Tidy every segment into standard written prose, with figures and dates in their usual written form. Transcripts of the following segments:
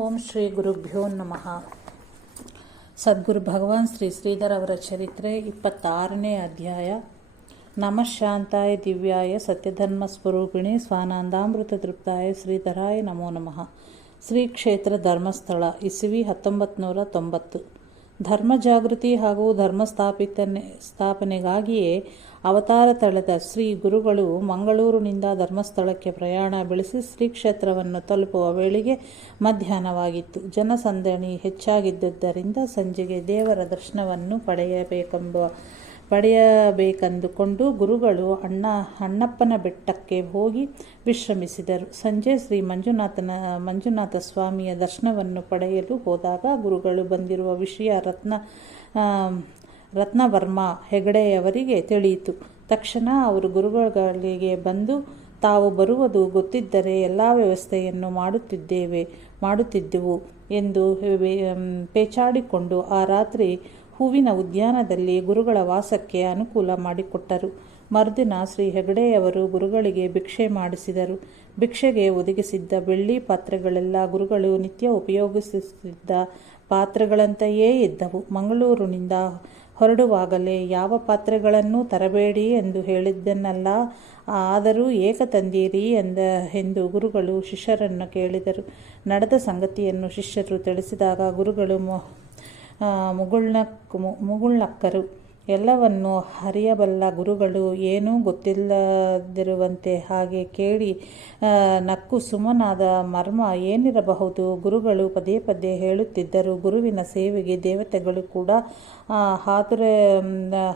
ಓಂ ಶ್ರೀ ಗುರುಭ್ಯೋ ನಮಃ. ಸದ್ಗುರು ಭಗವಾನ್ ಶ್ರೀ ಶ್ರೀಧರ್ ಅವರ ಚರಿತ್ರೆ 26ನೇ ಅಧ್ಯಾಯ. ನಮಃ ಶಾಂತಾಯ ದಿವ್ಯಾಯ ಸತ್ಯಧರ್ಮ ಸ್ವರೂಪಿಣಿ ಸ್ವಾನಂದಾಮೃತ ತೃಪ್ತಾಯ ಶ್ರೀಧರಾಯ ನಮೋ ನಮಃ. ಶ್ರೀ ಕ್ಷೇತ್ರ ಧರ್ಮಸ್ಥಳ ಇಸವಿ 1990. ಧರ್ಮ ಜಾಗೃತಿ ಹಾಗೂ ಧರ್ಮ ಸ್ಥಾಪನೆಗಾಗಿಯೇ ಅವತಾರ ತಳೆದ ಶ್ರೀ ಗುರುಗಳು ಮಂಗಳೂರಿನಿಂದ ಧರ್ಮಸ್ಥಳಕ್ಕೆ ಪ್ರಯಾಣ ಬೆಳೆಸಿ ಶ್ರೀ ಕ್ಷೇತ್ರವನ್ನು ತಲುಪುವ ವೇಳೆಗೆ ಮಧ್ಯಾಹ್ನವಾಗಿತ್ತು. ಜನಸಂದಣಿ ಹೆಚ್ಚಾಗಿದ್ದುದರಿಂದ ಸಂಜೆಗೆ ದೇವರ ದರ್ಶನವನ್ನು ಪಡೆಯಬೇಕೆಂದುಕೊಂಡು ಗುರುಗಳು ಅಣ್ಣಪ್ಪನ ಬೆಟ್ಟಕ್ಕೆ ಹೋಗಿ ವಿಶ್ರಮಿಸಿದರು. ಸಂಜೆ ಶ್ರೀ ಮಂಜುನಾಥ ಸ್ವಾಮಿಯ ದರ್ಶನವನ್ನು ಪಡೆಯಲು ಹೋದಾಗ ಗುರುಗಳು ಬಂದಿರುವ ವಿಷಯ ರತ್ನವರ್ಮ ಹೆಗಡೆಯವರಿಗೆ ತಿಳಿಯಿತು. ತಕ್ಷಣ ಅವರು ಗುರುಗಳಿಗೆ ಬಂದು, ತಾವು ಬರುವುದು ಗೊತ್ತಿದ್ದರೆ ಎಲ್ಲ ವ್ಯವಸ್ಥೆಯನ್ನು ಮಾಡುತ್ತಿದ್ದೆವು ಎಂದು ಪೇಚಾಡಿಕೊಂಡು ಆ ರಾತ್ರಿ ಹೂವಿನ ಉದ್ಯಾನದಲ್ಲಿ ಗುರುಗಳ ವಾಸಕ್ಕೆ ಅನುಕೂಲ ಮಾಡಿಕೊಟ್ಟರು. ಮರುದಿನ ಶ್ರೀ ಹೆಗಡೆಯವರು ಗುರುಗಳಿಗೆ ಭಿಕ್ಷೆ ಮಾಡಿಸಿದರು. ಭಿಕ್ಷೆಗೆ ಒದಗಿಸಿದ್ದ ಬೆಳ್ಳಿ ಪಾತ್ರೆಗಳೆಲ್ಲ ಗುರುಗಳು ನಿತ್ಯ ಉಪಯೋಗಿಸುತ್ತಿದ್ದ ಪಾತ್ರೆಗಳಂತೆಯೇ ಇದ್ದವು. ಮಂಗಳೂರಿನಿಂದ ಹೊರಡುವಾಗಲೇ ಯಾವ ಪಾತ್ರೆಗಳನ್ನೂ ತರಬೇಡಿ ಎಂದು ಹೇಳಿದ್ದನ್ನಲ್ಲ, ಆದರೂ ಏಕ ತಂದೀರಿ ಎಂದು ಗುರುಗಳು ಶಿಷ್ಯರನ್ನು ಕೇಳಿದರು. ನಡೆದ ಸಂಗತಿಯನ್ನು ಶಿಷ್ಯರು ತಿಳಿಸಿದಾಗ ಗುರುಗಳು ಮುಗುಳ್ನಕ್ಕರು. ಎಲ್ಲವನ್ನೂ ಅರಿಯಬಲ್ಲ ಗುರುಗಳು ಏನೂ ಗೊತ್ತಿಲ್ಲದಿರುವಂತೆ ಹಾಗೆ ಕೇಳಿ ನಕ್ಕು ಸುಮ್ಮನಾದ ಮರ್ಮ ಏನಿರಬಹುದು? ಗುರುಗಳು ಪದೇ ಪದೇ ಹೇಳುತ್ತಿದ್ದರು, ಗುರುವಿನ ಸೇವೆಗೆ ದೇವತೆಗಳು ಕೂಡ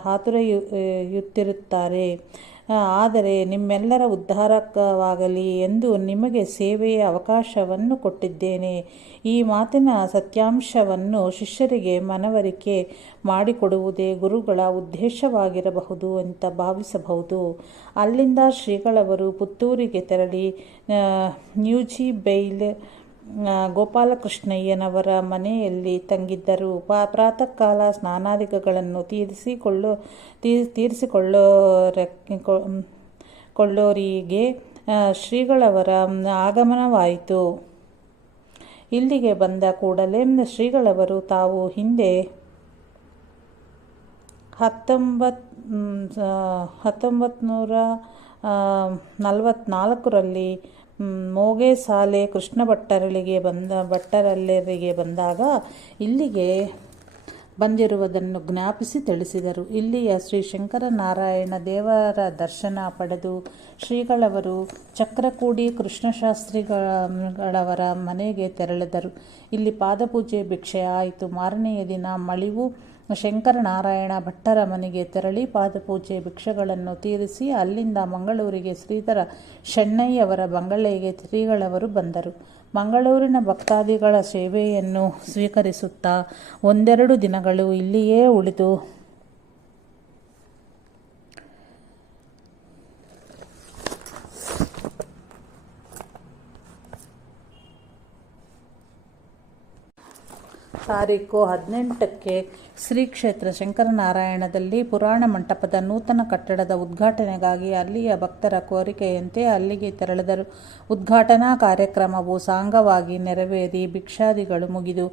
ಹಾತೊರೆಯುತ್ತಿರುತ್ತಾರೆ. ಆದರೆ ನಿಮ್ಮೆಲ್ಲರ ಉದ್ಧಾರವಾಗಲಿ ಎಂದು ನಿಮಗೆ ಸೇವೆಯ ಅವಕಾಶವನ್ನು ಕೊಟ್ಟಿದ್ದೇನೆ. ಈ ಮಾತಿನ ಸತ್ಯಾಂಶವನ್ನು ಶಿಷ್ಯರಿಗೆ ಮನವರಿಕೆ ಮಾಡಿಕೊಡುವುದೇ ಗುರುಗಳ ಉದ್ದೇಶವಾಗಿರಬಹುದು ಅಂತ ಭಾವಿಸಬಹುದು. ಅಲ್ಲಿಂದ ಶ್ರೀಗಳವರು ಪುತ್ತೂರಿಗೆ ತೆರಳಿ ನ್ಯೂಜಿಬೈಲ್ ಗೋಪಾಲಕೃಷ್ಣಯ್ಯನವರ ಮನೆಯಲ್ಲಿ ತಂಗಿದ್ದರು. ಪ್ರಾತಃ ಕಾಲ ಸ್ನಾನಾದಿಗಳನ್ನು ತೀರಿಸಿಕೊಳ್ಳೋರಿಗೆ ಶ್ರೀಗಳವರ ಆಗಮನವಾಯಿತು. ಇಲ್ಲಿಗೆ ಬಂದ ಕೂಡಲೇ ಶ್ರೀಗಳವರು ತಾವು ಹಿಂದೆ 1944ರಲ್ಲಿ ಮೋಗೆಸಾಲೆ ಕೃಷ್ಣ ಭಟ್ಟರಲ್ಲಿಗೆ ಬಂದಾಗ ಇಲ್ಲಿಗೆ ಬಂದಿರುವುದನ್ನು ಜ್ಞಾಪಿಸಿ ತಿಳಿಸಿದರು. ಇಲ್ಲಿಯ ಶ್ರೀ ಶಂಕರನಾರಾಯಣ ದೇವರ ದರ್ಶನ ಪಡೆದು ಶ್ರೀಗಳವರು ಚಕ್ರಕೂಡಿ ಕೃಷ್ಣಶಾಸ್ತ್ರಿಗಳವರ ಮನೆಗೆ ತೆರಳಿದರು. ಇಲ್ಲಿ ಪಾದಪೂಜೆ ಭಿಕ್ಷೆ ಆಯಿತು. ಮಾರನೆಯ ದಿನ ಮಳಿವು ಶಂಕರನಾರಾಯಣ ಭಟ್ಟರ ಮನೆಗೆ ತೆರಳಿ ಪಾದಪೂಜೆ ಭಿಕ್ಷೆಗಳನ್ನು ತೀರಿಸಿ ಅಲ್ಲಿಂದ ಮಂಗಳೂರಿಗೆ ಶ್ರೀಧರ ಶೆಣ್ಣಯ್ಯವರ ಬಂಗಲೆಗೆ ಶ್ರೀಗಳವರು ಬಂದರು. ಮಂಗಳೂರಿನ ಭಕ್ತಾದಿಗಳ ಸೇವೆಯನ್ನು ಸ್ವೀಕರಿಸುತ್ತಾ ಒಂದೆರಡು ದಿನಗಳು ಇಲ್ಲಿಯೇ ಉಳಿದು ತಾರೀಖು 18ಕ್ಕೆ ಶ್ರೀ ಕ್ಷೇತ್ರ ಶಂಕರನಾರಾಯಣದಲ್ಲಿ ಪುರಾಣ ಮಂಟಪದ ನೂತನ ಕಟ್ಟಡದ ಉದ್ಘಾಟನೆಗಾಗಿ ಅಲ್ಲಿಯ ಭಕ್ತರ ಕೋರಿಕೆಯಂತೆ ಅಲ್ಲಿಗೆ ತೆರಳಿದರು. ಉದ್ಘಾಟನಾ ಕಾರ್ಯಕ್ರಮವು ಸಾಂಗವಾಗಿ ನೆರವೇರಿ ಭಿಕ್ಷಾದಿಗಳು ಮುಗಿದು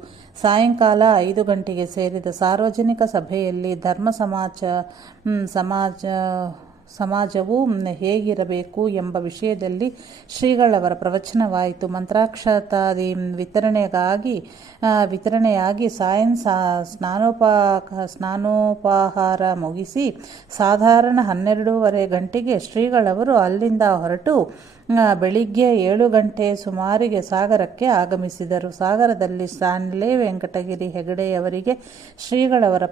ಸಾಯಂಕಾಲ 5 ಗಂಟೆಗೆ ಸೇರಿದ ಸಾರ್ವಜನಿಕ ಸಭೆಯಲ್ಲಿ ಧರ್ಮ ಸಮಾಜವು ಹೇಗಿರಬೇಕು ಎಂಬ ವಿಷಯದಲ್ಲಿ ಶ್ರೀಗಳವರ ಪ್ರವಚನವಾಯಿತು. ಮಂತ್ರಾಕ್ಷತಾದಿ ವಿತರಣೆಯಾಗಿ ಸ್ನಾನೋಪಹಾರ ಮುಗಿಸಿ ಸಾಧಾರಣ 12:30 ಗಂಟೆಗೆ ಶ್ರೀಗಳವರು ಅಲ್ಲಿಂದ ಹೊರಟು ಬೆಳಿಗ್ಗೆ 7 ಗಂಟೆ ಸುಮಾರಿಗೆ ಸಾಗರಕ್ಕೆ ಆಗಮಿಸಿದರು. ಸಾಗರದಲ್ಲಿ ಸ್ಟಾನ್ಲೆ ವೆಂಕಟಗಿರಿ ಹೆಗಡೆಯವರಿಗೆ ಶ್ರೀಗಳವರ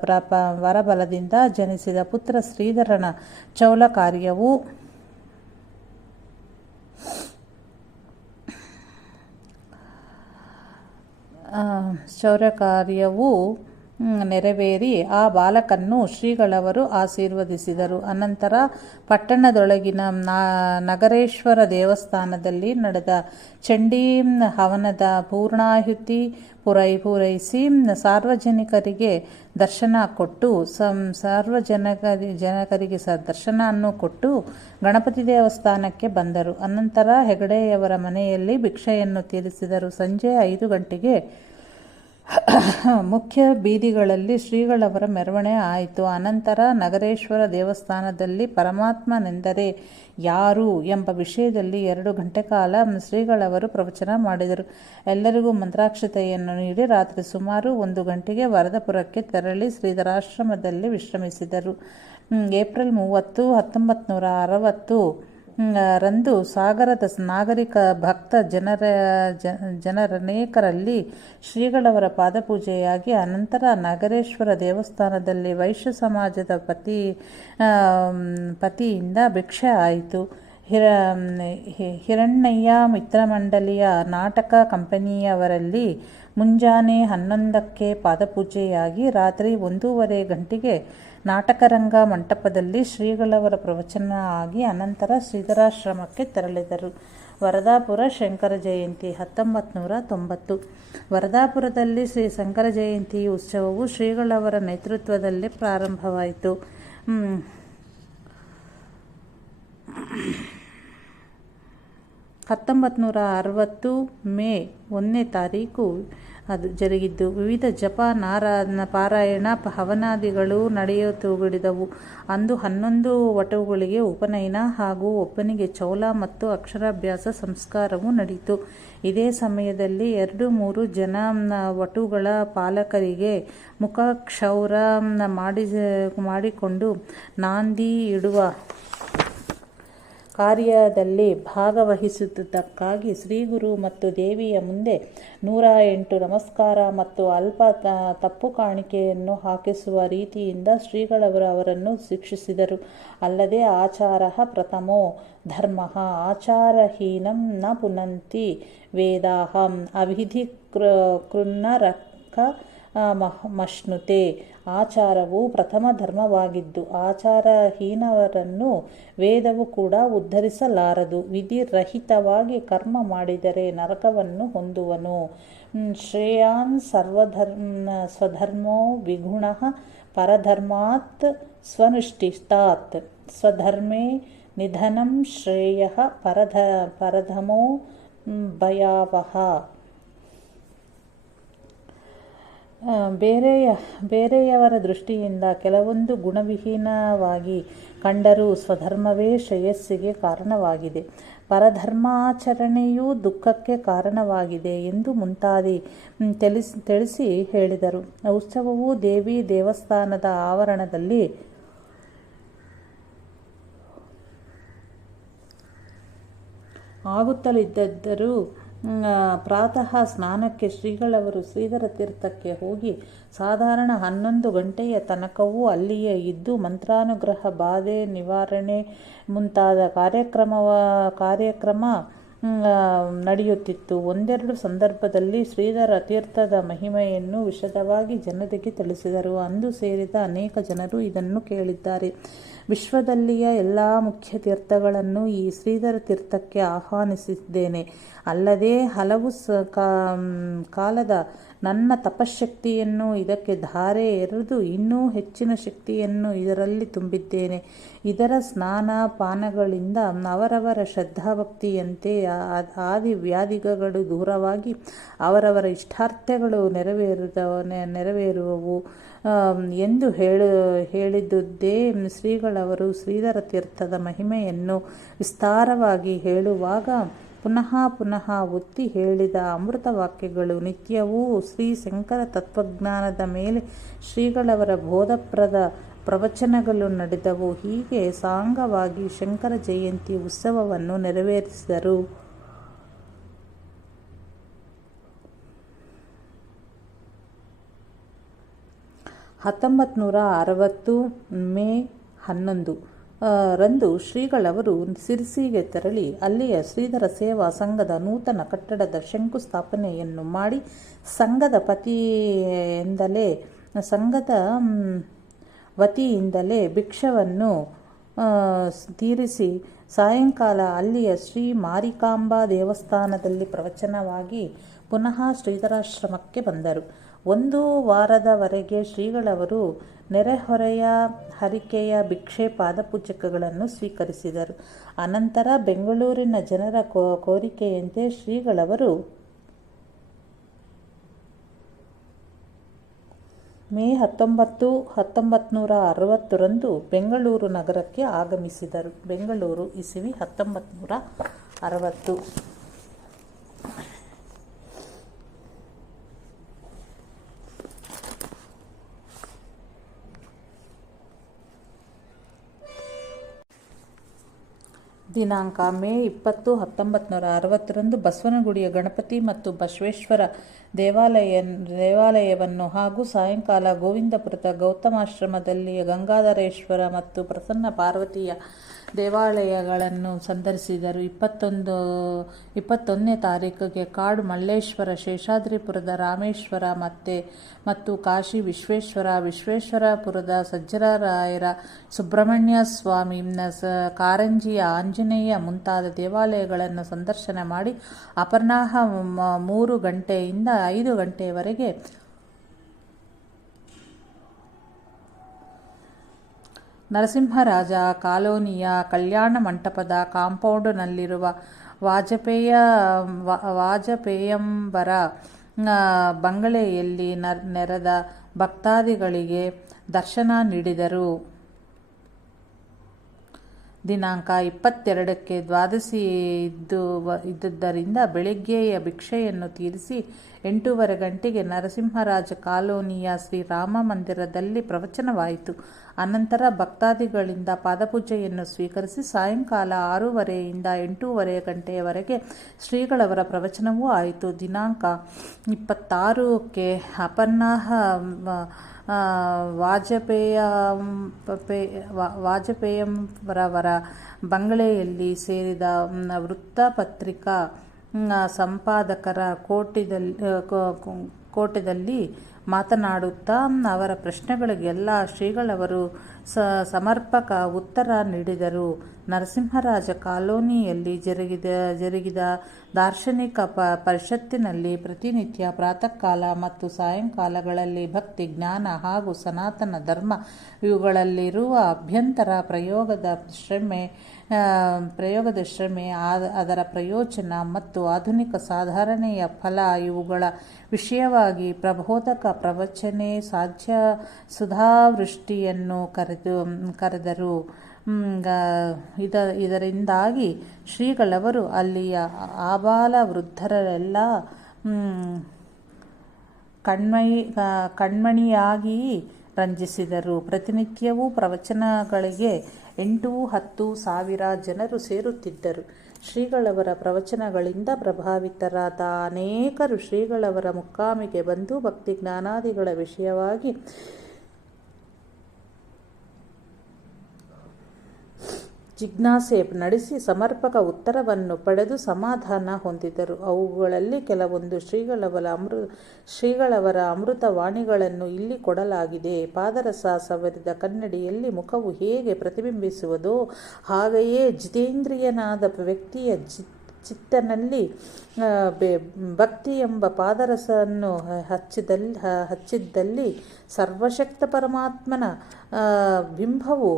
ವರಬಲದಿಂದ ಜನಿಸಿದ ಪುತ್ರ ಶ್ರೀಧರನ ಶೌರ್ಯಕಾರ್ಯವು ನೆರವೇರಿ ಆ ಬಾಲಕನ್ನು ಶ್ರೀಗಳವರು ಆಶೀರ್ವದಿಸಿದರು. ಅನಂತರ ಪಟ್ಟಣದೊಳಗಿನ ನಗರೇಶ್ವರ ದೇವಸ್ಥಾನದಲ್ಲಿ ನಡೆದ ಚಂಡೀ ಹವನದ ಪೂರ್ಣಾಹುತಿ ಪೂರೈಸಿ ಸಾರ್ವಜನಿಕರಿಗೆ ದರ್ಶನ ಕೊಟ್ಟು ದರ್ಶನವನ್ನು ಕೊಟ್ಟು ಗಣಪತಿ ದೇವಸ್ಥಾನಕ್ಕೆ ಬಂದರು. ಅನಂತರ ಹೆಗಡೆಯವರ ಮನೆಯಲ್ಲಿ ಭಿಕ್ಷೆಯನ್ನು ತೀರಿಸಿದರು. ಸಂಜೆ 5 ಗಂಟೆಗೆ ಮುಖ್ಯ ಬೀದಿಗಳಲ್ಲಿ ಶ್ರೀಗಳವರ ಮೆರವಣಿಗೆ ಆಯಿತು. ಅನಂತರ ನಗರೇಶ್ವರ ದೇವಸ್ಥಾನದಲ್ಲಿ ಪರಮಾತ್ಮನೆಂದರೆ ಯಾರು ಎಂಬ ವಿಷಯದಲ್ಲಿ 2 ಗಂಟೆ ಕಾಲ ಶ್ರೀಗಳವರು ಪ್ರವಚನ ಮಾಡಿದರು. ಎಲ್ಲರಿಗೂ ಮಂತ್ರಾಕ್ಷತೆಯನ್ನು ನೀಡಿ ರಾತ್ರಿ ಸುಮಾರು 1 ಗಂಟೆಗೆ ವರದಾಪುರಕ್ಕೆ ತೆರಳಿ ಶ್ರೀಧರಾಶ್ರಮದಲ್ಲಿ ವಿಶ್ರಮಿಸಿದರು. ಏಪ್ರಿಲ್ 30, 1960 ರಂದು ಸಾಗರದ ನಾಗರಿಕ ಭಕ್ತ ಜನರನೇಕರಲ್ಲಿ ಶ್ರೀಗಳವರ ಪಾದಪೂಜೆಯಾಗಿ ಅನಂತರ ನಗರೇಶ್ವರ ದೇವಸ್ಥಾನದಲ್ಲಿ ವೈಶ್ಯ ಸಮಾಜದ ಪತಿಯಿಂದ ಭಿಕ್ಷೆ ಆಯಿತು. ಹಿರಣ್ಣಯ್ಯ ಮಿತ್ರಮಂಡಲಿಯ ನಾಟಕ ಕಂಪನಿಯವರಲ್ಲಿ ಮುಂಜಾನೆ 11ಕ್ಕೆ ಪಾದಪೂಜೆಯಾಗಿ ರಾತ್ರಿ 1:30 ಗಂಟೆಗೆ ನಾಟಕರಂಗ ಮಂಟಪದಲ್ಲಿ ಶ್ರೀಗಳವರ ಪ್ರವಚನ ಆಗಿ ಅನಂತರ ಶ್ರೀಧರಾಶ್ರಮಕ್ಕೆ ತೆರಳಿದರು. ವರದಾಪುರ ಶಂಕರ ಜಯಂತಿ 1990. ವರದಾಪುರದಲ್ಲಿ ಶ್ರೀ ಶಂಕರ ಜಯಂತಿ ಉತ್ಸವವು ಶ್ರೀಗಳವರ ನೇತೃತ್ವದಲ್ಲಿ ಪ್ರಾರಂಭವಾಯಿತು. 1960 ಮೇ 1ನೇ ತಾರೀಕು ಅದು ಜರುಗಿದ್ದು ವಿವಿಧ ಜಪ ಪಾರಾಯಣ ಹವನಾದಿಗಳು ನಡೆಯತೊಡಗಿದವು. ಅಂದು 11 ವಟುಗಳಿಗೆ ಉಪನಯನ ಹಾಗೂ ಒಬ್ಬನಿಗೆ ಚೌಲ ಮತ್ತು ಅಕ್ಷರಾಭ್ಯಾಸ ಸಂಸ್ಕಾರವೂ ನಡೆಯಿತು. ಇದೇ ಸಮಯದಲ್ಲಿ 2-3 ಜನ ವಟುಗಳ ಪಾಲಕರಿಗೆ ಮುಖಕ್ಷೌರ ಮಾಡಿಕೊಂಡು ನಾಂದಿ ಇಡುವ ಕಾರ್ಯದಲ್ಲಿ ಭಾಗವಹಿಸುವುದಕ್ಕಾಗಿ ಶ್ರೀಗುರು ಮತ್ತು ದೇವಿಯ ಮುಂದೆ 108 ನಮಸ್ಕಾರ ಮತ್ತು ಅಲ್ಪ ತಪ್ಪು ಕಾಣಿಕೆಯನ್ನು ಹಾಕಿಸುವ ರೀತಿಯಿಂದ ಶ್ರೀಗಳವರು ಅವರನ್ನು ಶಿಕ್ಷಿಸಿದರು. ಅಲ್ಲದೆ ಆಚಾರಃ ಪ್ರಥಮೋ ಧರ್ಮಃ ಆಚಾರಹೀನಂ ನ ಪುನಂತಿ ವೇದಾಹಂ ಅವಿಧಿ ಕೃನ್ನರಕ ಮಶ್ನುತೆ. ಆಚಾರವು ಪ್ರಥಮ ಧರ್ಮವಾಗಿದ್ದು ಆಚಾರಹೀನವರನ್ನು ವೇದವು ಕೂಡ ಉದ್ಧರಿಸಲಾರದು. ವಿಧಿರಹಿತವಾಗಿ ಕರ್ಮ ಮಾಡಿದರೆ ನರಕವನ್ನು ಹೊಂದುವನು. ಶ್ರೇಯಾನ್ ಸ್ವಧರ್ಮೋ ವಿಗುಣಃ ಪರಧರ್ಮಾತ್ ಸ್ವನುಷ್ಠಿತಾತ್. ಸ್ವಧರ್ಮೇ ನಿಧನಂ ಶ್ರೇಯಃ ಪರಧಮೋ ಭಯಾವಹ. ಬೇರೆಯವರ ದೃಷ್ಟಿಯಿಂದ ಕೆಲವೊಂದು ಗುಣವಿಹೀನವಾಗಿ ಕಂಡರೂ ಸ್ವಧರ್ಮವೇ ಶ್ರೇಯಸ್ಸಿಗೆ ಕಾರಣವಾಗಿದೆ, ಪರಧರ್ಮಾಚರಣೆಯೂ ದುಃಖಕ್ಕೆ ಕಾರಣವಾಗಿದೆ ಎಂದು ಮುಂತಾದಿ ತಿಳಿಸಿ ಹೇಳಿದರು. ಉತ್ಸವವು ದೇವಿ ದೇವಸ್ಥಾನದ ಆವರಣದಲ್ಲಿ ಆಗುತ್ತಲಿದ್ದರೂ ಪ್ರಾತಃ ಸ್ನಾನಕ್ಕೆ ಶ್ರೀಗಳವರು ಶ್ರೀಧರ ತೀರ್ಥಕ್ಕೆ ಹೋಗಿ ಸಾಧಾರಣ 11 ಗಂಟೆಯ ತನಕವೂ ಅಲ್ಲಿಯೇ ಇದ್ದು ಮಂತ್ರಾನುಗ್ರಹ, ಬಾಧೆ ನಿವಾರಣೆ ಮುಂತಾದ ಕಾರ್ಯಕ್ರಮ ನಡೆಯುತ್ತಿತ್ತು. ಒಂದೆರಡು ಸಂದರ್ಭದಲ್ಲಿ ಶ್ರೀಧರ ತೀರ್ಥದ ಮಹಿಮೆಯನ್ನು ವಿಶದವಾಗಿ ಜನರಿಗೆ ತಿಳಿಸಿದರು. ಅಂದು ಸೇರಿದ ಅನೇಕ ಜನರು ಇದನ್ನು ಕೇಳಿದ್ದಾರೆ. ವಿಶ್ವದಲ್ಲಿಯ ಎಲ್ಲ ಮುಖ್ಯ ತೀರ್ಥಗಳನ್ನು ಈ ಶ್ರೀಧರ ತೀರ್ಥಕ್ಕೆ ಆಹ್ವಾನಿಸಿದ್ದೇನೆ. ಅಲ್ಲದೆ ಹಲವು ಕಾಲದ ನನ್ನ ತಪಶಕ್ತಿಯನ್ನು ಇದಕ್ಕೆ ಧಾರೆ ಎರೆದು ಇನ್ನೂ ಹೆಚ್ಚಿನ ಶಕ್ತಿಯನ್ನು ಇದರಲ್ಲಿ ತುಂಬಿದ್ದೇನೆ. ಇದರ ಸ್ನಾನ ಪಾನಗಳಿಂದ ಅವರವರ ಶ್ರದ್ಧಾಭಕ್ತಿಯಂತೆ ಆದಿ ವ್ಯಾಧಿಗಳು ದೂರವಾಗಿ ಅವರವರ ಇಷ್ಟಾರ್ಥಗಳು ನೆರವೇರುವವು ಎಂದು ಹೇಳಿದ್ದುದೇ. ಶ್ರೀಗಳವರು ಶ್ರೀಧರ ತೀರ್ಥದ ಮಹಿಮೆಯನ್ನು ವಿಸ್ತಾರವಾಗಿ ಹೇಳುವಾಗ ಪುನಃ ಒತ್ತಿ ಹೇಳಿದ ಅಮೃತ ವಾಕ್ಯಗಳು ನಿತ್ಯವೂ ಶ್ರೀ ಶಂಕರ ತತ್ವಜ್ಞಾನದ ಮೇಲೆ ಶ್ರೀಗಳವರ ಬೋಧಪ್ರದ ಪ್ರವಚನಗಳು ನಡೆದವು. ಹೀಗೆ ಸಾಂಗವಾಗಿ ಶಂಕರ ಜಯಂತಿ ಉತ್ಸವವನ್ನು ನೆರವೇರಿಸಿದರು. 1960 ಮೇ 11 ರಂದು ಶ್ರೀಗಳವರು ಸಿರ್ಸಿಗೆ ತೆರಳಿ ಅಲ್ಲಿಯ ಶ್ರೀಧರ ಸೇವಾ ಸಂಘದ ನೂತನ ಕಟ್ಟಡದ ಶಂಕುಸ್ಥಾಪನೆಯನ್ನು ಮಾಡಿ ಸಂಘದ ಪತಿಯಿಂದಲೇ ಸಂಘದ ವತಿಯಿಂದಲೇ ಭಿಕ್ಷವನ್ನು ತೀರಿಸಿ ಸಾಯಂಕಾಲ ಅಲ್ಲಿಯ ಶ್ರೀ ಮಾರಿಕಾಂಬಾ ದೇವಸ್ಥಾನದಲ್ಲಿ ಪ್ರವಚನವಾಗಿ ಪುನಃ ಶ್ರೀಧರಾಶ್ರಮಕ್ಕೆ ಬಂದರು. 1 ವಾರದವರೆಗೆ ಶ್ರೀಗಳವರು ನೆರೆಹೊರೆಯ ಹರಿಕೆಯ ಭಿಕ್ಷೆ ಪಾದಪೂಜಕಗಳನ್ನು ಸ್ವೀಕರಿಸಿದರು. ಅನಂತರ ಬೆಂಗಳೂರಿನ ಜನರ ಕೋರಿಕೆಯಂತೆ ಶ್ರೀಗಳವರು ಮೇ 19, 1960 ಬೆಂಗಳೂರು ನಗರಕ್ಕೆ ಆಗಮಿಸಿದರು. ಬೆಂಗಳೂರು ಇಸವಿ 1960. ದಿನಾಂಕ ಮೇ 20, 1960 ಬಸವನಗುಡಿಯ ಗಣಪತಿ ಮತ್ತು ಬಸವೇಶ್ವರ ದೇವಾಲಯವನ್ನು ಹಾಗೂ ಸಾಯಂಕಾಲ ಗೋವಿಂದಪುರದ ಗೌತಮಾಶ್ರಮದಲ್ಲಿಯ ಗಂಗಾಧರೇಶ್ವರ ಮತ್ತು ಪ್ರಸನ್ನ ಪಾರ್ವತಿಯ ದೇವಾಲಯಗಳನ್ನು ಸಂದರ್ಶಿಸಿದರು. 21ನೇ ತಾರೀಕಿಗೆ ಕಾಡು ಮಲ್ಲೇಶ್ವರ, ಶೇಷಾದ್ರಿಪುರದ ರಾಮೇಶ್ವರ ಮತ್ತು ಕಾಶಿ ವಿಶ್ವೇಶ್ವರಪುರದ ಸಜ್ಜರಾಯರ, ಸುಬ್ರಹ್ಮಣ್ಯ ಸ್ವಾಮಿ, ಕಾರಂಜಿಯ ಆಂಜನೇಯ ಮುಂತಾದ ದೇವಾಲಯಗಳನ್ನು ಸಂದರ್ಶನ ಮಾಡಿ ಅಪರಾಹ್ನ 3 ಗಂಟೆಯಿಂದ 5 ಗಂಟೆಯವರೆಗೆ ನರಸಿಂಹರಾಜ ಕಾಲೋನಿಯ ಕಲ್ಯಾಣ ಮಂಟಪದ ಕಾಂಪೌಂಡ್ನಲ್ಲಿರುವ ವಾಜಪೇಯಂಬರ ಬಂಗಲೆಯಲ್ಲಿ ನೆರೆದ ಭಕ್ತಾದಿಗಳಿಗೆ ದರ್ಶನ ನೀಡಿದರು. ದಿನಾಂಕ 22ಕ್ಕೆ ದ್ವಾದಶಿ ಇದ್ದುದರಿಂದ ಬೆಳಿಗ್ಗೆಯ ಭಿಕ್ಷೆಯನ್ನು ತೀರಿಸಿ 8:15 ಗಂಟೆಗೆ ನರಸಿಂಹರಾಜ ಕಾಲೋನಿಯ ಶ್ರೀರಾಮ ಮಂದಿರದಲ್ಲಿ ಪ್ರವಚನವಾಯಿತು. ಅನಂತರ ಭಕ್ತಾದಿಗಳಿಂದ ಪಾದಪೂಜೆಯನ್ನು ಸ್ವೀಕರಿಸಿ ಸಾಯಂಕಾಲ 6:30ರಿಂದ 8:30 ಗಂಟೆಯವರೆಗೆ ಶ್ರೀಗಳವರ ಪ್ರವಚನವೂ ಆಯಿತು. ದಿನಾಂಕ 26ಕ್ಕೆ ಅಪರಾಹ್ನ ವಾಜಪೇಯಂರವರ ಬಂಗಲೆಯಲ್ಲಿ ಸೇರಿದ ವೃತ್ತಪತ್ರಿಕಾ ಸಂಪಾದಕರ ಕೋಟದಲ್ಲಿ ಮಾತನಾಡುತ್ತಾ ಅವರ ಪ್ರಶ್ನೆಗಳಿಗೆಲ್ಲ ಶ್ರೀಗಳವರು ಸಮರ್ಪಕ ಉತ್ತರ ನೀಡಿದರು. ನರಸಿಂಹರಾಜ ಕಾಲೋನಿಯಲ್ಲಿ ಜರುಗಿದ ದಾರ್ಶನಿಕ ಪರಿಷತ್ತಿನಲ್ಲಿ ಪ್ರತಿನಿತ್ಯ ಪ್ರಾತಃಕಾಲ ಮತ್ತು ಸಾಯಂಕಾಲಗಳಲ್ಲಿ ಭಕ್ತಿ, ಜ್ಞಾನ ಹಾಗೂ ಸನಾತನ ಧರ್ಮ ಇವುಗಳಲ್ಲಿರುವ ಅಭ್ಯಂತರ, ಪ್ರಯೋಗದ ಶ್ರಮೆ, ಅದರ ಪ್ರಯೋಜನ ಮತ್ತು ಆಧುನಿಕ ಸಾಧನೆಯ ಫಲ ಇವುಗಳ ವಿಷಯವಾಗಿ ಪ್ರಬೋಧಕ ಪ್ರವಚನೆ ಸುಧಾವೃಷ್ಟಿಯನ್ನು ಕರೆದರು. ಇದರಿಂದಾಗಿ ಶ್ರೀಗಳವರು ಅಲ್ಲಿಯ ಆಬಾಲ ವೃದ್ಧರೆಲ್ಲ ಕಣ್ಮಣಿಯಾಗಿ ರಂಜಿಸಿದರು. ಪ್ರತಿನಿತ್ಯವೂ ಪ್ರವಚನಗಳಿಗೆ 8-10 ಸಾವಿರ ಜನರು ಸೇರುತ್ತಿದ್ದರು. ಶ್ರೀಗಳವರ ಪ್ರವಚನಗಳಿಂದ ಪ್ರಭಾವಿತರಾದ ಅನೇಕರು ಶ್ರೀಗಳವರ ಮುಕ್ಕಾಮಿಗೆ ಬಂದು ಭಕ್ತಿ ಜ್ಞಾನಾದಿಗಳ ವಿಷಯವಾಗಿ ಜಿಜ್ಞಾಸೆ ನಡೆಸಿ ಸಮರ್ಪಕ ಉತ್ತರವನ್ನು ಪಡೆದು ಸಮಾಧಾನ ಹೊಂದಿದರು. ಅವುಗಳಲ್ಲಿ ಕೆಲವೊಂದು ಶ್ರೀಗಳವರ ಅಮೃತವಾಣಿಗಳನ್ನು ಇಲ್ಲಿ ಕೊಡಲಾಗಿದೆ. ಪಾದರಸ ಸವರಿದ ಕನ್ನಡಿಯಲ್ಲಿ ಮುಖವು ಹೇಗೆ ಪ್ರತಿಬಿಂಬಿಸುವುದೋ ಹಾಗೆಯೇ ಜಿತೇಂದ್ರಿಯನಾದ ವ್ಯಕ್ತಿಯ ಚಿತ್ತನಲ್ಲಿ ಭಕ್ತಿ ಎಂಬ ಪಾದರಸವನ್ನು ಹಚ್ಚಿದ್ದಲ್ಲಿ ಸರ್ವಶಕ್ತ ಪರಮಾತ್ಮನ ಬಿಂಬವು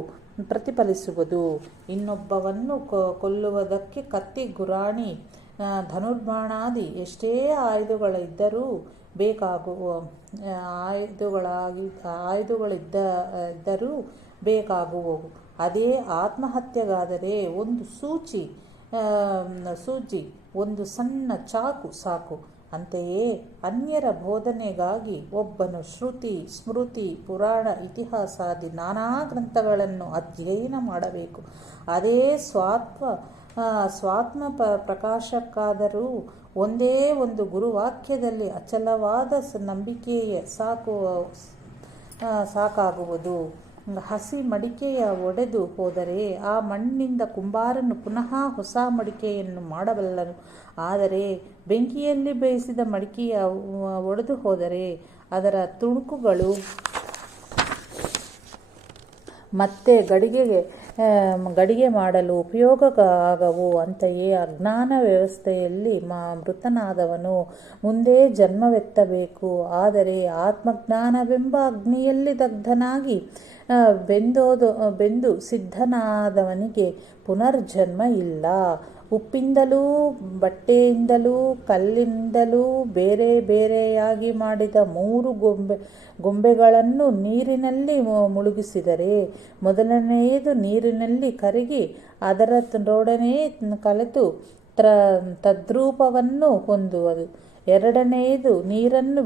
ಪ್ರತಿಫಲಿಸುವುದು. ಇನ್ನೊಬ್ಬವನ್ನು ಕೊಲ್ಲುವುದಕ್ಕೆ ಕತ್ತಿ, ಗುರಾಣಿ, ಧನುರ್ಬಾಣಾದಿ ಎಷ್ಟೇ ಆಯುಧಗಳಿದ್ದರೂ ಬೇಕಾಗುವವು. ಅದೇ ಆತ್ಮಹತ್ಯೆಗಾದರೆ ಒಂದು ಸೂಜಿ, ಒಂದು ಸಣ್ಣ ಚಾಕು ಸಾಕು. ಅಂತೆಯೇ ಅನ್ಯರ ಬೋಧನೆಗಾಗಿ ಒಬ್ಬನು ಶ್ರುತಿ, ಸ್ಮೃತಿ, ಪುರಾಣ, ಇತಿಹಾಸಾದಿ ನಾನಾ ಗ್ರಂಥಗಳನ್ನು ಅಧ್ಯಯನ ಮಾಡಬೇಕು. ಅದೇ ಸ್ವಾತ್ಮ ಪ್ರಕಾಶಕ್ಕಾದರೂ ಒಂದೇ ಒಂದು ಗುರುವಾಕ್ಯದಲ್ಲಿ ಅಚಲವಾದ ನಂಬಿಕೆಯೇ ಸಾಕಾಗುವುದು. ಹಸಿ ಮಡಿಕೆಯ ಒಡೆದು ಹೋದರೆ ಆ ಮಣ್ಣಿನಿಂದ ಕುಂಬಾರನು ಪುನಃ ಹೊಸ ಮಡಿಕೆಯನ್ನು ಮಾಡಬಲ್ಲನು. ಆದರೆ ಬೆಂಕಿಯಲ್ಲಿ ಬೇಯಿಸಿದ ಮಡಿಕೆಯ ಒಡೆದು ಹೋದರೆ ಅದರ ತುಣುಕುಗಳು ಮತ್ತೆ ಗಡಿಗೆ ಮಾಡಲು ಉಪಯೋಗ ಆಗವು. ಅಂತೆಯೇ ಅಜ್ಞಾನ ವ್ಯವಸ್ಥೆಯಲ್ಲಿ ಮೃತನಾದವನು ಮುಂದೆ ಜನ್ಮವೆತ್ತಬೇಕು. ಆದರೆ ಆತ್ಮಜ್ಞಾನವೆಂಬ ಅಗ್ನಿಯಲ್ಲಿ ದಗ್ಧನಾಗಿ ಬೆಂದು ಸಿದ್ಧನಾದವನಿಗೆ ಪುನರ್ಜನ್ಮ ಇಲ್ಲ. ಉಪ್ಪಿಂದಲೂ ಬಟ್ಟೆಯಿಂದಲೂ ಕಲ್ಲಿಂದಲೂ ಬೇರೆ ಬೇರೆಯಾಗಿ ಮಾಡಿದ 3 ಗೊಂಬೆಗಳನ್ನು ನೀರಿನಲ್ಲಿ ಮುಳುಗಿಸಿದರೆ ಮೊದಲನೆಯದು ನೀರಿನಲ್ಲಿ ಕರಗಿ ಅದರೊಡನೆ ಕಲೆತು ತದ್ರೂಪವನ್ನು ಹೊಂದುವುದು. ಎರಡನೆಯದು ನೀರನ್ನು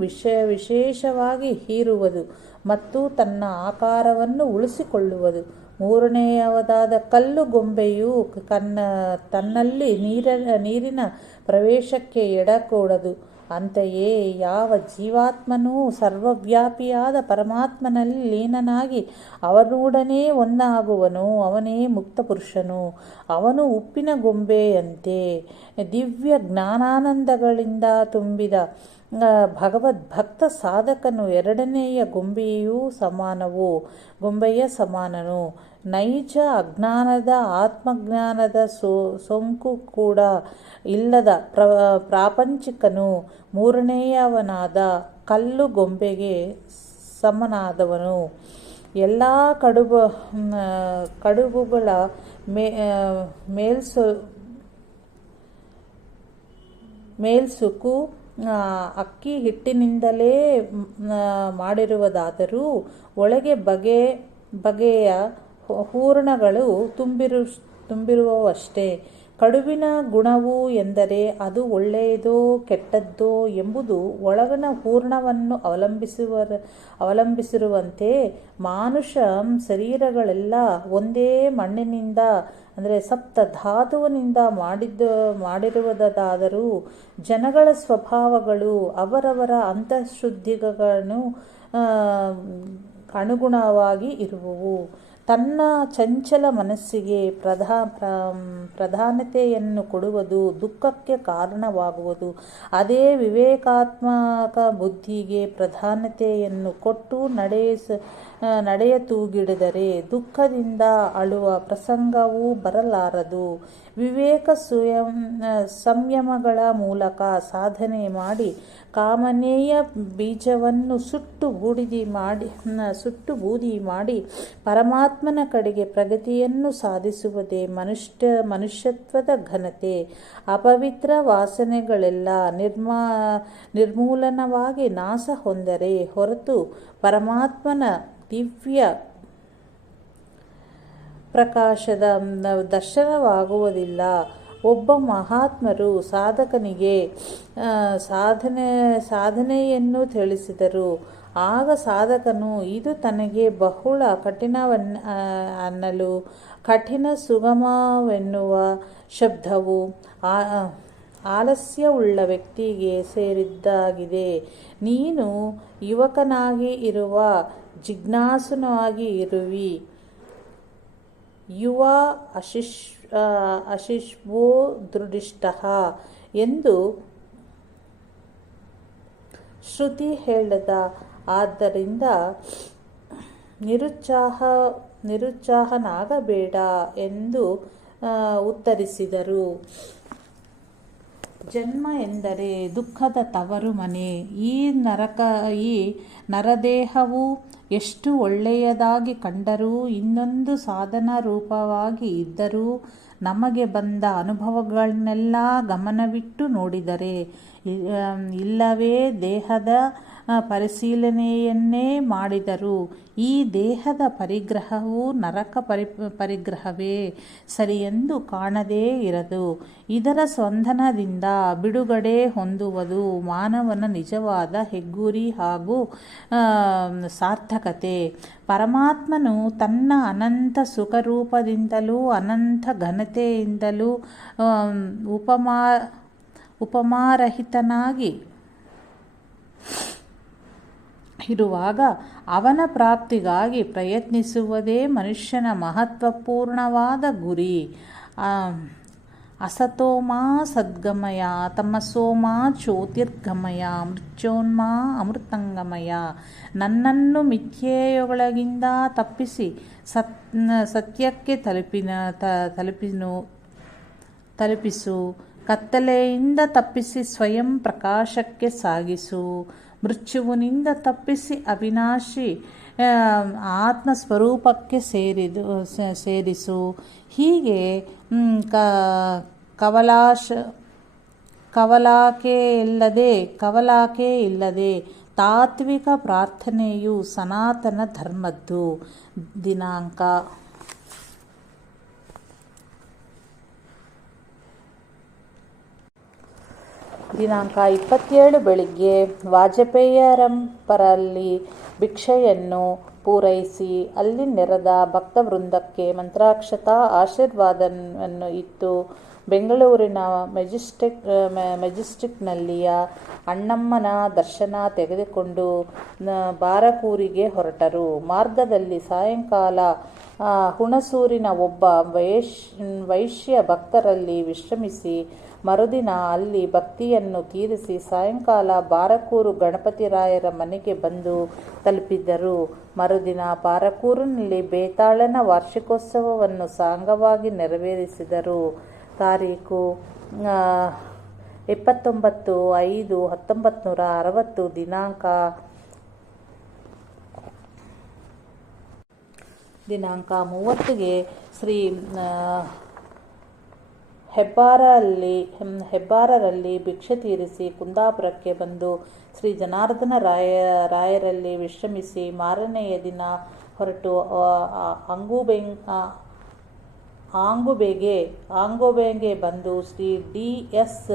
ವಿಶೇಷವಾಗಿ ಹೀರುವುದು ಮತ್ತು ತನ್ನ ಆಕಾರವನ್ನು ಉಳಿಸಿಕೊಳ್ಳುವುದು. ಮೂರನೆಯದಾದ ಕಲ್ಲು ಗೊಂಬೆಯು ತನ್ನಲ್ಲಿ ನೀರಿನ ಪ್ರವೇಶಕ್ಕೆ ಎಡಕೊಡದು. ಅಂತೆಯೇ ಯಾವ ಜೀವಾತ್ಮನೂ ಸರ್ವವ್ಯಾಪಿಯಾದ ಪರಮಾತ್ಮನಲ್ಲಿ ಲೀನನಾಗಿ ಅವನೊಡನೆ ಒಂದಾಗುವನೋ ಅವನೇ ಮುಕ್ತ ಪುರುಷನು. ಅವನು ಉಪ್ಪಿನ ಗೊಂಬೆಯಂತೆ ದಿವ್ಯ ಜ್ಞಾನಾನಂದಗಳಿಂದ ತುಂಬಿದ ಭಗವದ್ಭಕ್ತ ಸಾಧಕನು ಎರಡನೆಯ ಗೊಂಬೆಯ ಸಮಾನನು. ನೈಜ ಅಜ್ಞಾನದ ಆತ್ಮಜ್ಞಾನದ ಸೋಂಕು ಕೂಡ ಇಲ್ಲದ ಪ್ರಾಪಂಚಿಕನು ಮೂರನೆಯವನಾದ ಕಲ್ಲು ಗೊಂಬೆಗೆ ಸಮನಾದವನು. ಎಲ್ಲ ಕಡುಬುಗಳ ಮೇಲ್ಸುಕು ಅಕ್ಕಿ ಹಿಟ್ಟಿನಿಂದಲೇ ಮಾಡಿರುವುದಾದರೂ ಒಳಗೆ ಬಗೆಯ ಹೂರಣಗಳು ತುಂಬಿರುವವಷ್ಟೇ. ಕಡುಬಿನ ಗುಣವು ಎಂದರೆ ಅದು ಒಳ್ಳೆಯದೋ ಕೆಟ್ಟದ್ದೋ ಎಂಬುದು ಒಳಗಿನ ಹೂರಣವನ್ನು ಅವಲಂಬಿಸಿರುವಂತೆ ಮಾನುಷ ಶರೀರಗಳೆಲ್ಲ ಒಂದೇ ಮಣ್ಣಿನಿಂದ ಅಂದರೆ ಸಪ್ತ ಧಾತುವಿನಿಂದ ಮಾಡಿರುವುದಾದರೂ ಜನಗಳ ಸ್ವಭಾವಗಳು ಅವರವರ ಅಂತಃಶುದ್ಧಿಗಳನ್ನು ಅನುಗುಣವಾಗಿ ಇರುವವು. ತನ್ನ ಚಂಚಲ ಮನಸ್ಸಿಗೆ ಪ್ರಧಾನತೆಯನ್ನು ಕೊಡುವುದು ದುಃಖಕ್ಕೆ ಕಾರಣವಾಗುವುದು. ಅದೇ ವಿವೇಕಾತ್ಮಕ ಬುದ್ಧಿಗೆ ಪ್ರಧಾನತೆಯನ್ನು ಕೊಟ್ಟು ನಡೆಯತೂಗಿಡಿದರೆ ದುಃಖದಿಂದ ಅಳುವ ಪ್ರಸಂಗವೂ ಬರಲಾರದು. ವಿವೇಕ ಸಂಯಮಗಳ ಮೂಲಕ ಸಾಧನೆ ಮಾಡಿ ಕಾಮನೆಯ ಬೀಜವನ್ನು ಸುಟ್ಟು ಬೂದಿ ಮಾಡಿ ಪರಮಾತ್ಮನ ಕಡೆಗೆ ಪ್ರಗತಿಯನ್ನು ಸಾಧಿಸುವುದೇ ಮನುಷ್ಯತ್ವದ ಘನತೆ. ಅಪವಿತ್ರ ವಾಸನೆಗಳೆಲ್ಲ ನಿರ್ಮೂಲನವಾಗಿ ನಾಶ ಹೊಂದರೆ ಹೊರತು ಪರಮಾತ್ಮನ ದಿವ್ಯ ಪ್ರಕಾಶದ ದರ್ಶನವಾಗುವುದಿಲ್ಲ. ಒಬ್ಬ ಮಹಾತ್ಮರು ಸಾಧಕನಿಗೆ ಸಾಧನೆಯನ್ನು ತಿಳಿಸಿದರು. ಆಗ ಸಾಧಕನು ಇದು ತನಗೆ ಬಹಳ ಕಠಿಣವೆನ್ನಲು ಕಠಿಣ ಸುಗಮವೆನ್ನುವ ಶಬ್ದವು ಆಲಸ್ಯವುಳ್ಳ ವ್ಯಕ್ತಿಗೆ ಸೇರಿದ್ದಾಗಿದೆ. ನೀನು ಯುವಕನಾಗಿ ಇರುವ ಜಿಜ್ಞಾಸುನಾಗಿ ಇರುವಿ. ಯುವ ಅಶಿಷ್ವೋ ದೃಢಿಷ್ಠಃ ಎಂದು ಶ್ರುತಿ ಹೇಳದ. ಆದ್ದರಿಂದ ನಿರುತ್ಸಾಹನಾಗಬೇಡ ಎಂದು ಉತ್ತರಿಸಿದರು. ಜನ್ಮ ಎಂದರೆ ದುಃಖದ ತವರು ಮನೆ. ಈ ನರದೇಹವು ಎಷ್ಟು ಒಳ್ಳೆಯದಾಗಿ ಕಂಡರೂ ಇನ್ನೊಂದು ಸಾಧನ ರೂಪವಾಗಿ ಇದ್ದರೂ ನಮಗೆ ಬಂದ ಅನುಭವಗಳನ್ನೆಲ್ಲ ಗಮನವಿಟ್ಟು ನೋಡಿದರೆ ಇಲ್ಲವೇ ದೇಹದ ಪರಿಶೀಲನೆಯನ್ನೇ ಮಾಡಿದರೂ ಈ ದೇಹದ ಪರಿಗ್ರಹವು ನರಕ ಪರಿಗ್ರಹವೇ ಸರಿಯೆಂದು ಕಾಣದೇ ಇರದು. ಇದರ ಸ್ಪಂದನದಿಂದ ಬಿಡುಗಡೆ ಹೊಂದುವುದು ಮಾನವನ ನಿಜವಾದ ಹೆಗ್ಗುರಿ ಹಾಗೂ ಸಾರ್ಥಕತೆ. ಪರಮಾತ್ಮನು ತನ್ನ ಅನಂತ ಸುಖರೂಪದಿಂದಲೂ ಅನಂತ ಘನತೆಯಿಂದಲೂ ಉಪಮಾರಹಿತನಾಗಿ ಇರುವಾಗ ಅವನ ಪ್ರಾಪ್ತಿಗಾಗಿ ಪ್ರಯತ್ನಿಸುವುದೇ ಮನುಷ್ಯನ ಮಹತ್ವಪೂರ್ಣವಾದ ಗುರಿ. ಅಸತೋಮಾ ಸದ್ಗಮಯ, ತಮಸೋಮಾ ಜ್ಯೋತಿರ್ಗಮಯ, ಮೃತ್ಯೋನ್ಮಾ ಅಮೃತಂಗಮಯ. ನನ್ನನ್ನು ಮಿಥ್ಯೆಯೊಳಗಿಂದ ತಪ್ಪಿಸಿ ಸತ್ಯಕ್ಕೆ ತಲುಪಿಸು. ಕತ್ತಲೆಯಿಂದ ತಪ್ಪಿಸಿ ಸ್ವಯಂ ಪ್ರಕಾಶಕ್ಕೆ ಸಾಗಿಸು. ಮೃತ್ಯುವಿನಿಂದ ತಪ್ಪಿಸಿ ಅವಿನಾಶಿ ಆತ್ಮಸ್ವರೂಪಕ್ಕೆ ಸೇರಿಸು. ಹೀಗೆ ಕವಲಾಕೆ ಇಲ್ಲದೆ ತಾತ್ವಿಕ ಪ್ರಾರ್ಥನೆಯು ಸನಾತನ ಧರ್ಮದ್ದು. ದಿನಾಂಕ 27 ಬೆಳಿಗ್ಗೆ ವಾಜಪೇಯರಂಪರಲ್ಲಿ ಭಿಕ್ಷೆಯನ್ನು ಪೂರೈಸಿ ಅಲ್ಲಿ ನೆರೆದ ಭಕ್ತವೃಂದಕ್ಕೆ ಮಂತ್ರಾಕ್ಷತಾ ಆಶೀರ್ವಾದವನ್ನು ಇತ್ತು ಬೆಂಗಳೂರಿನ ಮೆಜೆಸ್ಟಿಕ್ನಲ್ಲಿಯ ಅಣ್ಣಮ್ಮನ ದರ್ಶನ ತೆಗೆದುಕೊಂಡು ಬಾರಕೂರಿಗೆ ಹೊರಟರು. ಮಾರ್ಗದಲ್ಲಿ ಸಾಯಂಕಾಲ ಹುಣಸೂರಿನ ಒಬ್ಬ ವೈಶ್ಯ ಭಕ್ತರಲ್ಲಿ ವಿಶ್ರಮಿಸಿ ಮರುದಿನ ಅಲ್ಲಿ ಭಕ್ತಿಯನ್ನು ತೀರಿಸಿ ಸಾಯಂಕಾಲ ಬಾರಕೂರು ಗಣಪತಿರಾಯರ ಮನೆಗೆ ಬಂದು ತಲುಪಿದರು. ಮರುದಿನ ಬಾರಕೂರಿನಲ್ಲಿ ಬೇತಾಳನ ವಾರ್ಷಿಕೋತ್ಸವವನ್ನು ಸಾಂಗವಾಗಿ ನೆರವೇರಿಸಿದರು. ತಾರೀಕು 29/5/1960. ದಿನಾಂಕ 30ಗೆ ಶ್ರೀ ಹೆಬ್ಬಾರರಲ್ಲಿ ಭಿಕ್ಷೆ ತೀರಿಸಿ ಕುಂದಾಪುರಕ್ಕೆ ಬಂದು ಶ್ರೀ ಜನಾರ್ದನ ರಾಯರಲ್ಲಿ ವಿಶ್ರಮಿಸಿ ಮಾರನೆಯ ದಿನ ಹೊರಟು ಆಂಗುಬೆಗೆ ಬಂದು ಶ್ರೀ ಡಿ.ಎಸ್.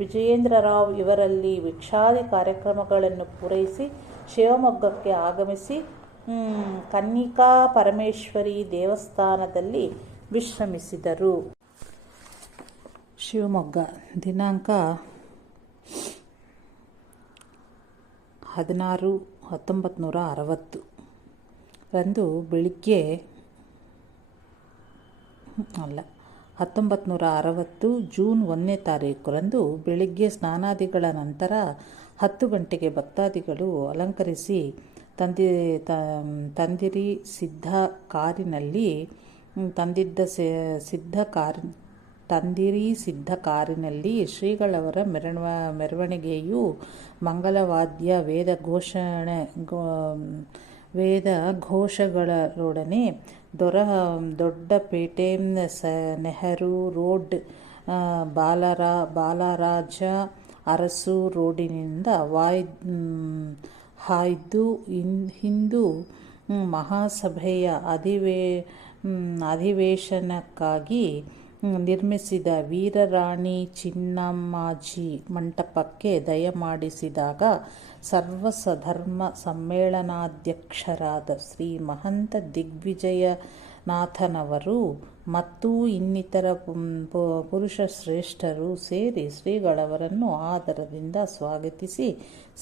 ವಿಜಯೇಂದ್ರರಾವ್ ಇವರಲ್ಲಿ ಭಿಕ್ಷಾದಿ ಕಾರ್ಯಕ್ರಮಗಳನ್ನು ಪೂರೈಸಿ ಶಿವಮೊಗ್ಗಕ್ಕೆ ಆಗಮಿಸಿ ಕನ್ನಿಕಾ ಪರಮೇಶ್ವರಿ ದೇವಸ್ಥಾನದಲ್ಲಿ ವಿಶ್ರಮಿಸಿದರು. ಶಿವಮೊಗ್ಗ ದಿನಾಂಕ 16/1960 ರಂದು ಬೆಳಿಗ್ಗೆ 1960 ಜೂನ್ 1ನೇ ತಾರೀಖುರಂದು ಬೆಳಿಗ್ಗೆ ಸ್ನಾನಾದಿಗಳ ನಂತರ 10 ಗಂಟೆಗೆ ಭಕ್ತಾದಿಗಳು ಅಲಂಕರಿಸಿ ತಂದಿರಿ ಸಿದ್ಧ ಕಾರಿನಲ್ಲಿ ಶ್ರೀಗಳವರ ಮೆರವಣಿಗೆಯು ಮಂಗಲವಾದ್ಯ ವೇದ ಘೋಷಗಳೊಡನೆ ದೊಡ್ಡಪೇಟೆ, ನೆಹರು ರೋಡ್, ಬಾಲರಾಜ ಅರಸು ರೋಡಿನಿಂದ ಹಾಯ್ದು ಹಿಂದೂ ಮಹಾಸಭೆಯ ಅಧಿವೇಶನಕ್ಕಾಗಿ ನಿರ್ಮಿಸಿದ ವೀರರಾಣಿ ಚಿನ್ನಮ್ಮಾಜಿ ಮಂಟಪಕ್ಕೆ ದಯಮಾಡಿಸಿದಾಗ ಸರ್ವಸಧರ್ಮ ಸಮ್ಮೇಳನಾಧ್ಯಕ್ಷರಾದ ಶ್ರೀ ಮಹಂತ ದಿಗ್ವಿಜಯನಾಥನವರು ಮತ್ತು ಇನ್ನಿತರ ಪುರುಷ ಶ್ರೇಷ್ಠರು ಸೇರಿ ಶ್ರೀಗಳವರನ್ನು ಆದರದಿಂದ ಸ್ವಾಗತಿಸಿ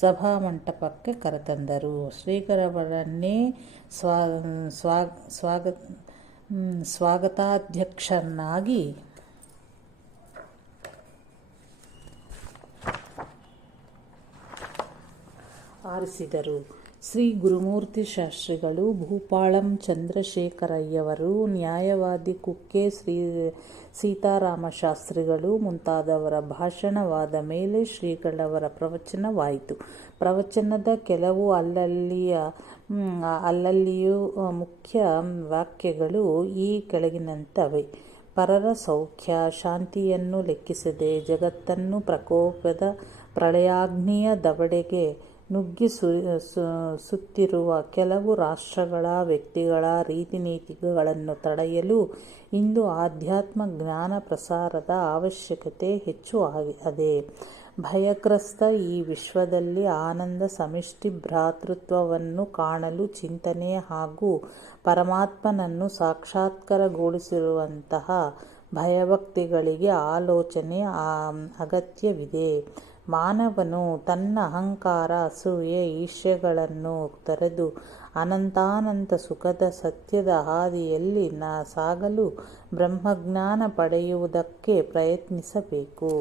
ಸಭಾಮಂಟಪಕ್ಕೆ ಕರೆತಂದರು. ಶ್ರೀಗಳವರನ್ನೇ ಸ್ವಾಗತಾಧ್ಯಕ್ಷರನ್ನಾಗಿ ಆರಿಸಿದರು. ಶ್ರೀ ಗುರುಮೂರ್ತಿ ಶಾಸ್ತ್ರಿಗಳು, ಭೂಪಾಳಂ ಚಂದ್ರಶೇಖರಯ್ಯವರು, ನ್ಯಾಯವಾದಿ ಕುಕ್ಕೆ ಶ್ರೀ ಸೀತಾರಾಮ ಶಾಸ್ತ್ರಿಗಳು ಮುಂತಾದವರ ಭಾಷಣವಾದ ಮೇಲೆ ಶ್ರೀಗಳವರ ಪ್ರವಚನವಾಯಿತು. ಪ್ರವಚನದ ಕೆಲವು ಅಲ್ಲಲ್ಲಿಯೂ ಮುಖ್ಯ ವಾಕ್ಯಗಳು ಈ ಕೆಳಗಿನಂತವೆ. ಪರರ ಸೌಖ್ಯ ಶಾಂತಿಯನ್ನು ಲೆಕ್ಕಿಸದೆ ಜಗತ್ತನ್ನು ಪ್ರಕೋಪದ ಪ್ರಳಯಾಗ್ನಿಯ ದವಡೆಗೆ ನುಗ್ಗಿ ಸುತ್ತಿರುವ ಕೆಲವು ರಾಷ್ಟ್ರಗಳ ವ್ಯಕ್ತಿಗಳ ರೀತಿನೀತಿಗಳನ್ನು ತಡೆಯಲು ಇಂದು ಆಧ್ಯಾತ್ಮ ಜ್ಞಾನ ಪ್ರಸಾರದ ಅವಶ್ಯಕತೆ ಹೆಚ್ಚು ಅದೇ. ಭಯಗ್ರಸ್ತ ಈ ವಿಶ್ವದಲ್ಲಿ ಆನಂದ ಸಮಷ್ಟಿ ಭ್ರಾತೃತ್ವವನ್ನು ಕಾಣಲು ಚಿಂತನೆ ಹಾಗೂ ಪರಮಾತ್ಮನನ್ನು ಸಾಕ್ಷಾತ್ಕಾರಗೊಳಿಸುವಂತಹ ಭಯಭಕ್ತಿಗಳಿಗೆ ಆಲೋಚನೆ ಅಗತ್ಯವಿದೆ. ಮಾನವನು ತನ್ನ ಅಹಂಕಾರ, ಅಸೂಯೆ, ಈರ್ಷ್ಯೆಗಳನ್ನು ತೊರೆದು ಅನಂತಾನಂತ ಸುಖದ ಸತ್ಯದ ಹಾದಿಯಲ್ಲಿ ಸಾಗಲು ಬ್ರಹ್ಮಜ್ಞಾನ ಪಡೆಯುವುದಕ್ಕೆ ಪ್ರಯತ್ನಿಸಬೇಕು.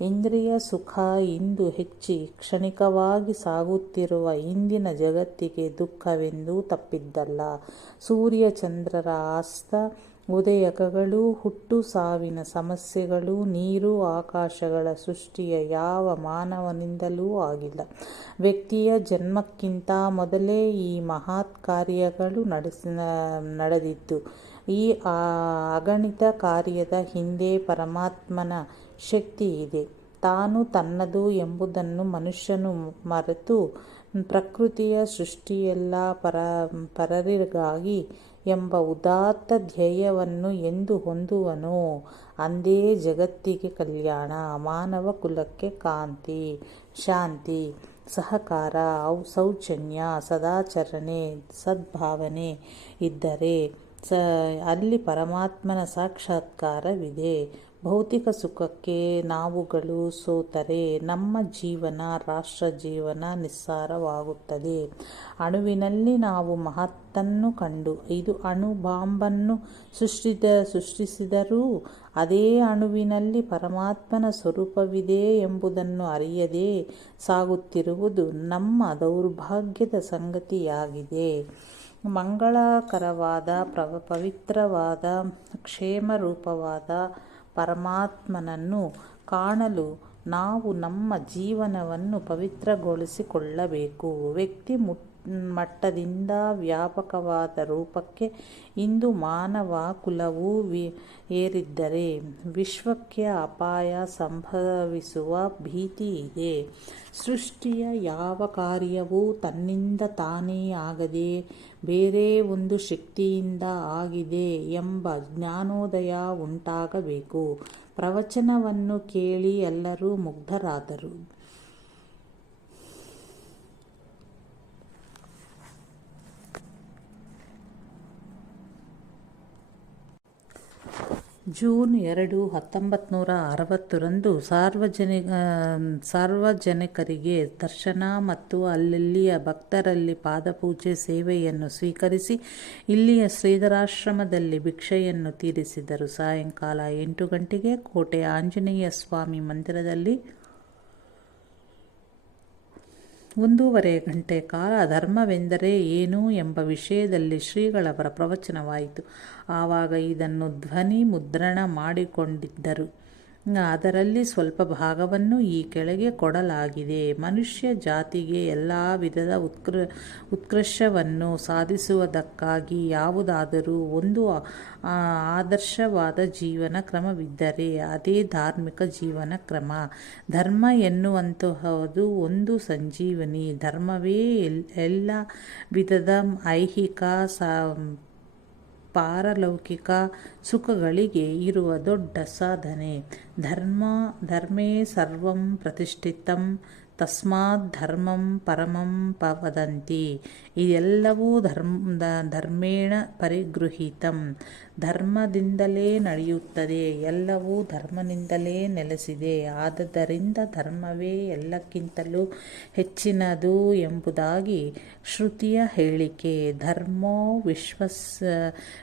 ಇಂದ್ರಿಯ ಸುಖ ಇಂದು ಹೆಚ್ಚಿ ಕ್ಷಣಿಕವಾಗಿ ಸಾಗುತ್ತಿರುವ ಇಂದಿನ ಜಗತ್ತಿಗೆ ದುಃಖವೆಂದೂ ತಪ್ಪಿದ್ದಲ್ಲ. ಸೂರ್ಯ ಚಂದ್ರರ ಅಸ್ತ ಉದಯಕಗಳು, ಹುಟ್ಟು ಸಾವಿನ ಸಮಸ್ಯೆಗಳು, ನೀರು ಆಕಾಶಗಳ ಸೃಷ್ಟಿಯ ಯಾವ ಮಾನವನಿಂದಲೂ ಆಗಿಲ್ಲ. ವ್ಯಕ್ತಿಯ ಜನ್ಮಕ್ಕಿಂತ ಮೊದಲೇ ಈ ಮಹತ್ ಕಾರ್ಯಗಳು ನಡೆದಿದ್ದು. ಈ ಅಗಣಿತ ಕಾರ್ಯದ ಹಿಂದೆ ಪರಮಾತ್ಮನ ಶಕ್ತಿ ಇದೆ. ತಾನು ತನ್ನದು ಎಂಬುದನ್ನು ಮನುಷ್ಯನು ಮರೆತು ಪ್ರಕೃತಿಯ ಸೃಷ್ಟಿಯೆಲ್ಲ ಪರರಿಗಾಗಿ ಎಂಬ ಉದಾತ್ತ ಧ್ಯೇಯವನ್ನು ಎಂದು ಹೊಂದುವನೋ ಅಂದೇ ಜಗತ್ತಿಗೆ ಕಲ್ಯಾಣ, ಮಾನವ ಕುಲಕ್ಕೆ ಕಾಂತಿ, ಶಾಂತಿ, ಸಹಕಾರ, ಸೌಜನ್ಯ, ಸದಾಚರಣೆ, ಸದ್ಭಾವನೆ ಇದ್ದರೆ ಅಲ್ಲಿ ಪರಮಾತ್ಮನ ಸಾಕ್ಷಾತ್ಕಾರವಿದೆ. ಭೌತಿಕ ಸುಖಕ್ಕೆ ನಾವುಗಳು ಸೋತರೆ ನಮ್ಮ ಜೀವನ, ರಾಷ್ಟ್ರ ಜೀವನ ನಿಸ್ಸಾರವಾಗುತ್ತದೆ. ಅಣುವಿನಲ್ಲಿ ನಾವು ಮಹತ್ತನ್ನು ಕಂಡು ಇದು ಅಣು ಬಾಂಬನ್ನು ಸೃಷ್ಟಿಸಿದರೂ ಅದೇ ಅಣುವಿನಲ್ಲಿ ಪರಮಾತ್ಮನ ಸ್ವರೂಪವಿದೆ ಎಂಬುದನ್ನು ಅರಿಯದೇ ಸಾಗುತ್ತಿರುವುದು ನಮ್ಮ ದೌರ್ಭಾಗ್ಯದ ಸಂಗತಿಯಾಗಿದೆ. ಮಂಗಳಕರವಾದ, ಪವಿತ್ರವಾದ, ಕ್ಷೇಮರೂಪವಾದ ಪರಮಾತ್ಮನನ್ನು ಕಾಣಲು ನಾವು ನಮ್ಮ ಜೀವನವನ್ನು ಪವಿತ್ರಗೊಳಿಸಿಕೊಳ್ಳಬೇಕು. ವ್ಯಕ್ತಿ ಮಟ್ಟದಿಂದ ವ್ಯಾಪಕವಾದ ರೂಪಕ್ಕೆ ಇಂದು ಮಾನವ ಕುಲವು ಏರಿದ್ದರೆ ವಿಶ್ವಕ್ಕೆ ಅಪಾಯ ಸಂಭವಿಸುವ ಭೀತಿ ಇದೆ. ಸೃಷ್ಟಿಯ ಯಾವ ಕಾರ್ಯವೂ ತನ್ನಿಂದ ತಾನೇ ಆಗದೆ ಬೇರೆ ಒಂದು ಶಕ್ತಿಯಿಂದ ಆಗಿದೆ ಎಂಬ ಜ್ಞಾನೋದಯ ಉಂಟಾಗಬೇಕು. ಪ್ರವಚನವನ್ನು ಕೇಳಿ ಎಲ್ಲರೂ ಮುಗ್ಧರಾದರು. ಜೂನ್ 2, 1960ರಂದು ಸಾರ್ವಜನಿಕರಿಗೆ ದರ್ಶನ ಮತ್ತು ಅಲ್ಲಿಯ ಭಕ್ತರಲ್ಲಿ ಪಾದಪೂಜೆ ಸೇವೆಯನ್ನು ಸ್ವೀಕರಿಸಿ ಇಲ್ಲಿಯ ಶ್ರೀಧರಾಶ್ರಮದಲ್ಲಿ ಭಿಕ್ಷೆಯನ್ನು ತೀರಿಸಿದರು. ಸಾಯಂಕಾಲ 8 ಗಂಟೆಗೆ ಕೋಟೆಯ ಆಂಜನೇಯ ಸ್ವಾಮಿ ಮಂದಿರದಲ್ಲಿ 1.5 ಗಂಟೆ ಕಾಲ ಧರ್ಮವೆಂದರೆ ಏನು ಎಂಬ ವಿಷಯದಲ್ಲಿ ಶ್ರೀಗಳವರ ಪ್ರವಚನವಾಯಿತು. ಆವಾಗ ಇದನ್ನು ಧ್ವನಿ ಮುದ್ರಣ ಮಾಡಿಕೊಂಡಿದ್ದರು. ಅದರಲ್ಲಿ ಸ್ವಲ್ಪ ಭಾಗವನ್ನು ಈ ಕೆಳಗೆ ಕೊಡಲಾಗಿದೆ. ಮನುಷ್ಯ ಜಾತಿಗೆ ಎಲ್ಲ ವಿಧದ ಉತ್ಕರ್ಷವನ್ನು ಸಾಧಿಸುವುದಕ್ಕಾಗಿ ಯಾವುದಾದರೂ ಒಂದು ಆದರ್ಶವಾದ ಜೀವನ ಕ್ರಮವಿದ್ದರೆ ಅದೇ ಧಾರ್ಮಿಕ ಜೀವನ ಕ್ರಮ. ಧರ್ಮ ಎನ್ನುವಂತಹದು ಒಂದು ಸಂಜೀವನಿ. ಧರ್ಮವೇ ಎಲ್ಲ ವಿಧದ ಐಹಿಕ ಪಾರಲೌಕಿಕ ಸುಖಗಳಿಗೆ ಇರುವ ದೊಡ್ಡ ಸಾಧನೆ. ಧರ್ಮೇ ಸರ್ವಂ ಪ್ರತಿಷ್ಠಿತಂ ತಸ್ಮಾತ್ ಧರ್ಮಂ ಪರಮಂ ವದಂತಿ. ಇದೆಲ್ಲವೂ ಧರ್ಮೇಣ ಪರಿಗೃಹೀತಂ. ಧರ್ಮದಿಂದಲೇ ನಡೆಯುತ್ತದೆ. ಎಲ್ಲವೂ ಧರ್ಮದಿಂದಲೇ ನೆಲೆಸಿದೆ. ಆದದರಿಂದ ಧರ್ಮವೇ ಎಲ್ಲಕ್ಕಿಂತಲೂ ಹೆಚ್ಚಿನದು ಎಂಬುದಾಗಿ ಶ್ರುತಿಯ ಹೇಳಿಕೆ. ಧರ್ಮೋ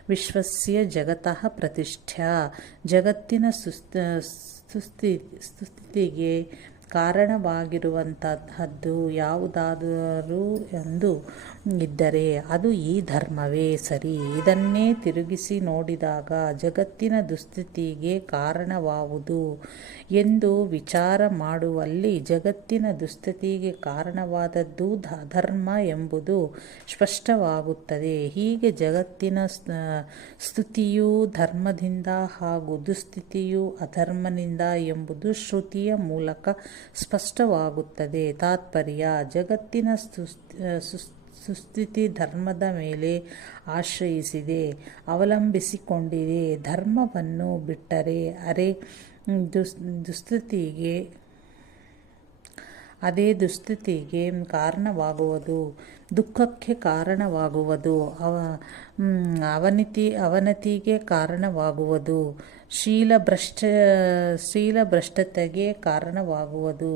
ವಿಶ್ವಸ್ಯ ಜಗತಃ ಪ್ರತಿಷ್ಠಾ. ಜಗತ್ತಿನ ಸುಸ್ಥಿತಿಗೆ ಕಾರಣವಾಗಿರುವಂತಹದ್ದು ಯಾವುದಾದರೂ ಎಂದು ಇದ್ದರೆ ಅದು ಈ ಧರ್ಮವೇ ಸರಿ. ಇದನ್ನೇ ತಿರುಗಿಸಿ ನೋಡಿದಾಗ ಜಗತ್ತಿನ ದುಸ್ಥಿತಿಗೆ ಕಾರಣವಾವುದು ಎಂದು ವಿಚಾರ ಮಾಡುವಲ್ಲಿ ಜಗತ್ತಿನ ದುಸ್ಥಿತಿಗೆ ಕಾರಣವಾದದ್ದು ಅಧರ್ಮ ಎಂಬುದು ಸ್ಪಷ್ಟವಾಗುತ್ತದೆ. ಹೀಗೆ ಜಗತ್ತಿನ ಸ್ತುತಿಯು ಧರ್ಮದಿಂದ ಹಾಗೂ ದುಸ್ಥಿತಿಯು ಅಧರ್ಮದಿಂದ ಎಂಬುದು ಶ್ರುತಿಯ ಮೂಲಕ ಸ್ಪಷ್ಟವಾಗುತ್ತದೆ. ತಾತ್ಪರ್ಯ: ಜಗತ್ತಿನ ಸುಸ್ಥಿತಿ ಧರ್ಮದ ಮೇಲೆ ಆಶ್ರಯಿಸಿದೆ, ಅವಲಂಬಿಸಿಕೊಂಡಿದೆ. ಧರ್ಮವನ್ನು ಬಿಟ್ಟರೆ ಅದೇ ದುಸ್ಥಿತಿಗೆ ಕಾರಣವಾಗುವುದು, ದುಃಖಕ್ಕೆ ಕಾರಣವಾಗುವುದು, ಅವನತಿಗೆ ಕಾರಣವಾಗುವುದು. ಶೀಲಭ್ರಷ್ಟತೆಗೆ ಕಾರಣವಾಗುವುದು,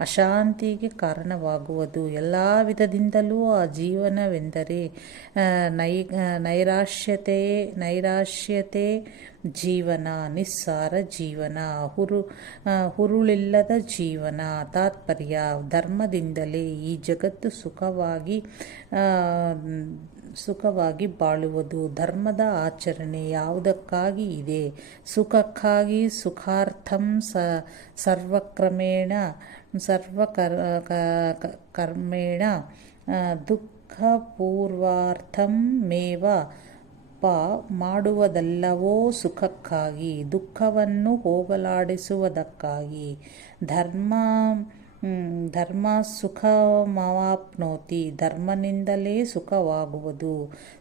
ಅಶಾಂತಿಗೆ ಕಾರಣವಾಗುವುದು. ಎಲ್ಲ ವಿಧದಿಂದಲೂ ಆ ಜೀವನವೆಂದರೆ ನೈರಾಶ್ಯತೆ ಜೀವನ, ನಿಸ್ಸಾರ ಜೀವನ, ಹುರುಳಿಲ್ಲದ ಜೀವನ. ತಾತ್ಪರ್ಯ: ಧರ್ಮದಿಂದಲೇ ಈ ಜಗತ್ತು ಸುಖವಾಗಿ ಬಾಳುವುದು. ಧರ್ಮದ ಆಚರಣೆ ಯಾವುದಕ್ಕಾಗಿ ಇದೆ? ಸುಖಕ್ಕಾಗಿ. ಸುಖಾರ್ಥಂ ಸರ್ವಕರ್ಮೇಣ ದುಃಖಪೂರ್ವಾರ್ಥಂ ಮೇವ ಮಾಡುವುದಲ್ಲವೋ ಸುಖಕ್ಕಾಗಿ, ದುಃಖವನ್ನು ಹೋಗಲಾಡಿಸುವುದಕ್ಕಾಗಿ. ಧರ್ಮ ಸುಖಮವಾಪ್ನೋತಿ, ಧರ್ಮನಿಂದಲೇ ಸುಖವಾಗುವುದು.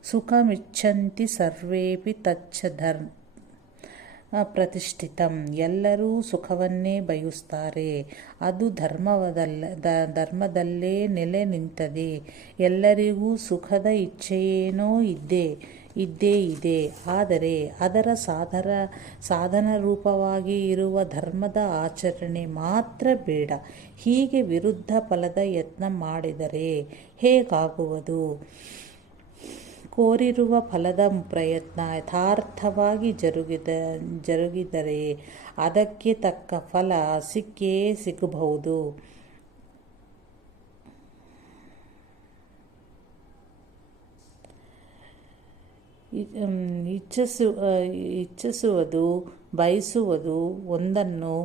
ಸುಖಮಿಚ್ಛಂತಿ ಸರ್ವೇಪಿ ತಚ್ಚ ಪ್ರತಿಷ್ಠಿತಂ, ಎಲ್ಲರೂ ಸುಖವನ್ನೇ ಬಯಸುತ್ತಾರೆ, ಅದು ಧರ್ಮದಲ್ಲೇ ನೆಲೆ ನಿಂತಿದೆ. ಎಲ್ಲರಿಗೂ ಸುಖದ ಇಚ್ಛೆಯೇನೋ ಇದ್ದೇ ಇದೆ. ಆದರೆ ಅದರ ಸಾಧನರೂಪವಾಗಿ ಇರುವ ಧರ್ಮದ ಆಚರಣೆ ಮಾತ್ರ ಬೇಡ. ಹೀಗೆ ವಿರುದ್ಧ ಫಲದ ಯತ್ನ ಮಾಡಿದರೆ ಹೇಗಾಗುವುದು? ಕೋರಿರುವ ಫಲದ ಪ್ರಯತ್ನ ಯಥಾರ್ಥವಾಗಿ ಜರುಗಿದರೆ ಅದಕ್ಕೆ ತಕ್ಕ ಫಲ ಸಿಕ್ಕೇ ಸಿಗಬಹುದು. ಇಚ್ಛಿಸುವುದು, ಬಯಸುವುದು ಒಂದನ್ನು,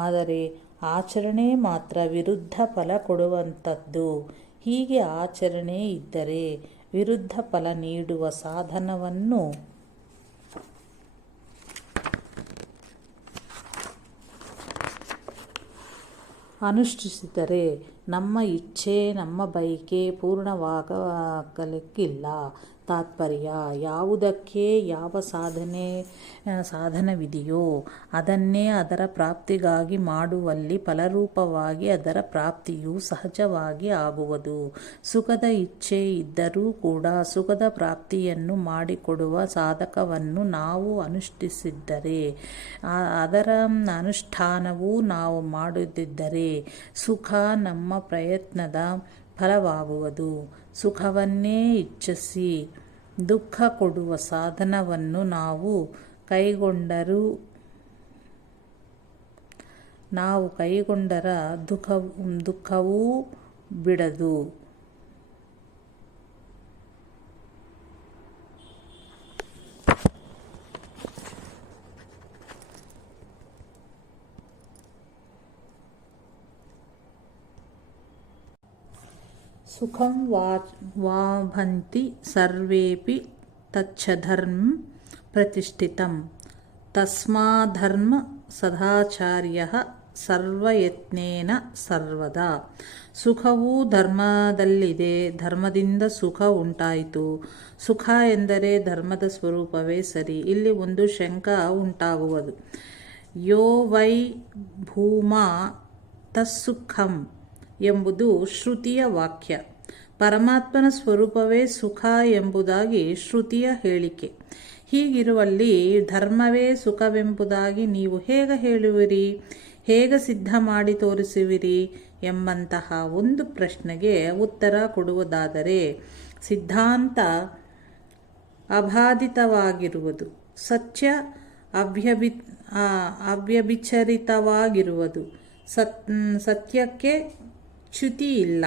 ಆದರೆ ಆಚರಣೆ ಮಾತ್ರ ವಿರುದ್ಧ ಫಲ ಕೊಡುವಂಥದ್ದು. ಹೀಗೆ ಆಚರಣೆ ಇದ್ದರೆ ವಿರುದ್ಧ ಫಲ ನೀಡುವ ಸಾಧನವನ್ನು ಅನುಷ್ಠಿಸಿದರೆ ನಮ್ಮ ಇಚ್ಛೆ, ನಮ್ಮ ಬಯಕೆ ಪೂರ್ಣವಾಗಲಿಕ್ಕಿಲ್ಲ. ತಾತ್ಪರ್ಯ: ಯಾವುದಕ್ಕೆ ಯಾವ ಸಾಧನವಿದೆಯೋ ಅದನ್ನೇ ಅದರ ಪ್ರಾಪ್ತಿಗಾಗಿ ಮಾಡುವಲ್ಲಿ ಫಲರೂಪವಾಗಿ ಅದರ ಪ್ರಾಪ್ತಿಯು ಸಹಜವಾಗಿ ಆಗುವುದು. ಸುಖದ ಇಚ್ಛೆ ಇದ್ದರೂ ಕೂಡ ಸುಖದ ಪ್ರಾಪ್ತಿಯನ್ನು ಮಾಡಿಕೊಡುವ ಸಾಧಕವನ್ನು ನಾವು ಅನುಷ್ಠಿಸಿದ್ದರೆ, ಅದರ ಅನುಷ್ಠಾನವೂ ನಾವು ಮಾಡದಿದ್ದರೆ ಸುಖ ನಮ್ಮ ಪ್ರಯತ್ನದ ಫಲವಾಗುವುದು. ಸುಖವನ್ನೇ ಇಚ್ಛಿಸಿ ದುಃಖ ಕೊಡುವ ಸಾಧನವನ್ನು ನಾವು ಕೈಗೊಂಡರ ದುಃಖವೂ ಬಿಡದು. ಸುಖಂ ವಾಭಂತಿ ಸರ್ವೇಪಿ ತಚ್ಚಧರ್ಮ ಪ್ರತಿಷ್ಠಿತಂ, ತಸ್ಮಾಧರ್ಮ ಸದಾಚಾರ್ಯಃ ಸರ್ವಯತ್ನೇನ ಸರ್ವದಾ. ಸುಖವೂ ಧರ್ಮದಲ್ಲಿದೆ, ಧರ್ಮದಿಂದ ಸುಖ ಉಂಟಾಯಿತು. ಸುಖ ಎಂದರೆ ಧರ್ಮದ ಸ್ವರೂಪವೇ ಸರಿ. ಇಲ್ಲಿ ಒಂದು ಶಂಕ ಉಂಟಾಗುವುದು. ಯೋ ವೈ ಭೂಮಾ ತಸ್ಸುಖಂ ಎಂಬುದು ಶ್ರುತಿಯ ವಾಕ್ಯ. ಪರಮಾತ್ಮನ ಸ್ವರೂಪವೇ ಸುಖ ಎಂಬುದಾಗಿ ಶ್ರುತಿಯ ಹೇಳಿಕೆ. ಹೀಗಿರುವಲ್ಲಿ ಧರ್ಮವೇ ಸುಖವೆಂಬುದಾಗಿ ನೀವು ಹೇಗೆ ಹೇಳುವಿರಿ, ಹೇಗೆ ಸಿದ್ಧ ಮಾಡಿ ತೋರಿಸುವಿರಿ ಎಂಬಂತಹ ಒಂದು ಪ್ರಶ್ನೆಗೆ ಉತ್ತರ ಕೊಡುವುದಾದರೆ, ಸಿದ್ಧಾಂತ ಅಬಾಧಿತವಾಗಿರುವುದು, ಸತ್ಯ ಅವ್ಯಭಿಚರಿತವಾಗಿರುವುದು, ಸತ್ಯಕ್ಕೆ ಚ್ಯುತಿ ಇಲ್ಲ.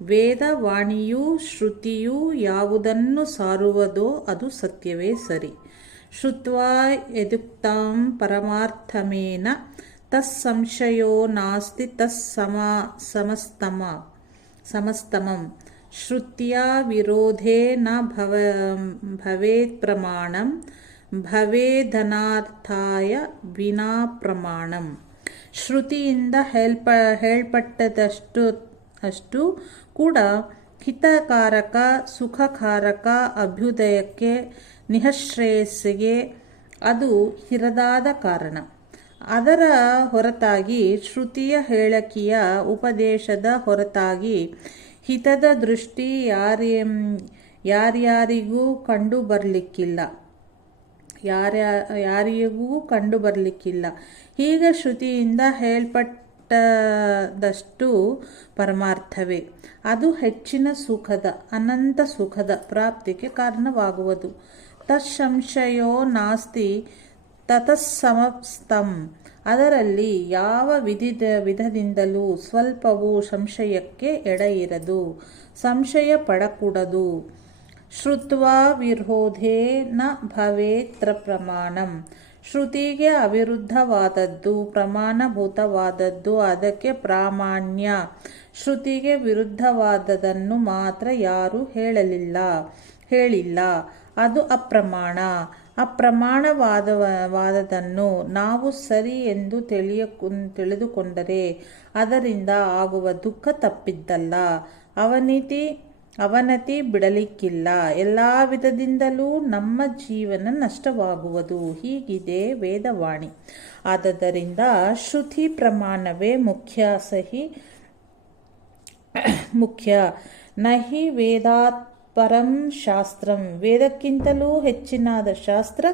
ವೇದವಾಣಿಯೂ ಶ್ರುತಿಯೂ ಯಾವುದನ್ನು ಸಾರುವುದೋ ಅದು ಸತ್ಯವೇ ಸರಿ. ಶ್ರುತ್ವಾ ಯದುಕ್ತಂ ಪರಮಾರ್ಥಮೇನ ತಸ್ಸಂಶಯೋ ನಾಸ್ತಿ ಸಮಸ್ತಮಂ. ಶ್ರುತ್ಯಾ ವಿರೋಧೇ ನ ಭವೇತ್ ಪ್ರಮಾಣಂ, ಭವೇದನಾರ್ಥಾಯ ವಿನಾ ಪ್ರಮಾಣಂ. ಶ್ರುತಿಯಿಂದ ಹೇಳಲ್ಪಟ್ಟದಷ್ಟು ಕೂಡ ಹಿತಕಾರಕ, ಸುಖಕಾರಕ, ಅಭ್ಯುದಯಕ್ಕೆ, ನಿಃಶ್ರೇಯಸ್ಸಿಗೆ ಅದು ಇರದಾದ ಕಾರಣ. ಅದರ ಹೊರತಾಗಿ ಶ್ರುತಿಯ ಹೇಳಿಕೆಯ ಉಪದೇಶದ ಹೊರತಾಗಿ ಹಿತದ ದೃಷ್ಟಿ ಯಾರ್ಯಾರಿಗೂ ಕಂಡು ಬರಲಿಕ್ಕಿಲ್ಲ. ಯಾರಿಗೂ ಕಂಡು ಬರಲಿಕ್ಕಿಲ್ಲ. ಹೀಗೆ ಶ್ರುತಿಯಿಂದ ಹೇಳಲ್ಪಟ್ಟದಷ್ಟು ಪರಮಾರ್ಥವೇ. ಅದು ಹೆಚ್ಚಿನ ಸುಖದ, ಅನಂತ ಸುಖದ ಪ್ರಾಪ್ತಿಗೆ ಕಾರಣವಾಗುವುದು. ತತ್ಸಂಶಯೋ ನಾಸ್ತಿ ತತಸ್ಸಮಸ್ತಂ. ಅದರಲ್ಲಿ ಯಾವ ವಿಧದಿಂದಲೂ ಸ್ವಲ್ಪವೂ ಸಂಶಯಕ್ಕೆ ಎಡೆಯಿರದು, ಸಂಶಯ ಪಡಕೂಡದು. ಶ್ರುತ್ವಾ ವಿರೋಧೇ ನ ಭವೇತ್ರ ಪ್ರಮಾಣಂ. ಶ್ರುತಿಗೆ ಅವಿರುದ್ಧವಾದದ್ದು, ಪ್ರಮಾಣಭೂತವಾದದ್ದು ಅದಕ್ಕೆ ಪ್ರಾಮಾಣ್ಯ. ಶ್ರುತಿಗೆ ವಿರುದ್ಧವಾದದನ್ನು ಮಾತ್ರ ಯಾರೂ ಹೇಳಿಲ್ಲ. ಅದು ಅಪ್ರಮಾಣ. ಅಪ್ರಮಾಣವಾದದನ್ನು ನಾವು ಸರಿ ಎಂದು ತಿಳಿದುಕೊಂಡರೆ ಅದರಿಂದ ಆಗುವ ದುಃಖ ತಪ್ಪಿದ್ದಲ್ಲ. ಅವನತಿ ಬಿಡಲಿಕ್ಕಿಲ್ಲ. ಎಲ್ಲ ವಿಧದಿಂದಲೂ ನಮ್ಮ ಜೀವನ ನಷ್ಟವಾಗುವುದು. ಹೀಗಿದೆ ವೇದವಾಣಿ. ಆದ್ದರಿಂದ ಶ್ರುತಿ ಪ್ರಮಾಣವೇ ಮುಖ್ಯ. ನಹಿ ವೇದಾತ್ ಪರಂ ಶಾಸ್ತ್ರಂ. ವೇದಕ್ಕಿಂತಲೂ ಹೆಚ್ಚಿನಾದ ಶಾಸ್ತ್ರ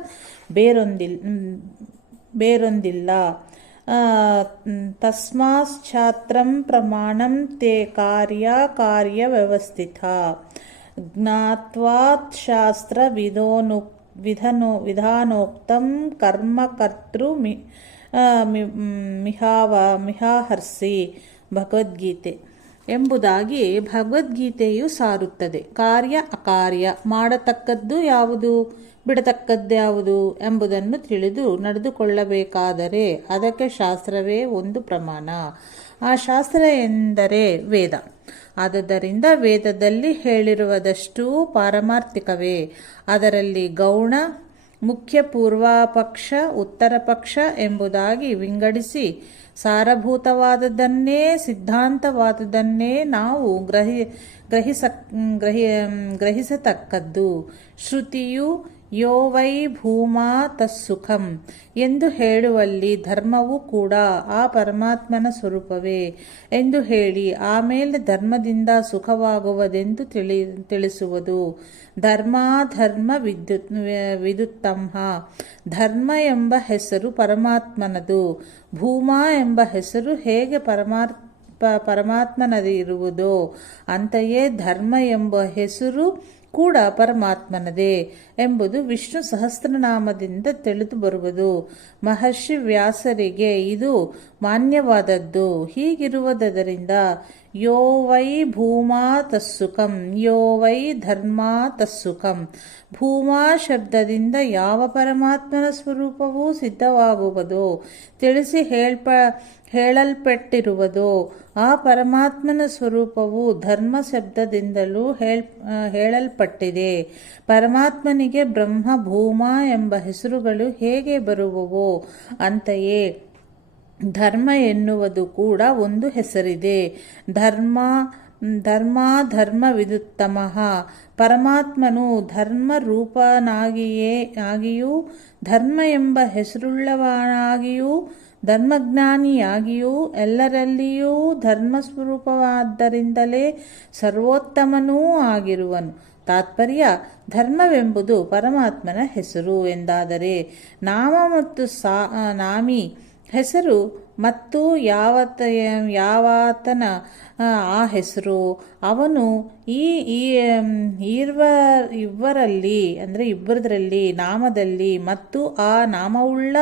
ಬೇರೊಂದಿಲ್ಲ. ತಸ್ಮಾಚ್ಛಾತ್ರಂ ಪ್ರಮಾಣಂ ತೇ ಕಾರ್ಯ ವ್ಯವಸ್ಥಿತ. ಜ್ಞಾತ್ವಾತ್ ಶಾಸ್ತ್ರ ವಿಧಾನೋಕ್ತಂ ಕರ್ಮ ಕರ್ತೃ ಮಿಹಾಹರ್ಸಿ ಭಗವದ್ಗೀತೆ ಎಂಬುದಾಗಿ ಭಗವದ್ಗೀತೆಯು ಸಾರುತ್ತದೆ. ಕಾರ್ಯ ಅಕಾರ್ಯ, ಮಾಡತಕ್ಕದ್ದು ಯಾವುದು, ಬಿಡತಕ್ಕದ್ಯಾವುದು ಎಂಬುದನ್ನು ತಿಳಿದು ನಡೆದುಕೊಳ್ಳಬೇಕಾದರೆ ಅದಕ್ಕೆ ಶಾಸ್ತ್ರವೇ ಒಂದು ಪ್ರಮಾಣ. ಆ ಶಾಸ್ತ್ರ ಎಂದರೆ ವೇದ. ಆದ್ದರಿಂದ ವೇದದಲ್ಲಿ ಹೇಳಿರುವುದಷ್ಟು ಪಾರಮಾರ್ಥಿಕವೇ. ಅದರಲ್ಲಿ ಗೌಣ, ಮುಖ್ಯ, ಪೂರ್ವ ಪಕ್ಷ, ಉತ್ತರ ಪಕ್ಷ ಎಂಬುದಾಗಿ ವಿಂಗಡಿಸಿ ಸಾರಭೂತವಾದದನ್ನೇ, ಸಿದ್ಧಾಂತವಾದದನ್ನೇ ನಾವು ಗ್ರಹಿಸತಕ್ಕದ್ದು. ಶ್ರುತಿಯು ಯೋ ವೈ ಭೂಮಾ ತಸ್ಸುಖಂ ಎಂದು ಹೇಳುವಲ್ಲಿ ಧರ್ಮವೂ ಕೂಡ ಆ ಪರಮಾತ್ಮನ ಸ್ವರೂಪವೇ ಎಂದು ಹೇಳಿ ಆಮೇಲೆ ಧರ್ಮದಿಂದ ಸುಖವಾಗುವುದೆಂದು ತಿಳಿಸುವುದು. ಧರ್ಮ ವಿದುತ್ತಂಹ. ಧರ್ಮ ಎಂಬ ಹೆಸರು ಪರಮಾತ್ಮನದು. ಭೂಮಾ ಎಂಬ ಹೆಸರು ಹೇಗೆ ಪರಮಾತ್ಮನದಿರುವುದೋ ಅಂತೆಯೇ ಧರ್ಮ ಎಂಬ ಹೆಸರು ಕೂಡ ಪರಮಾತ್ಮನದೇ ಎಂಬುದು ವಿಷ್ಣು ಸಹಸ್ರನಾಮದಿಂದ ತಿಳಿದು ಬರುವುದು. ಮಹರ್ಷಿ ವ್ಯಾಸರಿಗೆ ಇದು ಮಾನ್ಯವಾದದ್ದು. ಹೀಗಿರುವುದರಿಂದ ಯೋ ವೈ ಭೂಮಾ ತಸ್ಸುಖಂ, ಯೋ ವೈ ಧರ್ಮ ತಸ್ಸುಖಂ. ಭೂಮಾ ಶಬ್ದದಿಂದ ಯಾವ ಪರಮಾತ್ಮನ ಸ್ವರೂಪವೂ ಸಿದ್ಧವಾಗುವುದೋ ತಿಳಿಸಿ ಹೇಳಲ್ಪಟ್ಟಿರುವುದೋ ಆ ಪರಮಾತ್ಮನ ಸ್ವರೂಪವು ಧರ್ಮ ಶಬ್ದದಿಂದಲೂ ಹೇಳಲ್ಪಟ್ಟಿದೆ. ಪರಮಾತ್ಮನಿಗೆ ಬ್ರಹ್ಮ, ಭೂಮಾ ಎಂಬ ಹೆಸರುಗಳು ಹೇಗೆ ಬರುವವೋ ಅಂತೆಯೇ ಧರ್ಮ ಎನ್ನುವುದು ಕೂಡ ಒಂದು ಹೆಸರಿದೆ. ಧರ್ಮ ವಿದುತ್ತಮಃ. ಪರಮಾತ್ಮನು ಧರ್ಮ ರೂಪನಾಗಿಯೂ ಧರ್ಮ ಎಂಬ ಹೆಸರುಳ್ಳವನಾಗಿಯೂ ಧರ್ಮಜ್ಞಾನಿಯಾಗಿಯೂ ಎಲ್ಲರಲ್ಲಿಯೂ ಧರ್ಮಸ್ವರೂಪವಾದ್ದರಿಂದಲೇ ಸರ್ವೋತ್ತಮನೂ ಆಗಿರುವನು. ತಾತ್ಪರ್ಯ: ಧರ್ಮವೆಂಬುದು ಪರಮಾತ್ಮನ ಹೆಸರು ಎಂದಾದರೆ ನಾಮ ಮತ್ತು ನಾಮಿ ಹೆಸರು ಮತ್ತು ಯಾವಾತನ ಆ ಹೆಸರು ಅವನು ಇಬ್ಬರದಲ್ಲಿ ನಾಮದಲ್ಲಿ ಮತ್ತು ಆ ನಾಮವುಳ್ಳ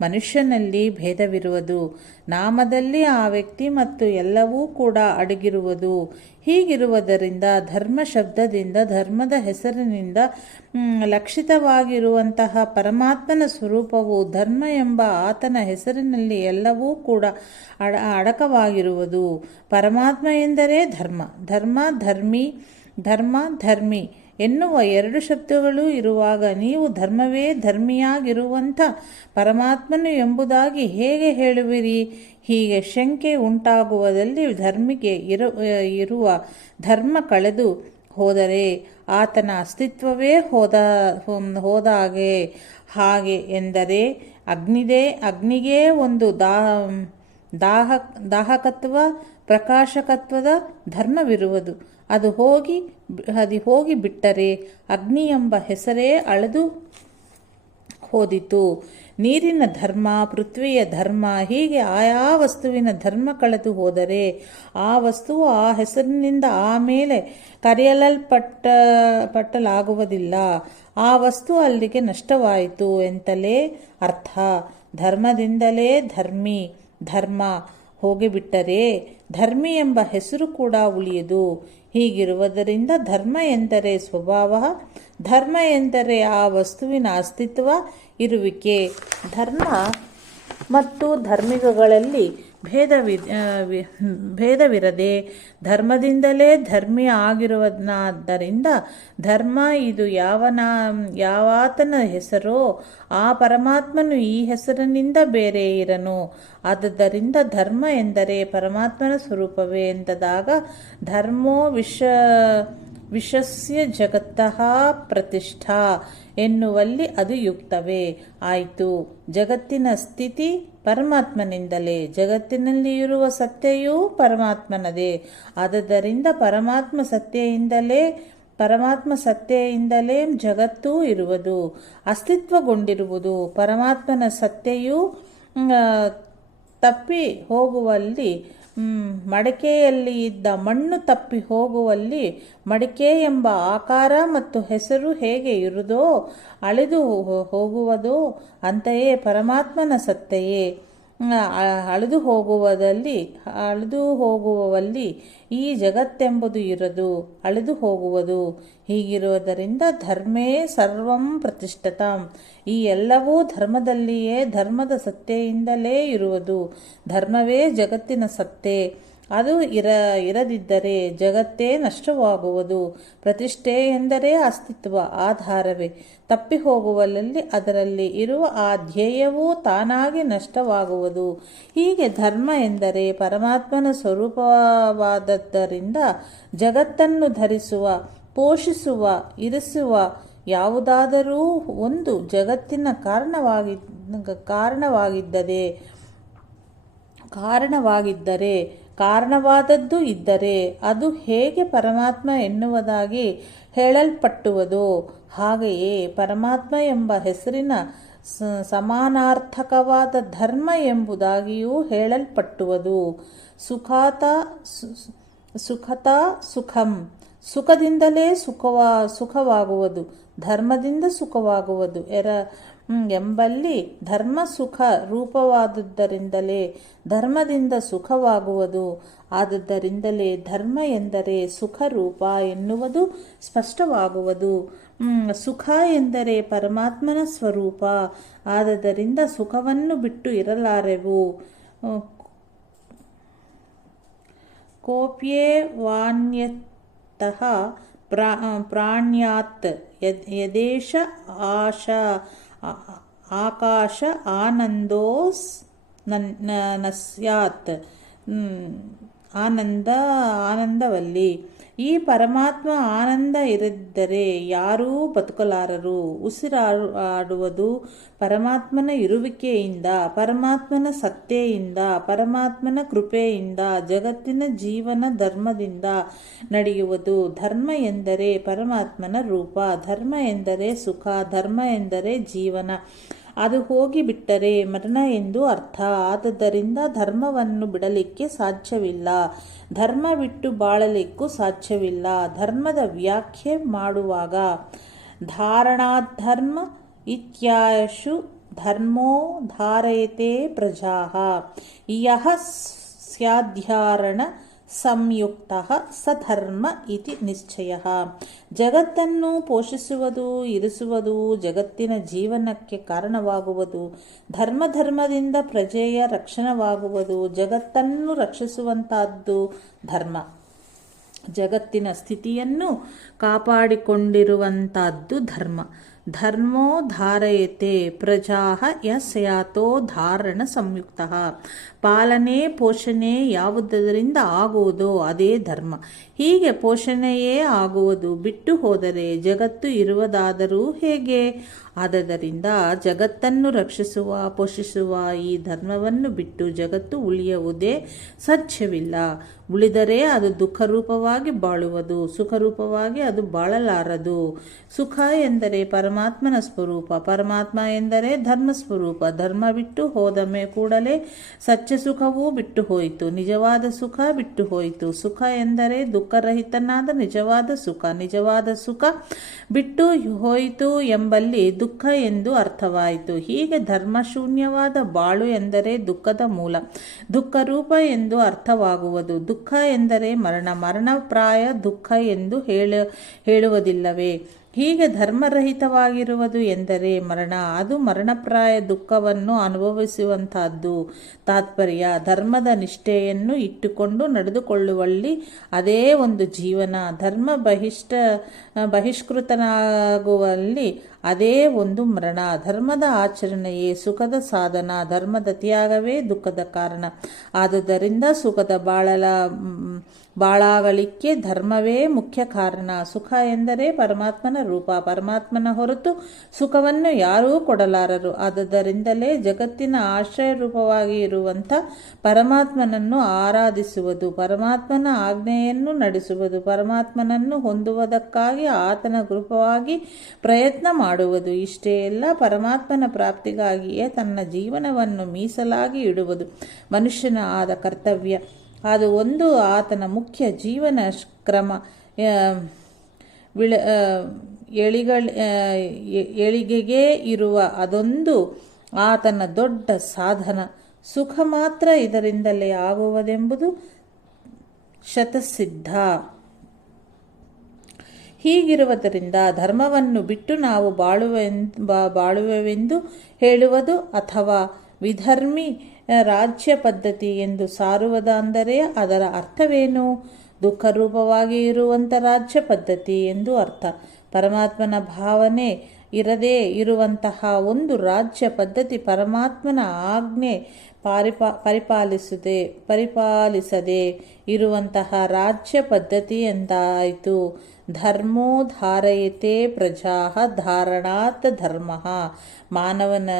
ಮನುಷ್ಯನಲ್ಲಿ ಭೇದವಿರುವುದು. ನಾಮದಲ್ಲಿ ಆ ವ್ಯಕ್ತಿ ಮತ್ತು ಎಲ್ಲವೂ ಕೂಡ ಅಡಗಿರುವುದು. ಹೀಗಿರುವುದರಿಂದ ಧರ್ಮ ಶಬ್ದದಿಂದ ಧರ್ಮದ ಹೆಸರಿನಿಂದ ಲಕ್ಷಿತವಾಗಿರುವಂತಹ ಪರಮಾತ್ಮನ ಸ್ವರೂಪವು ಧರ್ಮ ಎಂಬ ಆತನ ಹೆಸರಿನಲ್ಲಿ ಎಲ್ಲವೂ ಕೂಡ ಅಡಕವಾಗಿರುವುದು. ಪರಮಾತ್ಮ ಎಂದರೆ ಧರ್ಮಿ ಎನ್ನುವ ಎರಡು ಶಬ್ದಗಳು ಇರುವಾಗ ನೀವು ಧರ್ಮವೇ ಧರ್ಮಿಯಾಗಿರುವಂಥ ಪರಮಾತ್ಮನು ಎಂಬುದಾಗಿ ಹೇಗೆ ಹೇಳುವಿರಿ? ಹೀಗೆ ಶಂಕೆ ಉಂಟಾಗುವುದಲ್ಲಿ ಧರ್ಮಿಗೆ ಇರುವ ಧರ್ಮ ಕಳೆದು ಹೋದರೆ ಆತನ ಅಸ್ತಿತ್ವವೇ ಹಾಗೆ ಎಂದರೆ ಅಗ್ನಿಗೆ ಒಂದು ದಾಹಕತ್ವ ಪ್ರಕಾಶಕತ್ವದ ಧರ್ಮವಿರುವುದು. ಅದು ಹೋಗಿ ಬಿಟ್ಟರೆ ಅಗ್ನಿ ಎಂಬ ಹೆಸರೇ ಅಳೆದು ಹೋದಿತು. ನೀರಿನ ಧರ್ಮ, ಪೃಥ್ವಿಯ ಧರ್ಮ, ಹೀಗೆ ಆಯಾ ವಸ್ತುವಿನ ಧರ್ಮ ಕಳೆದು ಹೋದರೆ ಆ ವಸ್ತುವು ಆ ಹೆಸರಿನಿಂದ ಆಮೇಲೆ ಕರೆಯಲ್ಪಟ್ಟಲಾಗುವುದಿಲ್ಲ. ಆ ವಸ್ತು ಅಲ್ಲಿಗೆ ನಷ್ಟವಾಯಿತು ಎಂತಲೇ ಅರ್ಥ. ಧರ್ಮದಿಂದಲೇ ಧರ್ಮ ಹೋಗಿಬಿಟ್ಟರೆ ಧರ್ಮಿ ಎಂಬ ಹೆಸರು ಕೂಡ ಉಳಿಯದು. ಹೀಗಿರುವುದರಿಂದ ಧರ್ಮ ಎಂದರೆ ಸ್ವಭಾವ, ಧರ್ಮ ಎಂದರೆ ಆ ವಸ್ತುವಿನ ಅಸ್ತಿತ್ವ, ಇರುವಿಕೆ. ಧರ್ಮ ಮತ್ತು ಧರ್ಮಿಗಳಲ್ಲಿ ಭೇದವಿರದೆ ಧರ್ಮದಿಂದಲೇ ಧರ್ಮಿ ಆಗಿರುವುದರಿಂದ ಧರ್ಮ ಇದು ಯಾವಾತನ ಹೆಸರೋ ಆ ಪರಮಾತ್ಮನು ಈ ಹೆಸರಿನಿಂದ ಬೇರೆ ಇರನು. ಆದುದರಿಂದ ಧರ್ಮ ಎಂದರೆ ಪರಮಾತ್ಮನ ಸ್ವರೂಪವೇ ಎಂದಾಗ ಧರ್ಮೋ ವಿಶ್ವಸ್ಯ ಜಗತ್ತಃ ಪ್ರತಿಷ್ಠಾ ಎನ್ನುವಲ್ಲಿ ಅದು ಯುಕ್ತವೇ ಆಯಿತು. ಜಗತ್ತಿನ ಸ್ಥಿತಿ ಪರಮಾತ್ಮನಿಂದಲೇ, ಜಗತ್ತಿನಲ್ಲಿ ಇರುವ ಸತ್ಯವೂ ಪರಮಾತ್ಮನದೇ. ಆದುದರಿಂದ ಪರಮಾತ್ಮ ಸತ್ಯೆಯಿಂದಲೇ ಜಗತ್ತೂ ಇರುವುದು, ಅಸ್ತಿತ್ವಗೊಂಡಿರುವುದು. ಪರಮಾತ್ಮನ ಸತ್ಯೆಯು ತಪ್ಪಿ ಹೋಗುವಲ್ಲಿ ಮಡಿಕೆಯಲ್ಲಿ ಇದ್ದ ಮಣ್ಣು ತಪ್ಪಿ ಹೋಗುವಲ್ಲಿ ಮಡಿಕೆ ಎಂಬ ಆಕಾರ ಮತ್ತು ಹೆಸರು ಹೇಗೆ ಇರುವುದೋ ಅಳಿದು ಹೋಗುವುದೋ ಅಂತೆಯೇ ಪರಮಾತ್ಮನ ಸತ್ತೆಯೇ ಅಳಿದು ಹೋಗುವಲ್ಲಿ ಈ ಜಗತ್ತೆಂಬುದು ಇರದು, ಅಳಿದು ಹೋಗುವುದು. ಹೀಗಿರುವುದರಿಂದ ಧರ್ಮೇ ಸರ್ವಂ ಪ್ರತಿಷ್ಠಿತಂ. ಈ ಎಲ್ಲವೂ ಧರ್ಮದಲ್ಲಿಯೇ, ಧರ್ಮದ ಸತ್ತೆಯಿಂದಲೇ ಇರುವುದು. ಧರ್ಮವೇ ಜಗತ್ತಿನ ಸತ್ತೆ. ಅದು ಇರದಿದ್ದರೆ ಜಗತ್ತೇ ನಷ್ಟವಾಗುವುದು. ಪ್ರತಿಷ್ಠೆ ಎಂದರೆ ಅಸ್ತಿತ್ವ, ಆಧಾರವೇ ತಪ್ಪಿ ಹೋಗುವಲ್ಲಿ ಅದರಲ್ಲಿ ಇರುವ ಆ ಧ್ಯೇಯವೂ ತಾನಾಗಿ ನಷ್ಟವಾಗುವುದು. ಹೀಗೆ ಧರ್ಮ ಎಂದರೆ ಪರಮಾತ್ಮನ ಸ್ವರೂಪವಾದದ್ದರಿಂದ ಜಗತ್ತನ್ನು ಧರಿಸುವ, ಪೋಷಿಸುವ, ಇರಿಸುವ ಯಾವುದಾದರೂ ಒಂದು ಜಗತ್ತಿನ ಕಾರಣವಾಗಿದ್ದರೆ ಕಾರಣವಾದದ್ದು ಇದ್ದರೆ ಅದು ಹೇಗೆ ಪರಮಾತ್ಮ ಎನ್ನುವುದಾಗಿ ಹೇಳಲ್ಪಟ್ಟುವುದೋ ಹಾಗೆಯೇ ಪರಮಾತ್ಮ ಎಂಬ ಹೆಸರಿನ ಸಮಾನಾರ್ಥಕವಾದ ಧರ್ಮ ಎಂಬುದಾಗಿಯೂ ಹೇಳಲ್ಪಟ್ಟುವುದು. ಸುಖತಾ ಸುಖಂ, ಸುಖದಿಂದಲೇ ಸುಖವಾಗುವುದು, ಧರ್ಮದಿಂದ ಸುಖವಾಗುವುದು ಎಂಬಲ್ಲಿ ಧರ್ಮ ಸುಖ ರೂಪವಾದುದರಿಂದಲೇ ಧರ್ಮದಿಂದ ಸುಖವಾಗುವುದು. ಆದುದರಿಂದಲೇ ಧರ್ಮ ಎಂದರೆ ಸುಖ ರೂಪ ಎನ್ನುವುದು ಸ್ಪಷ್ಟವಾಗುವುದು. ಸುಖ ಎಂದರೆ ಪರಮಾತ್ಮನ ಸ್ವರೂಪ. ಆದುದರಿಂದ ಸುಖವನ್ನು ಬಿಟ್ಟು ಇರಲಾರೆವು. ಕೋಪ್ಯೇವಾನ್ಯತಃ ಪ್ರಾಣ್ಯಾತ್ ಯದೇಶ ಆಕಾಶ ಆನಂದೋಸ್ ನಸ್ಯಾತ್. ಆನಂದವಲ್ಲಿ ಈ ಪರಮಾತ್ಮ ಆನಂದ ಇರದಿದ್ದರೆ ಯಾರೂ ಬದುಕಲಾರರು. ಉಸಿರಾಡುವುದು ಪರಮಾತ್ಮನ ಇರುವಿಕೆಯಿಂದ, ಪರಮಾತ್ಮನ ಸತ್ತೆಯಿಂದ, ಪರಮಾತ್ಮನ ಕೃಪೆಯಿಂದ, ಜಗತ್ತಿನ ಜೀವನ ಧರ್ಮದಿಂದ ನಡೆಯುವುದು. ಧರ್ಮ ಎಂದರೆ ಪರಮಾತ್ಮನ ರೂಪ, ಧರ್ಮ ಎಂದರೆ ಸುಖ, ಧರ್ಮ ಎಂದರೆ ಜೀವನ. ಅದು ಹೋಗಿಬಿಟ್ಟರೆ ಮರಣ ಎಂದು ಅರ್ಥ. ಆದುದರಿಂದ ಧರ್ಮವನ್ನು ಬಿಡಲಿಕ್ಕೆ ಸಾಧ್ಯವಿಲ್ಲ, ಧರ್ಮ ಬಿಟ್ಟು ಬಾಳಲಿಕ್ಕೂ ಸಾಧ್ಯವಿಲ್ಲ. ಧರ್ಮದ ವ್ಯಾಖ್ಯೆ ಮಾಡುವಾಗ ಧಾರಣಾಧರ್ಮ ಇತ್ಯಾಶು ಧರ್ಮೋ ಧಾರಯತೆ ಪ್ರಜಾಃ ಯಃ ಸ್ಯಾಧ್ಯಾರಣ ಸಂಯುಕ್ತಃ ಸಧರ್ಮ ಇತಿ ನಿಶ್ಚಯಃ. ಜಗತ್ತನ್ನು ಪೋಷಿಸುವುದು, ಇರಿಸುವುದು, ಜಗತ್ತಿನ ಜೀವನಕ್ಕೆ ಕಾರಣವಾಗುವುದು. ಧರ್ಮದಿಂದ ಪ್ರಜೆಯ ರಕ್ಷಣವಾಗುವುದು. ಜಗತ್ತನ್ನು ರಕ್ಷಿಸುವಂತಹದ್ದು ಧರ್ಮ. ಜಗತ್ತಿನ ಸ್ಥಿತಿಯನ್ನು ಕಾಪಾಡಿಕೊಂಡಿರುವಂತಹದ್ದು ಧರ್ಮ. ಧರ್ಮೋ ಧಾರಯತೆ ಪ್ರಜಾಃ ಯಸ್ಯಾತೋ ಧಾರಣ ಸಂಯುಕ್ತಃ. ಪಾಲನೆ ಪೋಷಣೆ ಯಾವುದರಿಂದ ಆಗುವುದೋ ಅದೇ ಧರ್ಮ. ಹೀಗೆ ಪೋಷಣೆಯೇ ಆಗುವುದು ಬಿಟ್ಟು ಹೋದರೆ ಜಗತ್ತು ಇರುವುದಾದರೂ ಹೇಗೆ? ಆದ್ದರಿಂದ ಜಗತ್ತನ್ನು ರಕ್ಷಿಸುವ ಪೋಷಿಸುವ ಈ ಧರ್ಮವನ್ನು ಬಿಟ್ಟು ಜಗತ್ತು ಉಳಿಯುವುದೇ ಸಾಧ್ಯವಿಲ್ಲ. ಉಳಿದರೆ ಅದು ದುಃಖರೂಪವಾಗಿ ಬಾಳುವುದು, ಸುಖರೂಪವಾಗಿ ಅದು ಬಾಳಲಾರದು. ಸುಖ ಎಂದರೆ ಪರಮಾತ್ಮನ ಸ್ವರೂಪ, ಪರಮಾತ್ಮ ಎಂದರೆ ಧರ್ಮ ಸ್ವರೂಪ. ಧರ್ಮ ಬಿಟ್ಟು ಹೋದ ಕೂಡಲೇ ಸತ್ಯ ಸುಖವೂ ಬಿಟ್ಟು ಹೋಯಿತು, ನಿಜವಾದ ಸುಖ ಬಿಟ್ಟು ಹೋಯಿತು. ಸುಖ ಎಂದರೆ ದುಃಖರಹಿತನಾದ ನಿಜವಾದ ಸುಖ. ನಿಜವಾದ ಸುಖ ಬಿಟ್ಟು ಹೋಯಿತು ಎಂಬಲ್ಲಿ ದುಃಖ ಎಂದು ಅರ್ಥವಾಯಿತು. ಹೀಗೆ ಧರ್ಮಶೂನ್ಯವಾದ ಬಾಳು ಎಂದರೆ ದುಃಖದ ಮೂಲ, ದುಃಖರೂಪ ಎಂದು ಅರ್ಥವಾಗುವುದು. ದುಃಖ ಎಂದರೆ ಮರಣ, ಮರಣಪ್ರಾಯ ದುಃಖ ಎಂದು ಹೇಳುವುದಿಲ್ಲವೇ? ಹೀಗೆ ಧರ್ಮರಹಿತವಾಗಿರುವುದು ಎಂದರೆ ಮರಣ, ಅದು ಮರಣಪ್ರಾಯ ದುಃಖವನ್ನು ಅನುಭವಿಸುವಂತಹದ್ದು. ತಾತ್ಪರ್ಯ: ಧರ್ಮದ ನಿಷ್ಠೆಯನ್ನು ಇಟ್ಟುಕೊಂಡು ನಡೆದುಕೊಳ್ಳುವಲ್ಲಿ ಅದೇ ಒಂದು ಜೀವನ, ಧರ್ಮ ಬಹಿಷ್ಕೃತನಾಗುವಲ್ಲಿ ಅದೇ ಒಂದು ಮರಣ. ಧರ್ಮದ ಆಚರಣೆಯೇ ಸುಖದ ಸಾಧನ, ಧರ್ಮದ ತ್ಯಾಗವೇ ದುಃಖದ ಕಾರಣ. ಆದುದರಿಂದ ಸುಖದ ಬಾಳಾಗಲಿಕ್ಕೆ ಧರ್ಮವೇ ಮುಖ್ಯ ಕಾರಣ. ಸುಖ ಎಂದರೆ ಪರಮಾತ್ಮನ ರೂಪ, ಪರಮಾತ್ಮನ ಹೊರತು ಸುಖವನ್ನು ಯಾರೂ ಕೊಡಲಾರರು. ಆದುದರಿಂದಲೇ ಜಗತ್ತಿನ ಆಶ್ರಯ ರೂಪವಾಗಿ ಇರುವಂಥ ಪರಮಾತ್ಮನನ್ನು ಆರಾಧಿಸುವುದು, ಪರಮಾತ್ಮನ ಆಜ್ಞೆಯನ್ನು ನಡೆಸುವುದು, ಪರಮಾತ್ಮನನ್ನು ಹೊಂದುವುದಕ್ಕಾಗಿ ಆತನ ಕೃಪವಾಗಿ ಪ್ರಯತ್ನ ಮಾಡುವುದು. ಇಷ್ಟೇ ಎಲ್ಲ ಪರಮಾತ್ಮನ ಪ್ರಾಪ್ತಿಗಾಗಿಯೇ ತನ್ನ ಜೀವನವನ್ನು ಮೀಸಲಾಗಿ ಇಡುವುದು ಮನುಷ್ಯನ ಆದ ಕರ್ತವ್ಯ. ಅದು ಒಂದು ಆತನ ಮುಖ್ಯ ಜೀವನ ಕ್ರಮ. ಏಳಿಗೆಗೆ ಇರುವ ಅದೊಂದು ಆತನ ದೊಡ್ಡ ಸಾಧನ. ಸುಖ ಮಾತ್ರ ಇದರಿಂದಲೇ ಆಗುವುದೆಂಬುದು ಶತಸಿದ್ಧ. ಹೀಗಿರುವುದರಿಂದ ಧರ್ಮವನ್ನು ಬಿಟ್ಟು ನಾವು ಬಾಳುವೆವೆಂದು ಹೇಳುವುದು ಅಥವಾ ವಿಧರ್ಮಿ ರಾಜ್ಯ ಪದ್ಧತಿ ಎಂದು ಸಾರುವುದಂದರೆ ಅದರ ಅರ್ಥವೇನು? ದುಃಖರೂಪವಾಗಿ ಇರುವಂಥ ರಾಜ್ಯ ಪದ್ಧತಿ ಎಂದು ಅರ್ಥ. ಪರಮಾತ್ಮನ ಭಾವನೆ ಇರದೇ ಇರುವಂತಹ ಒಂದು ರಾಜ್ಯ ಪದ್ಧತಿ, ಪರಮಾತ್ಮನ ಆಜ್ಞೆ ಪರಿಪಾಲಿಸದೆ ಇರುವಂತಹ ರಾಜ್ಯ ಪದ್ಧತಿ ಎಂದಾಯಿತು. ಧರ್ಮೋ ಧಾರಯತೆ ಪ್ರಜಾ ಧಾರಣಾತ್ ಧರ್ಮ. ಮಾನವನ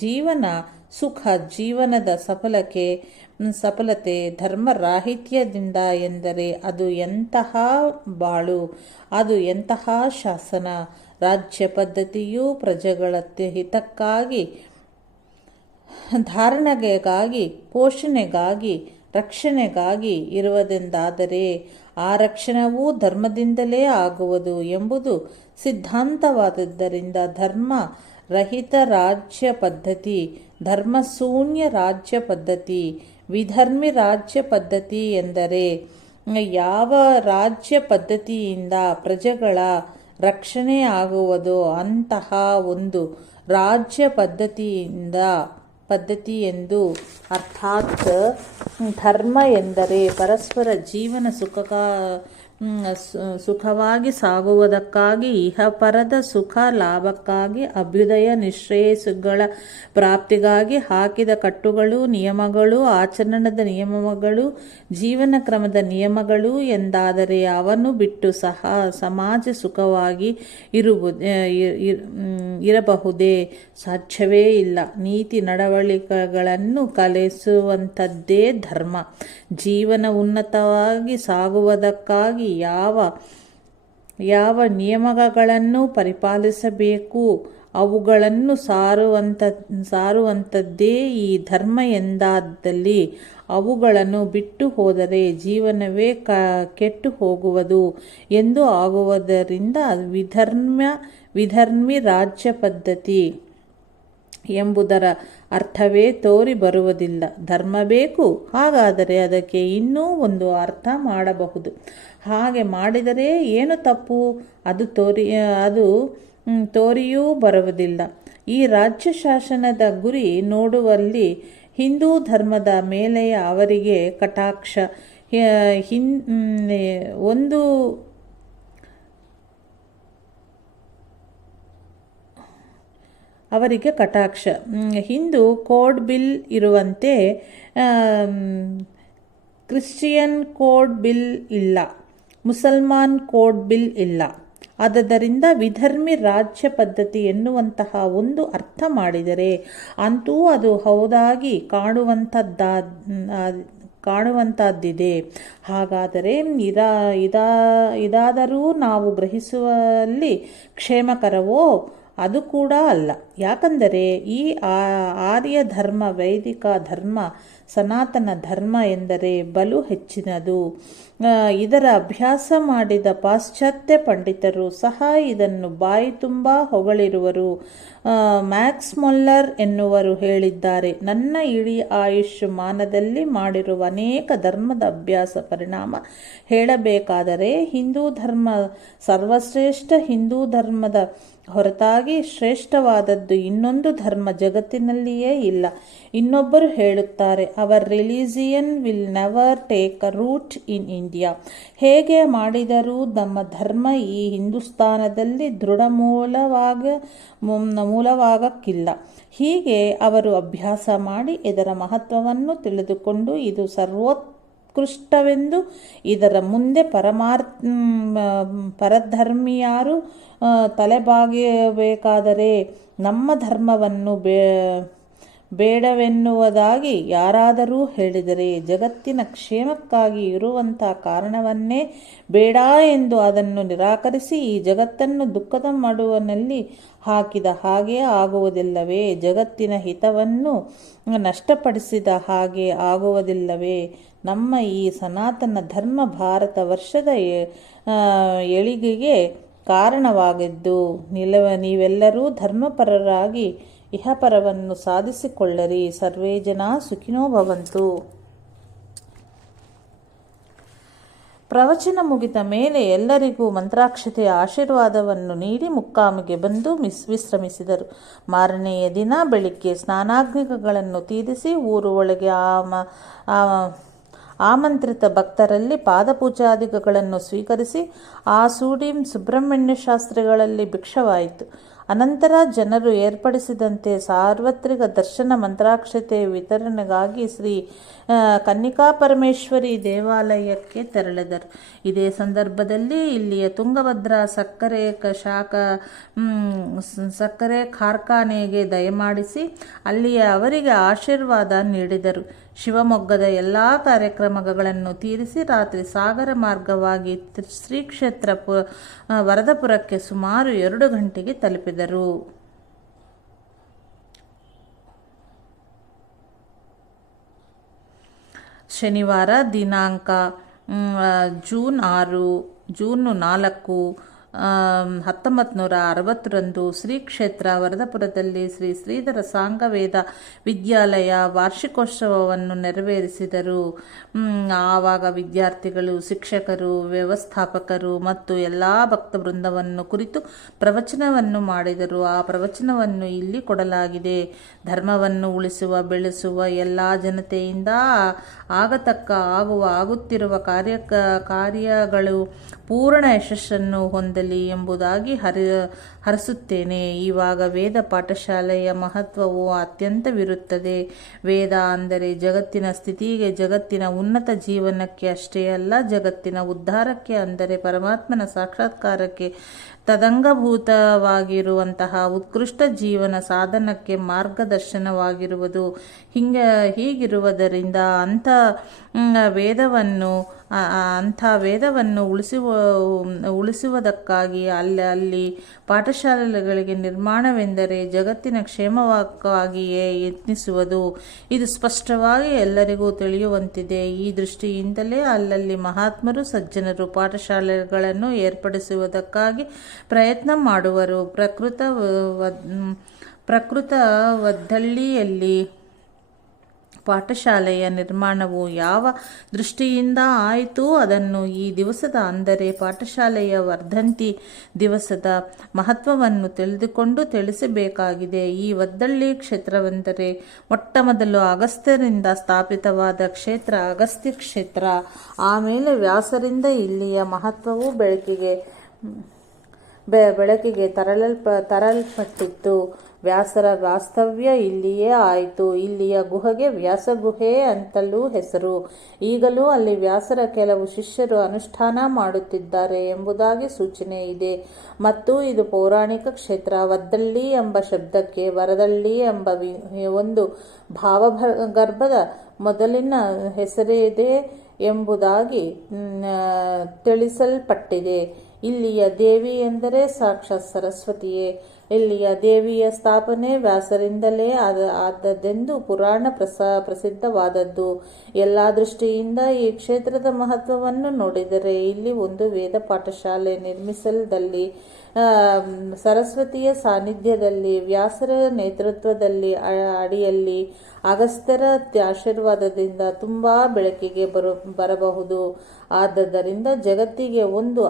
ಜೀವನ ಸುಖ, ಜೀವನದ ಸಫಲತೆ ಧರ್ಮರಾಹಿತ್ಯದಿಂದ ಎಂದರೆ ಅದು ಎಂತಹ ಬಾಳು, ಅದು ಎಂತಹ ಶಾಸನ. ರಾಜ್ಯ ಪದ್ಧತಿಯು ಪ್ರಜೆಗಳ ಹಿತಕ್ಕಾಗಿ, ಧಾರಣೆಗಾಗಿ, ಪೋಷಣೆಗಾಗಿ, ರಕ್ಷಣೆಗಾಗಿ ಇರುವುದೆಂದಾದರೆ ಆ ರಕ್ಷಣೆಯೂ ಧರ್ಮದಿಂದಲೇ ಆಗುವುದು ಎಂಬುದು ಸಿದ್ಧಾಂತವಾದದ್ದರಿಂದ ಧರ್ಮ ರಹಿತ ರಾಜ್ಯ ಪದ್ಧತಿ, ಧರ್ಮಶೂನ್ಯ ರಾಜ್ಯ ಪದ್ಧತಿ, ವಿಧರ್ಮಿ ರಾಜ್ಯ ಪದ್ಧತಿ ಎಂದರೆ ಯಾವ ರಾಜ್ಯ ಪದ್ಧತಿಯಿಂದ ಪ್ರಜೆಗಳ ರಕ್ಷಣೆ ಆಗುವುದೋ ಅಂತಹ ಒಂದು ರಾಜ್ಯ ಪದ್ಧತಿ ಎಂದು. ಅರ್ಥಾತ್ ಧರ್ಮ ಎಂದರೆ ಪರಸ್ಪರ ಜೀವನ ಸುಖವಾಗಿ ಸಾಗುವುದಕ್ಕಾಗಿ, ಇಹಪರದ ಸುಖ ಲಾಭಕ್ಕಾಗಿ, ಅಭ್ಯುದಯ ನಿಶ್ರೇಯಸ್ಸುಗಳ ಪ್ರಾಪ್ತಿಗಾಗಿ ಹಾಕಿದ ಕಟ್ಟುಗಳು, ನಿಯಮಗಳು, ಆಚರಣದ ನಿಯಮಗಳು, ಜೀವನ ಕ್ರಮದ ನಿಯಮಗಳು ಎಂದಾದರೆ ಅವನ್ನು ಬಿಟ್ಟು ಸಹ ಸಮಾಜ ಸುಖವಾಗಿ ಇರಬಹುದೇ? ಸಾಧ್ಯವೇ ಇಲ್ಲ. ನೀತಿ ನಡವಳಿಕೆಗಳನ್ನು ಕಲಿಸುವಂಥದ್ದೇ ಧರ್ಮ. ಜೀವನ ಉನ್ನತವಾಗಿ ಸಾಗುವುದಕ್ಕಾಗಿ ಯಾವ ನಿಯಮಗಳನ್ನು ಪರಿಪಾಲಿಸಬೇಕು ಅವುಗಳನ್ನು ಸಾರುವಂಥದ್ದೇ ಈ ಧರ್ಮ ಎಂದಾದಲ್ಲಿ ಅವುಗಳನ್ನು ಬಿಟ್ಟು ಹೋದರೆ ಜೀವನವೇ ಕೆಟ್ಟು ಹೋಗುವುದು ಎಂದು ಆಗುವುದರಿಂದ ವಿಧರ್ಮಿ ರಾಜ್ಯ ಪದ್ಧತಿ ಎಂಬುದರ ಅರ್ಥವೇ ತೋರಿ ಬರುವುದಿಲ್ಲ. ಧರ್ಮ ಬೇಕು, ಹಾಗಾದರೆ ಅದಕ್ಕೆ ಇನ್ನೂ ಒಂದು ಅರ್ಥ ಮಾಡಬಹುದು. ಹಾಗೆ ಮಾಡಿದರೆ ಏನು ತಪ್ಪು? ಅದು ತೋರಿಯೂ ಬರುವುದಿಲ್ಲ. ಈ ರಾಜ್ಯ ಶಾಸನದ ಗುರಿ ನೋಡುವಲ್ಲಿ ಹಿಂದೂ ಧರ್ಮದ ಮೇಲೆ ಅವರಿಗೆ ಕಟಾಕ್ಷ. ಹಿಂದೂ ಕೋಡ್ ಬಿಲ್ ಇರುವಂತೆ ಕ್ರಿಶ್ಚಿಯನ್ ಕೋಡ್ ಬಿಲ್ ಇಲ್ಲ, ಮುಸಲ್ಮಾನ್ ಕೋಡ್ ಬಿಲ್ ಇಲ್ಲ. ಆದ್ದರಿಂದ ವಿಧರ್ಮಿ ರಾಜ್ಯ ಪದ್ಧತಿ ಎನ್ನುವಂತಹ ಒಂದು ಅರ್ಥ ಮಾಡಿದರೆ ಅಂತೂ ಅದು ಹೌದಾಗಿ ಕಾಣುವಂಥದ್ದಿದೆ. ಹಾಗಾದರೆ ಇದಾದರೂ ನಾವು ಗ್ರಹಿಸುವಲ್ಲಿ ಕ್ಷೇಮಕರವೋ? ಅದು ಕೂಡ ಅಲ್ಲ. ಯಾಕಂದರೆ ಈ ಆರ್ಯ ಧರ್ಮ, ವೈದಿಕ ಧರ್ಮ, ಸನಾತನ ಧರ್ಮ ಎಂದರೆ ಬಲು ಹೆಚ್ಚಿನದು. ಇದರ ಅಭ್ಯಾಸ ಮಾಡಿದ ಪಾಶ್ಚಾತ್ಯ ಪಂಡಿತರು ಸಹ ಇದನ್ನು ಬಾಯಿ ತುಂಬ ಹೊಗಳಿರುವರು. ಮ್ಯಾಕ್ಸ್ ಮೊಲ್ಲರ್ ಎನ್ನುವರು ಹೇಳಿದ್ದಾರೆ, ನನ್ನ ಇಡೀ ಆಯುಷ್ಮಾನದಲ್ಲಿ ಮಾಡಿರುವ ಅನೇಕ ಧರ್ಮದ ಅಭ್ಯಾಸ ಪರಿಣಾಮ ಹೇಳಬೇಕಾದರೆ ಹಿಂದೂ ಧರ್ಮ ಸರ್ವಶ್ರೇಷ್ಠ. ಹಿಂದೂ ಧರ್ಮದ ಹೊರತಾಗಿ ಶ್ರೇಷ್ಠವಾದದ್ದು ಇನ್ನೊಂದು ಧರ್ಮ ಜಗತ್ತಿನಲ್ಲಿಯೇ ಇಲ್ಲ. ಇನ್ನೊಬ್ಬರು ಹೇಳುತ್ತಾರೆ, our religion will never take a root in India. ಹೇಗೆ ಮಾಡಿದರೂ ನಮ್ಮ ಧರ್ಮ ಈ ಹಿಂದೂಸ್ತಾನದಲ್ಲಿ ದೃಢ ಮೂಲವಾಗಕ್ಕಿಲ್ಲ. ಹೀಗೆ ಅವರು ಅಭ್ಯಾಸ ಮಾಡಿ ಇದರ ಮಹತ್ವವನ್ನು ತಿಳಿದುಕೊಂಡು ಇದು ಸರ್ವೋತ್ಕೃಷ್ಟವೆಂದು ಇದರ ಮುಂದೆ ಪರಧರ್ಮಿಯಾರು ತಲೆಬಾಗಬೇಕಾದರೆ ನಮ್ಮ ಧರ್ಮವನ್ನು ಬೇಡವೆನ್ನುವುದಾಗಿ ಯಾರಾದರೂ ಹೇಳಿದರೆ ಜಗತ್ತಿನ ಕ್ಷೇಮಕ್ಕಾಗಿ ಇರುವಂಥ ಕಾರಣವನ್ನೇ ಬೇಡ ಎಂದು ಅದನ್ನು ನಿರಾಕರಿಸಿ ಈ ಜಗತ್ತನ್ನು ದುಃಖದ ಮಡುವಿನಲ್ಲಿ ಹಾಕಿದ ಹಾಗೆ ಆಗುವುದಿಲ್ಲವೇ? ಜಗತ್ತಿನ ಹಿತವನ್ನು ನಷ್ಟಪಡಿಸಿದ ಹಾಗೆ ಆಗುವುದಿಲ್ಲವೇ? ನಮ್ಮ ಈ ಸನಾತನ ಧರ್ಮ ಭಾರತ ವರ್ಷದ ಏಳಿಗೆಗೆ ಕಾರಣವಾಗಿದ್ದು ನೀವೆಲ್ಲರೂ ಧರ್ಮಪರರಾಗಿ ಇಹಪರವನ್ನು ಸಾಧಿಸಿಕೊಳ್ಳಿರಿ. ಸರ್ವೇ ಜನ ಸುಖಿನೋ ಭವಂತು. ಪ್ರವಚನ ಮುಗಿದ ಮೇಲೆ ಎಲ್ಲರಿಗೂ ಮಂತ್ರಾಕ್ಷತೆಯ ಆಶೀರ್ವಾದವನ್ನು ನೀಡಿ ಮುಕ್ಕಾಮಿಗೆ ಬಂದು ವಿಶ್ರಮಿಸಿದರು. ಮಾರನೆಯ ದಿನ ಬೆಳಿಗ್ಗೆ ಸ್ನಾನಾಗ್ನಿಗಳನ್ನು ತೀರಿಸಿ ಊರು ಒಳಗೆ ಆಮಂತ್ರಿತ ಭಕ್ತರಲ್ಲಿ ಪಾದಪೂಜಾದಿಗಳನ್ನು ಸ್ವೀಕರಿಸಿ ಆಸೂಡಿ ಸುಬ್ರಹ್ಮಣ್ಯ ಶಾಸ್ತ್ರಿಗಳಲ್ಲಿ ಭಿಕ್ಷವಾಯಿತು. ಅನಂತರ ಜನರು ಏರ್ಪಡಿಸಿದಂತೆ ಸಾರ್ವತ್ರಿಕ ದರ್ಶನ ಮಂತ್ರಾಕ್ಷತೆ ವಿತರಣೆಗಾಗಿ ಶ್ರೀ ಕನ್ನಿಕಾಪರಮೇಶ್ವರಿ ದೇವಾಲಯಕ್ಕೆ ತೆರಳಿದರು. ಇದೇ ಸಂದರ್ಭದಲ್ಲಿ ಇಲ್ಲಿಯ ತುಂಗಭದ್ರಾ ಸಕ್ಕರೆ ಕಾರ್ಖಾನೆಗೆ ದಯಮಾಡಿಸಿ ಅಲ್ಲಿಯ ಅವರಿಗೆ ಆಶೀರ್ವಾದ ನೀಡಿದರು. ಶಿವಮೊಗ್ಗದ ಎಲ್ಲ ಕಾರ್ಯಕ್ರಮಗಳನ್ನು ತೀರಿಸಿ ರಾತ್ರಿ ಸಾಗರ ಮಾರ್ಗವಾಗಿ ಶ್ರೀ ಕ್ಷೇತ್ರ ವರದಪುರಕ್ಕೆ ಸುಮಾರು 2 ಗಂಟೆಗೆ ತಲುಪಿದರು. ಶನಿವಾರ ದಿನಾಂಕ ಜೂನ್ 4, 1960 ಶ್ರೀ ಕ್ಷೇತ್ರ ವರದಪುರದಲ್ಲಿ ಶ್ರೀ ಶ್ರೀಧರ ಸಾಂಗವೇದ ವಿದ್ಯಾಲಯ ವಾರ್ಷಿಕೋತ್ಸವವನ್ನು ನೆರವೇರಿಸಿದರು. ಆವಾಗ ವಿದ್ಯಾರ್ಥಿಗಳು, ಶಿಕ್ಷಕರು, ವ್ಯವಸ್ಥಾಪಕರು ಮತ್ತು ಎಲ್ಲ ಭಕ್ತವೃಂದವನ್ನು ಕುರಿತು ಪ್ರವಚನವನ್ನು ಮಾಡಿದರು. ಆ ಪ್ರವಚನವನ್ನು ಇಲ್ಲಿ ಕೊಡಲಾಗಿದೆ. ಧರ್ಮವನ್ನು ಉಳಿಸುವ, ಬೆಳೆಸುವ ಎಲ್ಲ ಜನತೆಯಿಂದ ಆಗುತ್ತಿರುವ ಕಾರ್ಯಗಳು ಪೂರ್ಣ ಯಶಸ್ಸನ್ನು ಹೊಂದಲಿ ಎಂಬುದಾಗಿ ಹರಸುತ್ತೇನೆ. ಇವಾಗ ವೇದ ಪಾಠಶಾಲೆಯ ಮಹತ್ವವು ಅತ್ಯಂತವಿರುತ್ತದೆ. ವೇದ ಅಂದರೆ ಜಗತ್ತಿನ ಸ್ಥಿತಿಗೆ, ಜಗತ್ತಿನ ಉನ್ನತ ಜೀವನಕ್ಕೆ ಅಷ್ಟೇ ಅಲ್ಲ, ಜಗತ್ತಿನ ಉದ್ಧಾರಕ್ಕೆ ಅಂದರೆ ಪರಮಾತ್ಮನ ಸಾಕ್ಷಾತ್ಕಾರಕ್ಕೆ ತದಂಗಭೂತವಾಗಿರುವಂತಹ ಉತ್ಕೃಷ್ಟ ಜೀವನ ಸಾಧನಕ್ಕೆ ಮಾರ್ಗದರ್ಶನವಾಗಿರುವುದು. ಹೀಗಿರುವುದರಿಂದ ಅಂಥ ವೇದವನ್ನು ಉಳಿಸುವುದಕ್ಕಾಗಿ ಅಲ್ಲಿ ಪಾಠಶಾಲೆಗಳಿಗೆ ನಿರ್ಮಾಣವೆಂದರೆ ಜಗತ್ತಿನ ಕ್ಷೇಮಕ್ಕಾಗಿಯೇ ಯತ್ನಿಸುವುದು. ಇದು ಸ್ಪಷ್ಟವಾಗಿ ಎಲ್ಲರಿಗೂ ತಿಳಿಯುವಂತಿದೆ. ಈ ದೃಷ್ಟಿಯಿಂದಲೇ ಅಲ್ಲಲ್ಲಿ ಮಹಾತ್ಮರು, ಸಜ್ಜನರು ಪಾಠಶಾಲೆಗಳನ್ನು ಏರ್ಪಡಿಸುವುದಕ್ಕಾಗಿ ಪ್ರಯತ್ನ ಮಾಡುವರು. ಪ್ರಕೃತ ವದ್ದಳ್ಳಿಯಲ್ಲಿ ಪಾಠಶಾಲೆಯ ನಿರ್ಮಾಣವು ಯಾವ ದೃಷ್ಟಿಯಿಂದ ಆಯಿತು ಅದನ್ನು ಈ ದಿವಸದ ಅಂದರೆ ಪಾಠಶಾಲೆಯ ವರ್ಧಂತಿ ದಿವಸದ ಮಹತ್ವವನ್ನು ತಿಳಿದುಕೊಂಡು ತಿಳಿಸಬೇಕಾಗಿದೆ. ಈ ವದ್ದಳ್ಳಿ ಕ್ಷೇತ್ರವೆಂದರೆ ಮೊಟ್ಟಮೊದಲು ಅಗಸ್ತ್ಯರಿಂದ ಸ್ಥಾಪಿತವಾದ ಕ್ಷೇತ್ರ, ಅಗಸ್ತ್ಯ ಕ್ಷೇತ್ರ. ಆಮೇಲೆ ವ್ಯಾಸರಿಂದ ಇಲ್ಲಿಯ ಮಹತ್ವವು ಬೆಳಕಿಗೆ ಬೆಳಕಿಗೆ ತರಲ್ಪಟ್ಟಿತ್ತು. ವ್ಯಾಸರ ವಾಸ್ತವ್ಯ ಇಲ್ಲಿಯೇ ಆಯಿತು. ಇಲ್ಲಿಯ ಗುಹೆಗೆ ವ್ಯಾಸಗುಹೆ ಅಂತಲೂ ಹೆಸರು. ಈಗಲೂ ಅಲ್ಲಿ ವ್ಯಾಸರ ಕೆಲವು ಶಿಷ್ಯರು ಅನುಷ್ಠಾನ ಮಾಡುತ್ತಿದ್ದಾರೆ ಎಂಬುದಾಗಿ ಸೂಚನೆ ಇದೆ. ಮತ್ತು ಇದು ಪೌರಾಣಿಕ ಕ್ಷೇತ್ರ. ವದ್ದಳ್ಳಿ ಎಂಬ ಶಬ್ದಕ್ಕೆ ವರದಳ್ಳಿ ಎಂಬ ಒಂದು ಭಾವಗರ್ಭದ ಮೊದಲಿನ ಹೆಸರಿದೆ ಎಂಬುದಾಗಿ ತಿಳಿಸಲ್ಪಟ್ಟಿದೆ. ಇಲ್ಲಿಯ ದೇವಿ ಎಂದರೆ ಸಾಕ್ಷಾತ್ ಸರಸ್ವತಿಯೇ. ಇಲ್ಲಿಯ ದೇವಿಯ ಸ್ಥಾಪನೆ ವ್ಯಾಸರಿಂದಲೇ ಆದದ್ದೆಂದು ಪುರಾಣ ಪ್ರಸಿದ್ಧವಾದದ್ದು. ಎಲ್ಲ ದೃಷ್ಟಿಯಿಂದ ಈ ಕ್ಷೇತ್ರದ ಮಹತ್ವವನ್ನು ನೋಡಿದರೆ ಇಲ್ಲಿ ಒಂದು ವೇದ ಪಾಠಶಾಲೆ ನಿರ್ಮಿಸಲ್ದಲ್ಲಿ, ಸರಸ್ವತಿಯ ಸಾನ್ನಿಧ್ಯದಲ್ಲಿ, ವ್ಯಾಸರ ನೇತೃತ್ವದಲ್ಲಿ ಅಡಿಯಲ್ಲಿ ಅಗಸ್ತ್ಯರ ಆಶೀರ್ವಾದದಿಂದ ತುಂಬ ಬೆಳಕಿಗೆ ಬರಬಹುದು. ಆದ್ದರಿಂದ ಜಗತ್ತಿಗೆ ಒಂದು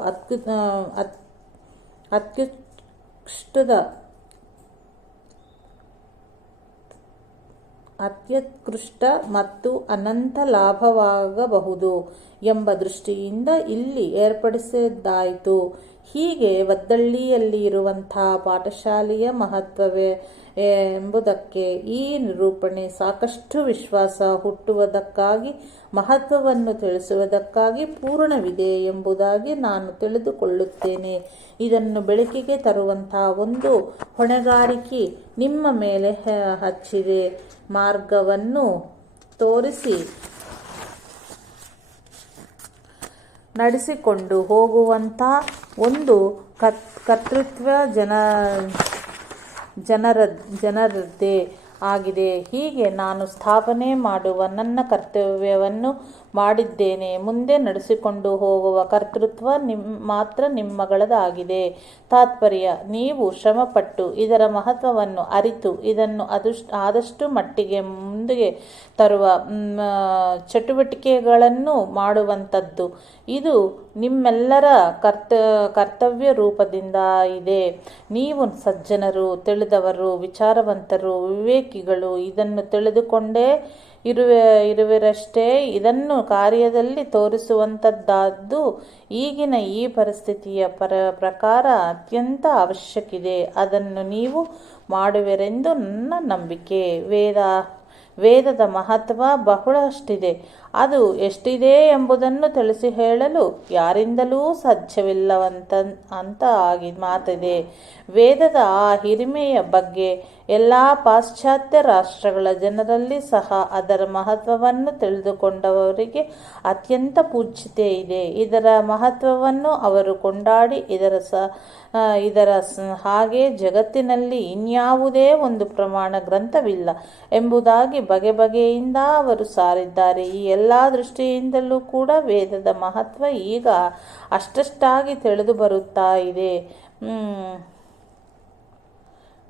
ಅತ್ಯುತ್ಕೃಷ್ಟ ಮತ್ತು ಅನಂತ ಲಾಭವಾಗಬಹುದು ಎಂಬ ದೃಷ್ಟಿಯಿಂದ ಇಲ್ಲಿ ಏರ್ಪಡಿಸಿದ್ದಾಯಿತು. ಹೀಗೆ ವದ್ದಳ್ಳಿಯಲ್ಲಿ ಇರುವಂತಹ ಪಾಠಶಾಲೆಯ ಮಹತ್ವವೇ ಎಂಬುದಕ್ಕೆ ಈ ನಿರೂಪಣೆ ಸಾಕಷ್ಟು ವಿಶ್ವಾಸ ಹುಟ್ಟುವುದಕ್ಕಾಗಿ, ಮಹತ್ವವನ್ನು ತಿಳಿಸುವುದಕ್ಕಾಗಿ ಪೂರ್ಣವಿದೆ ಎಂಬುದಾಗಿ ನಾನು ತಿಳಿದುಕೊಳ್ಳುತ್ತೇನೆ. ಇದನ್ನು ಬೆಳಕಿಗೆ ತರುವಂತಹ ಒಂದು ಹೊಣೆಗಾರಿಕೆ ನಿಮ್ಮ ಮೇಲೆ ಹಚ್ಚಿದೆ. ಮಾರ್ಗವನ್ನು ತೋರಿಸಿ ನಡೆಸಿಕೊಂಡು ಹೋಗುವಂಥ ಒಂದು ಕರ್ತೃತ್ವ ಜನರದ್ದೇ ಆಗಿದೆ. ಹೀಗೆ ನಾನು ಸ್ಥಾಪನೆ ಮಾಡುವ ನನ್ನ ಕರ್ತವ್ಯವನ್ನು ಮಾಡಿದ್ದೇನೆ. ಮುಂದೆ ನಡೆಸಿಕೊಂಡು ಹೋಗುವ ಕರ್ತೃತ್ವ ಮಾತ್ರ ನಿಮ್ಮಗಳದಾಗಿದೆ. ತಾತ್ಪರ್ಯ: ನೀವು ಶ್ರಮಪಟ್ಟು ಇದರ ಮಹತ್ವವನ್ನು ಅರಿತು ಇದನ್ನು ಆದಷ್ಟು ಮಟ್ಟಿಗೆ ಮುಂದೆ ತರುವ ಚಟುವಟಿಕೆಗಳನ್ನು ಮಾಡುವಂಥದ್ದು. ಇದು ನಿಮ್ಮೆಲ್ಲರ ಕರ್ತವ್ಯ ರೂಪದಿಂದ ಇದೆ. ನೀವು ಸಜ್ಜನರು, ತಿಳಿದವರು, ವಿಚಾರವಂತರು, ವಿವೇಕಿಗಳು ಇದನ್ನು ತಿಳಿದುಕೊಂಡೇ ಇರುವಿರಷ್ಟೇ. ಇದನ್ನು ಕಾರ್ಯದಲ್ಲಿ ತೋರಿಸುವಂಥದ್ದಾದ್ದು ಈಗಿನ ಈ ಪರಿಸ್ಥಿತಿಯ ಪ್ರಕಾರ ಅತ್ಯಂತ ಅವಶ್ಯಕಿದೆ. ಅದನ್ನು ನೀವು ಮಾಡುವಿರೆಂದು ನನ್ನ ನಂಬಿಕೆ. ವೇದದ ಮಹತ್ವ ಬಹಳಷ್ಟಿದೆ. ಅದು ಎಷ್ಟಿದೆ ಎಂಬುದನ್ನು ತಿಳಿಸಿ ಹೇಳಲು ಯಾರಿಂದಲೂ ಸಾಧ್ಯವಿಲ್ಲವಂತ ಮಾತಿದೆ. ವೇದದ ಆ ಹಿರಿಮೆಯ ಬಗ್ಗೆ ಎಲ್ಲ ಪಾಶ್ಚಾತ್ಯ ರಾಷ್ಟ್ರಗಳ ಜನರಲ್ಲಿ ಸಹ ಅದರ ಮಹತ್ವವನ್ನು ತಿಳಿದುಕೊಂಡವರಿಗೆ ಅತ್ಯಂತ ಪೂಜ್ಯತೆ ಇದೆ. ಇದರ ಮಹತ್ವವನ್ನು ಅವರು ಕೊಂಡಾಡಿ ಇದರ ಹಾಗೆ ಜಗತ್ತಿನಲ್ಲಿ ಇನ್ಯಾವುದೇ ಒಂದು ಪ್ರಮಾಣ ಗ್ರಂಥವಿಲ್ಲ ಎಂಬುದಾಗಿ ಬಗೆಬಗೆಯಿಂದ ಅವರು ಸಾರಿದ್ದಾರೆ. ಈ ಎಲ್ಲ ದೃಷ್ಟಿಯಿಂದಲೂ ಕೂಡ ವೇದದ ಮಹತ್ವ ಈಗ ಅಷ್ಟಷ್ಟಾಗಿ ತಿಳಿದು ಬರುತ್ತಾ ಇದೆ.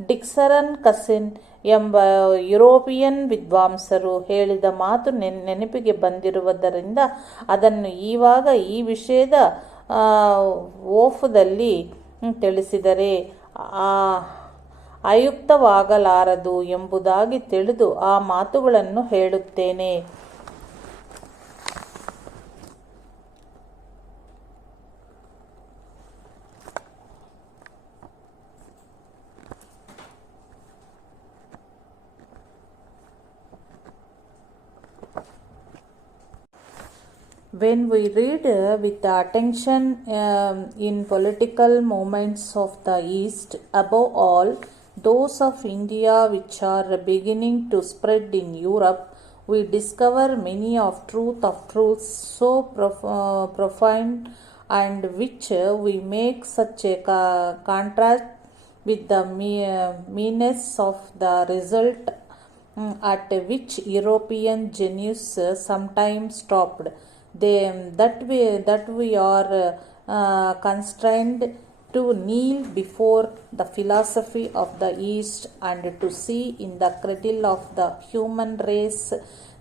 ಡಿಕ್ಸನ್ ಕಸಿನ್ ಎಂಬ ಯುರೋಪಿಯನ್ ವಿದ್ವಾಂಸರು ಹೇಳಿದ ಮಾತು ನೆನಪಿಗೆ ಬಂದಿರುವುದರಿಂದ ಅದನ್ನು ಈವಾಗ ಈ ವಿಷಯದ ಓಫದಲ್ಲಿ ತಿಳಿಸಿದರೆ ಅಯುಕ್ತವಾಗಲಾರದು ಎಂಬುದಾಗಿ ತಿಳಿದು ಆ ಮಾತುಗಳನ್ನು ಹೇಳುತ್ತೇನೆ. When we read with attention in political movements of the East, above all those of India which are beginning to spread in Europe, we discover many of truths so profound and which we make such a contrast with the meanness of the result at which European genius sometimes stopped. That we are constrained to kneel before the philosophy of the East and to see in the cradle of the human race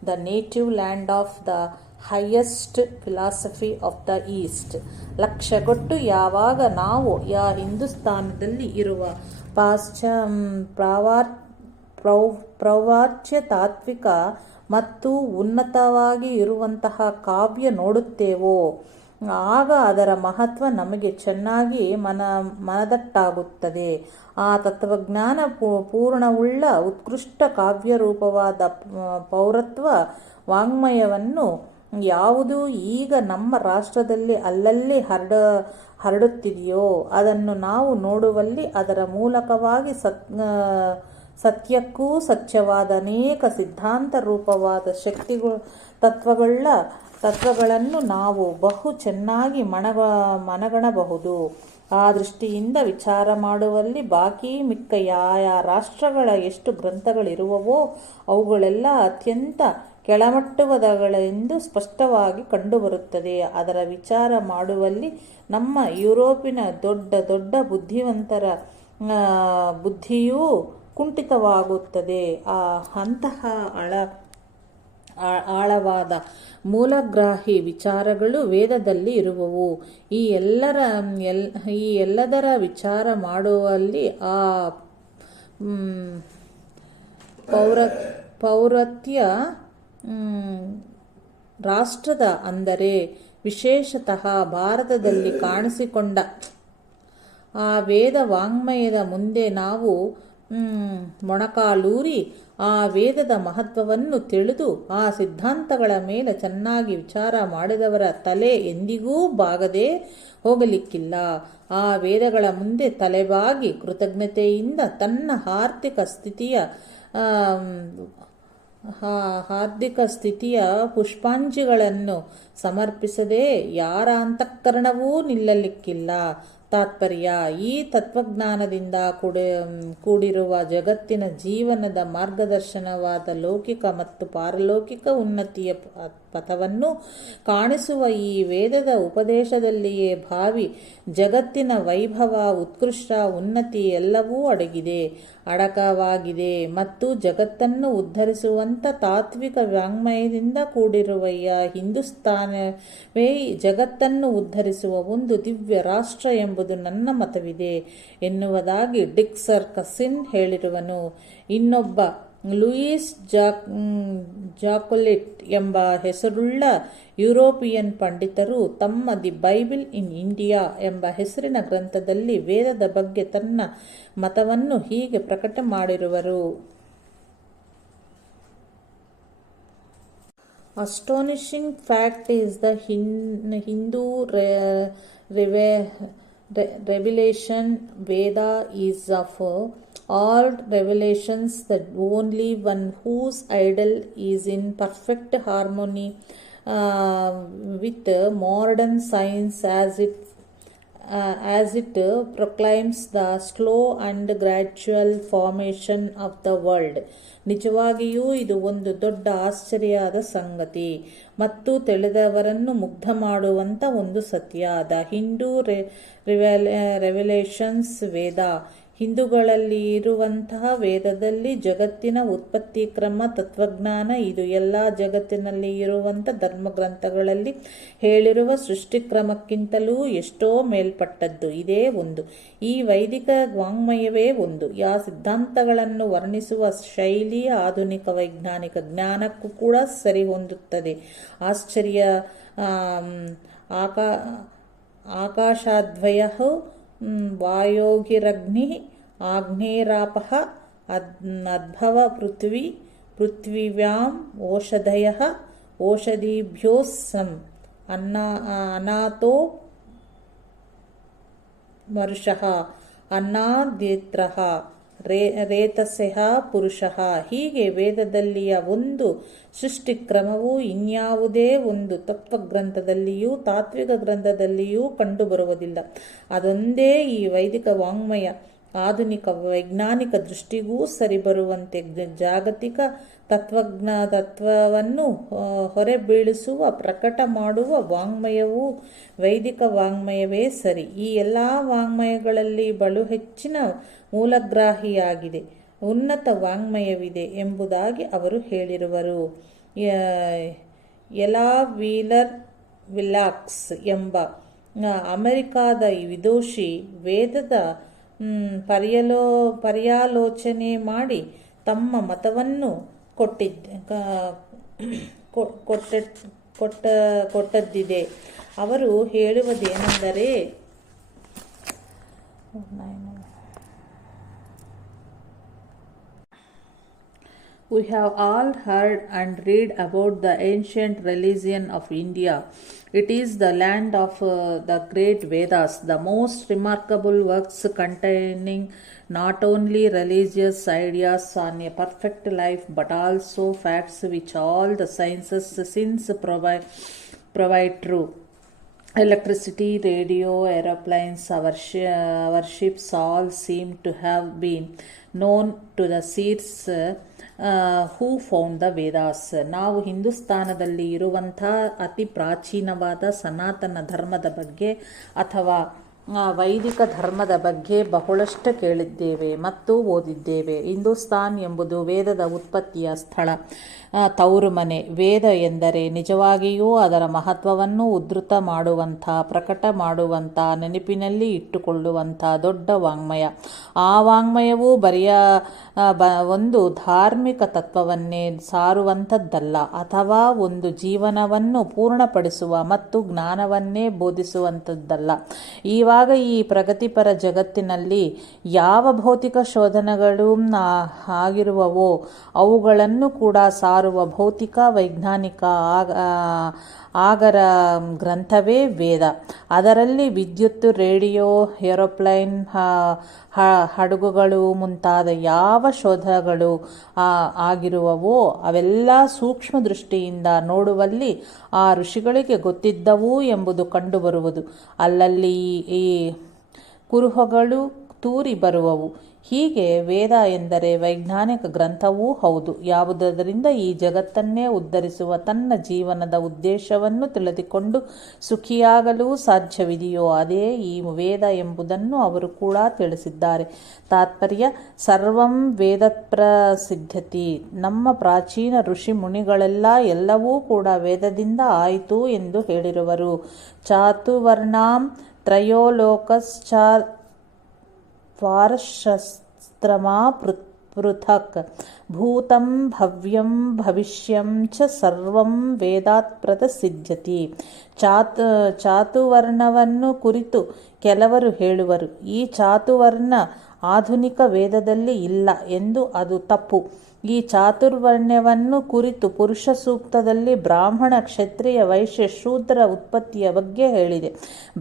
the native land of the highest philosophy of the East. ಲಕ್ಷಗೊಟ್ಟು ಯಾವಾಗ ನಾವು ಹಿಂದೂಸ್ತಾನದಲ್ಲಿ ಇರುವ ಪ್ರವಾಚ್ಯ ತಾತ್ವಿಕ ಮತ್ತು ಉನ್ನತವಾಗಿ ಇರುವಂತಹ ಕಾವ್ಯ ನೋಡುತ್ತೇವೋ ಆಗ ಅದರ ಮಹತ್ವ ನಮಗೆ ಚೆನ್ನಾಗಿ ಮನದಟ್ಟಾಗುತ್ತದೆ. ಆ ತತ್ವಜ್ಞಾನ ಪೂರ್ಣವುಳ್ಳ ಉತ್ಕೃಷ್ಟ ಕಾವ್ಯರೂಪವಾದ ಪೌರತ್ವ ವಾङ्ಮಯವನ್ನು ಯಾವುದು ಈಗ ನಮ್ಮ ರಾಷ್ಟ್ರದಲ್ಲಿ ಅಲ್ಲಲ್ಲಿ ಹರಡುತ್ತಿದೆಯೋ ಅದನ್ನು ನಾವು ನೋಡುವಲ್ಲಿ ಅದರ ಮೂಲಕವಾಗಿ ಸತ್ಯಕ್ಕೂ ಸತ್ಯವಾದ ಅನೇಕ ಸಿದ್ಧಾಂತ ರೂಪವಾದ ತತ್ವಗಳನ್ನು ನಾವು ಬಹು ಚೆನ್ನಾಗಿ ಮನಗಣಬಹುದು. ಆ ದೃಷ್ಟಿಯಿಂದ ವಿಚಾರ ಮಾಡುವಲ್ಲಿ ಬಾಕಿ ಮಿಕ್ಕ ರಾಷ್ಟ್ರಗಳ ಎಷ್ಟು ಗ್ರಂಥಗಳಿರುವವೋ ಅವುಗಳೆಲ್ಲ ಅತ್ಯಂತ ಕೆಳಮಟ್ಟದವುಗಳೆಂದು ಸ್ಪಷ್ಟವಾಗಿ ಕಂಡುಬರುತ್ತದೆ. ಅದರ ವಿಚಾರ ಮಾಡುವಲ್ಲಿ ನಮ್ಮ ಯುರೋಪಿನ ದೊಡ್ಡ ದೊಡ್ಡ ಬುದ್ಧಿವಂತರ ಬುದ್ಧಿಯೂ ಕುಂಠಿತವಾಗುತ್ತದೆ. ಅಂತಹ ಆಳವಾದ ಮೂಲಗ್ರಾಹಿ ವಿಚಾರಗಳು ವೇದದಲ್ಲಿ ಇರುವವು. ಈ ಎಲ್ಲದರ ವಿಚಾರ ಮಾಡುವಲ್ಲಿ ಆ ಪೌರತ್ಯ ರಾಷ್ಟ್ರದ ಅಂದರೆ ವಿಶೇಷತಃ ಭಾರತದಲ್ಲಿ ಕಾಣಿಸಿಕೊಂಡ ಆ ವೇದ ವಾङ्ಮಯದ ಮುಂದೆ ನಾವು ಮೊಣಕಾಲೂರಿ ಆ ವೇದದ ಮಹತ್ವವನ್ನು ತಿಳಿದು ಆ ಸಿದ್ಧಾಂತಗಳ ಮೇಲೆ ಚೆನ್ನಾಗಿ ವಿಚಾರ ಮಾಡಿದವರ ತಲೆ ಎಂದಿಗೂ ಬಾಗದೆ ಹೋಗಲಿಕ್ಕಿಲ್ಲ. ಆ ವೇದಗಳ ಮುಂದೆ ತಲೆಬಾಗಿ ಕೃತಜ್ಞತೆಯಿಂದ ತನ್ನ ಹಾರ್ದಿಕ ಸ್ಥಿತಿಯ ಪುಷ್ಪಾಂಜಲಿಗಳನ್ನು ಸಮರ್ಪಿಸದೆ ಯಾರ ಅಂತಃಕರಣವೂ ನಿಲ್ಲಲಿಕ್ಕಿಲ್ಲ. ತಾತ್ಪರ್ಯ: ಈ ತತ್ವಜ್ಞಾನದಿಂದ ಕೂಡಿರುವ ಜಗತ್ತಿನ ಜೀವನದ ಮಾರ್ಗದರ್ಶನವಾದ ಲೌಕಿಕ ಮತ್ತು ಪಾರಲೌಕಿಕ ಉನ್ನತಿಯ ಪಥವನ್ನು ಕಾಣಿಸುವ ಈ ವೇದದ ಉಪದೇಶದಲ್ಲಿಯೇ ಭಾವಿ ಜಗತ್ತಿನ ವೈಭವ, ಉತ್ಕೃಷ್ಟ, ಉನ್ನತಿ ಎಲ್ಲವೂ ಅಡಕವಾಗಿದೆ ಮತ್ತು ಜಗತ್ತನ್ನು ಉದ್ಧರಿಸುವಂಥ ತಾತ್ವಿಕ ವಾङ्ಮಯದಿಂದ ಕೂಡಿರುವ ಹಿಂದೂಸ್ತಾನವೇ ಜಗತ್ತನ್ನು ಉದ್ಧರಿಸುವ ಒಂದು ದಿವ್ಯ ರಾಷ್ಟ್ರ ಎಂಬುದು ನನ್ನ ಮತವಿದೆ ಎನ್ನುವುದಾಗಿ ಡಿಕ್ಸನ್ ಕಸಿನ್ ಹೇಳಿರುವನು. ಇನ್ನೊಬ್ಬ ಲೂಯಿಸ್ ಜಾಕೊಲಿಟ್ ಎಂಬ ಹೆಸರುಳ್ಳ ಯುರೋಪಿಯನ್ ಪಂಡಿತರು ತಮ್ಮ ದಿ ಬೈಬಲ್ ಇನ್ ಇಂಡಿಯಾ ಎಂಬ ಹೆಸರಿನ ಗ್ರಂಥದಲ್ಲಿ ವೇದದ ಬಗ್ಗೆ ತನ್ನ ಮತವನ್ನು ಹೀಗೆ ಪ್ರಕಟ ಮಾಡಿರುವರು. Astonishing fact is the Hindu revelation Veda is of all revelations the only one whose idol is in perfect harmony with modern science as it proclaims the slow and gradual formation of the world. ನಿಜವಾಗಿಯೂ ಇದು ಒಂದು ದೊಡ್ಡ ಆಶ್ಚರ್ಯದ ಸಂಗತಿ ಮತ್ತು ತಿಳಿದವರನ್ನು ಮುಗ್ಧ ಮಾಡುವಂಥ ಒಂದು ಸತ್ಯ. ದ ಹಿಂದೂ ರೆವಲ್ಯೂಷನ್ಸ್ ವೇದ ಹಿಂದೂಗಳಲ್ಲಿ ಇರುವಂತಹ ವೇದದಲ್ಲಿ ಜಗತ್ತಿನ ಉತ್ಪತ್ತಿ ಕ್ರಮ, ತತ್ವಜ್ಞಾನ ಇದು ಎಲ್ಲ ಜಗತ್ತಿನಲ್ಲಿ ಇರುವಂಥ ಧರ್ಮಗ್ರಂಥಗಳಲ್ಲಿ ಹೇಳಿರುವ ಸೃಷ್ಟಿಕ್ರಮಕ್ಕಿಂತಲೂ ಎಷ್ಟೋ ಮೇಲ್ಪಟ್ಟದ್ದು. ಇದೇ ಒಂದು. ಈ ವೈದಿಕ ವಾङ्ಮಯವೇ ಒಂದು. ಆ ಸಿದ್ಧಾಂತಗಳನ್ನು ವರ್ಣಿಸುವ ಶೈಲಿ ಆಧುನಿಕ ವೈಜ್ಞಾನಿಕ ಜ್ಞಾನಕ್ಕೂ ಕೂಡ ಸರಿ ಹೊಂದುತ್ತದೆ. ಆಶ್ಚರ್ಯ ಆಕಾಶಾದ್ವಯಃ ವಾಯೋಗಿರಗ್ನಿ ಆಗ್ನೇರಾಪಃ ಅದ್ಭವ ಪೃಥ್ವಿವ್ಯಾಂ ಓಷಧಯಃ ಓಷಧೀಭ್ಯೋಸ್ಸಂ ಅನಾಥೋ ಮರುಷಃ ಅನ್ನಾದಿತ್ರಃ ರೇತಸ್ಯಃ ಪುರುಷಃ. ಹೀಗೆ ವೇದದಲ್ಲಿಯ ಒಂದು ಸೃಷ್ಟಿಕ್ರಮವು ಇನ್ಯಾವುದೇ ಒಂದು ತತ್ವಗ್ರಂಥದಲ್ಲಿಯೂ ತಾತ್ವಿಕ ಗ್ರಂಥದಲ್ಲಿಯೂ ಕಂಡುಬರುವುದಿಲ್ಲ. ಅದೊಂದೇ ಈ ವೈದಿಕ ವಾङ्ಮಯ. ಆಧುನಿಕ ವೈಜ್ಞಾನಿಕ ದೃಷ್ಟಿಗೂ ಸರಿಬರುವಂತೆ ಜಾಗತಿಕ ತತ್ವವನ್ನು ಹೊರಬೀಳಿಸುವ ಪ್ರಕಟ ಮಾಡುವ ವಾङ्ಮಯವೂ ವೈದಿಕ ವಾङ्ಮಯವೇ ಸರಿ. ಈ ಎಲ್ಲ ವಾङ्ಮಯಗಳಲ್ಲಿ ಬಲು ಹೆಚ್ಚಿನ ಮೂಲಗ್ರಾಹಿಯಾಗಿದೆ ಉನ್ನತ ವಾङ्ಮಯವಿದೆ ಎಂಬುದಾಗಿ ಅವರು ಹೇಳಿರುವರು. ಎಲಾ ವೀಲರ್ ವಿಲಾಕ್ಸ್ ಎಂಬ ಅಮೆರಿಕಾದ ವಿದೂಷಿ ವೇದದ ಪರ್ಯಾಲೋಚನೆ ಮಾಡಿ ತಮ್ಮ ಮತವನ್ನು ಕೊಟ್ಟದ್ದಿದೆ. ಅವರು ಹೇಳುವುದೇನೆಂದರೆ, We have all heard and read about the ancient religion of India. It is the land of the great Vedas, the most remarkable works containing not only religious ideas on a perfect life but also facts which all the sciences since provide true. Electricity, radio, aeroplanes, our ships all seem to have been known to the seers who found the Vedas. ನಾವು ಹಿಂದೂಸ್ತಾನದಲ್ಲಿ ಇರುವಂಥ ಅತಿ ಪ್ರಾಚೀನವಾದ ಸನಾತನ ಧರ್ಮದ ಬಗ್ಗೆ ಅಥವಾ ವೈದಿಕ ಧರ್ಮದ ಬಗ್ಗೆ ಬಹಳಷ್ಟು ಕೇಳಿದ್ದೇವೆ ಮತ್ತು ಓದಿದ್ದೇವೆ. ಹಿಂದೂಸ್ತಾನ್ ಎಂಬುದು ವೇದದ ಉತ್ಪತ್ತಿಯ ಸ್ಥಳ, ತವರು ಮನೆ. ವೇದ ಎಂದರೆ ನಿಜವಾಗಿಯೂ ಅದರ ಮಹತ್ವವನ್ನು ಉದ್ಧೃತ ಮಾಡುವಂಥ, ಪ್ರಕಟ ಮಾಡುವಂಥ, ನೆನಪಿನಲ್ಲಿ ಇಟ್ಟುಕೊಳ್ಳುವಂಥ ದೊಡ್ಡ ವಾಂಗ್ಮಯ. ಆ ವಾಂಗ್ಮಯವು ಒಂದು ಧಾರ್ಮಿಕ ತತ್ವವನ್ನೇ ಸಾರುವಂಥದ್ದಲ್ಲ, ಅಥವಾ ಒಂದು ಜೀವನವನ್ನು ಪೂರ್ಣಪಡಿಸುವ ಮತ್ತು ಜ್ಞಾನವನ್ನೇ ಬೋಧಿಸುವಂಥದ್ದಲ್ಲ. ಇವಾಗ ಈ ಪ್ರಗತಿಪರ ಜಗತ್ತಿನಲ್ಲಿ ಯಾವ ಭೌತಿಕ ಶೋಧನೆಗಳು ಆಗಿರುವವೋ ಅವುಗಳನ್ನು ಕೂಡ ಸಾರುವ ಭೌತಿಕ ವೈಜ್ಞಾನಿಕ ಆಗರ ಗ್ರಂಥವೇ ವೇದ. ಅದರಲ್ಲಿ ವಿದ್ಯುತ್, ರೇಡಿಯೋ, ಏರೋಪ್ಲೇನ್, ಹಡಗುಗಳು ಮುಂತಾದ ಯಾವ ಶೋಧಗಳು ಆಗಿರುವವೋ ಅವೆಲ್ಲ ಸೂಕ್ಷ್ಮ ದೃಷ್ಟಿಯಿಂದ ನೋಡುವಲ್ಲಿ ಆ ಋಷಿಗಳಿಗೆ ಗೊತ್ತಿದ್ದವು ಎಂಬುದು ಕಂಡುಬರುವುದು. ಅಲ್ಲಲ್ಲಿ ಈ ಕುರುಹಗಳು ತೂರಿ ಬರುವವು. ಹೀಗೆ ವೇದ ಎಂದರೆ ವೈಜ್ಞಾನಿಕ ಗ್ರಂಥವೂ ಹೌದು. ಯಾವುದರಿಂದ ಈ ಜಗತ್ತನ್ನೇ ಉದ್ಧರಿಸುವ ತನ್ನ ಜೀವನದ ಉದ್ದೇಶವನ್ನು ತಿಳಿದುಕೊಂಡು ಸುಖಿಯಾಗಲು ಸಾಧ್ಯವಿದೆಯೋ ಅದೇ ಈ ವೇದ ಎಂಬುದನ್ನು ಅವರು ಕೂಡ ತಿಳಿಸಿದ್ದಾರೆ. ತಾತ್ಪರ್ಯ: ಸರ್ವಂ ವೇದಪ್ರಸಿದ್ಧತಿ. ನಮ್ಮ ಪ್ರಾಚೀನ ಋಷಿ ಮುನಿಗಳೆಲ್ಲ ಎಲ್ಲವೂ ಕೂಡ ವೇದದಿಂದ ಆಯಿತು ಎಂದು ಹೇಳಿರುವರು. ಚಾತುರ್ವರ್ಣಾಂ ತ್ರಯೋಲೋಕಶ್ಚ ಪಾರ್ಶಸ್ತ್ರಮಾ ಪೃಥಕ್ ಭೂತಂ ಭವ್ಯಂ ಭವಿಷ್ಯಂ ಚ ಸರ್ವಂ ವೇದಾತ್ ಪ್ರಸಿದ್ಧತಿ. ಚಾತುರ್ವರ್ಣವನ್ನು ಕುರಿತು ಕೆಲವರು ಹೇಳುವರು. ಈ ಚಾತುರ್ವರ್ಣ ಆಧುನಿಕ ವೇದದಲ್ಲಿ ಇಲ್ಲ ಎಂದು ಅದು ತಪ್ಪು. ಈ ಚಾತುರ್ವರ್ಣ್ಯವನ್ನು ಕುರಿತು ಪುರುಷ ಸೂಕ್ತದಲ್ಲಿ ಬ್ರಾಹ್ಮಣ, ಕ್ಷತ್ರಿಯ, ವೈಶ್ಯ, ಶೂದ್ರ ಉತ್ಪತ್ತಿಯ ಬಗ್ಗೆ ಹೇಳಿದೆ.